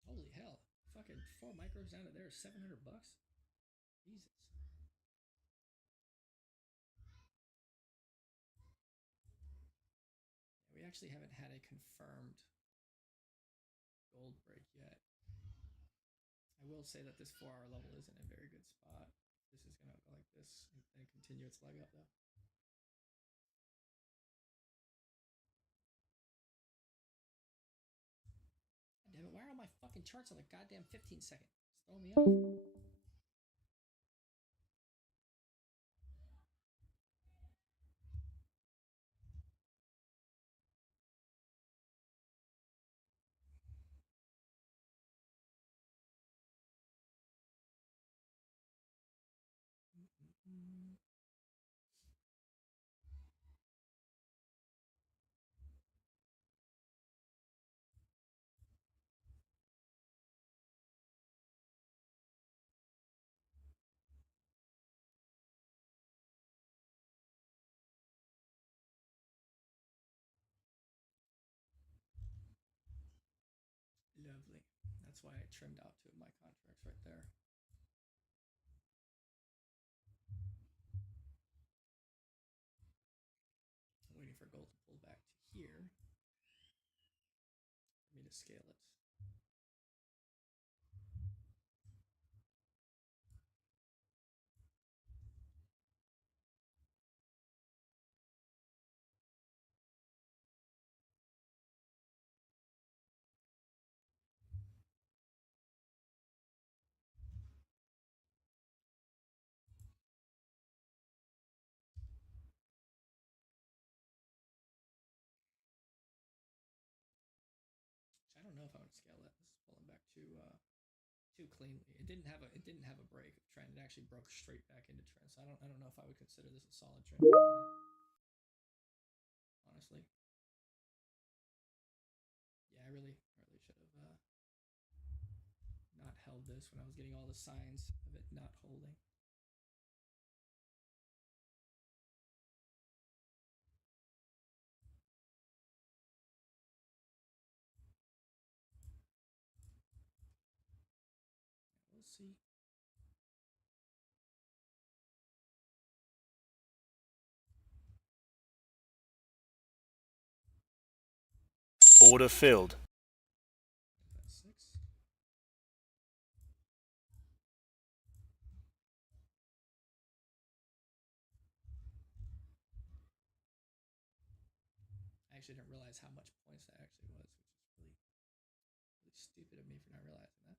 Holy hell. Fucking 4 micros down to there, $700 bucks. Jesus. Yeah, we actually haven't had a confirmed gold break yet. I will say that this 4-hour level is in a very good spot. This is going to go like this and then continue its leg up, though. God damn it, why are all my fucking charts on the goddamn 15 second? Throw me off. Lovely. That's why I trimmed out 2 of my contracts right there. I'm waiting for gold to pull back to here for me to scale it. I don't know if I want to scale that. This is pulling back too cleanly. It didn't have a break of trend. It actually broke straight back into trend. So I don't know if I would consider this a solid trend. Honestly. Yeah, I really should have not held this when I was getting all the signs of it not holding. We'll see. Order filled. That's 6. I actually didn't realize how much points that actually was, which is really stupid of me for not realizing that.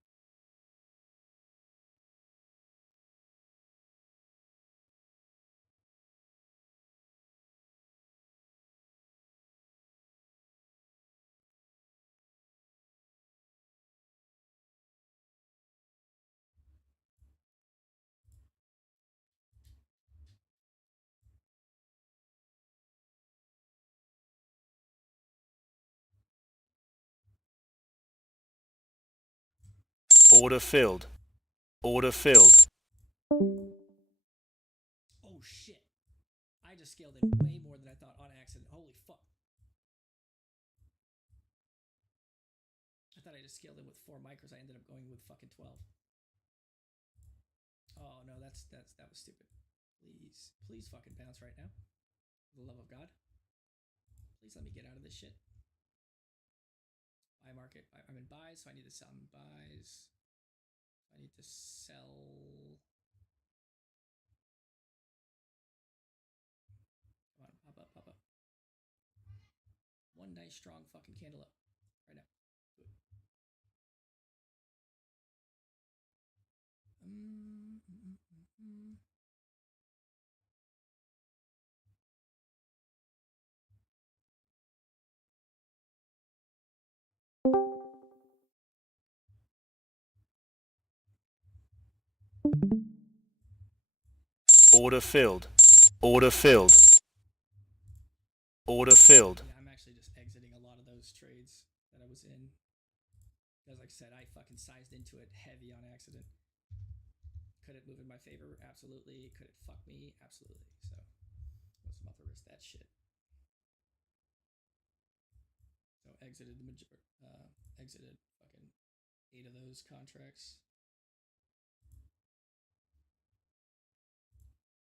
Order filled. Order filled. Oh shit! I just scaled in way more than I thought on accident. Holy fuck! I thought I just scaled in with 4 micros. I ended up going with fucking 12. Oh no, that was stupid. Please fucking bounce right now. For the love of God. Please let me get out of this shit. Buy market. I'm in buys, so I need to sell. I'm in buys. So I need to sell. Come on, pop up, pop up. One nice strong fucking candle up right now. Do it. Order filled. Order filled. Order filled. Yeah, I'm actually just exiting a lot of those trades that I was in. Because like I said, I fucking sized into it heavy on accident. Could it move in my favor? Absolutely. Could it fuck me? Absolutely. So what's about to risk that shit? So exited exited fucking 8 of those contracts.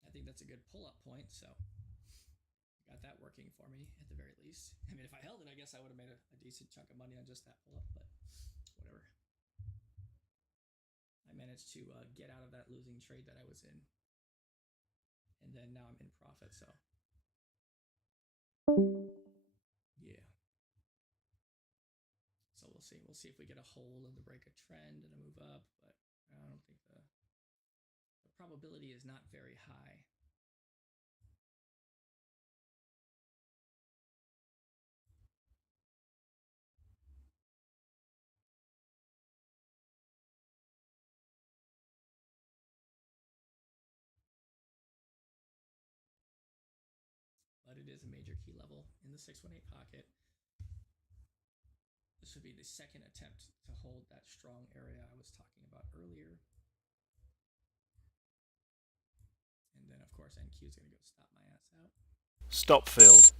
I think that's a good pull-up point, so got that working for me at the very least. I mean, if I held it, I guess I would have made a decent chunk of money on just that pull-up, but whatever. I managed to get out of that losing trade that I was in, and then now I'm in profit, so yeah. So we'll see if we get a hold of the break of trend and a move up, but I don't think the probability is not very high. But it is a major key level in the 618 pocket. This would be the second attempt to hold that strong area I was talking about earlier. And then, of course, NQ is going to go stop my ass out. Stop filled.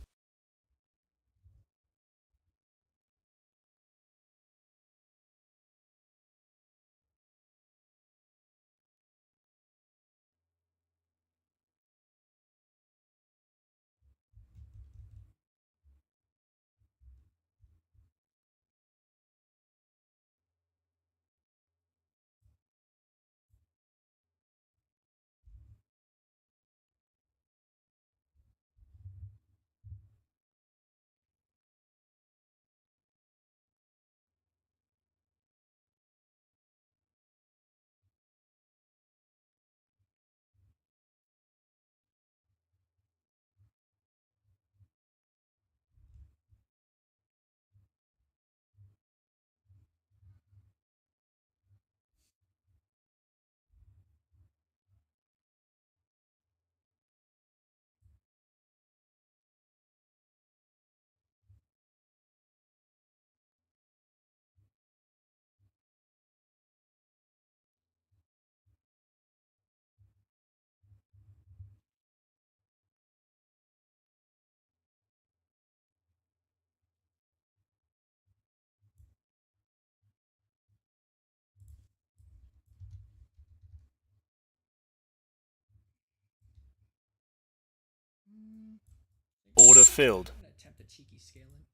Order filled. I'm going to attempt a cheeky scaling.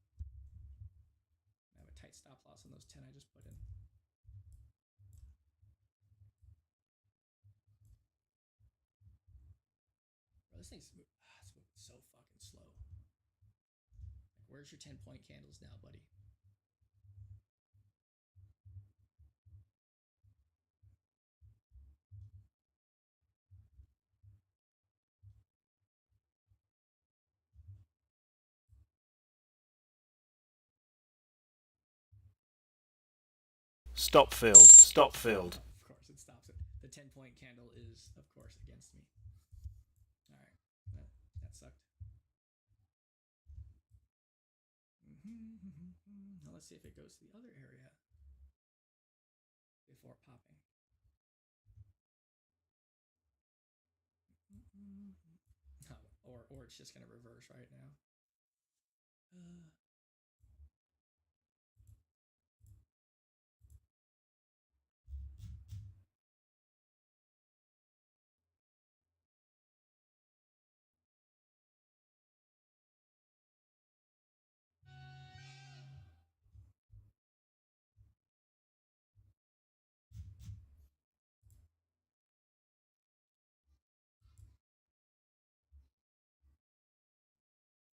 I have a tight stop loss on those 10 I just put in. Bro, this thing's it's moving so fucking slow. Like, where's your 10-point candles now, buddy? Stop filled. Stop filled. Of course, it stops it. The 10-point candle is, of course, against me. Alright, that sucked. Now let's see if it goes to the other area before popping. Or it's just going to reverse right now.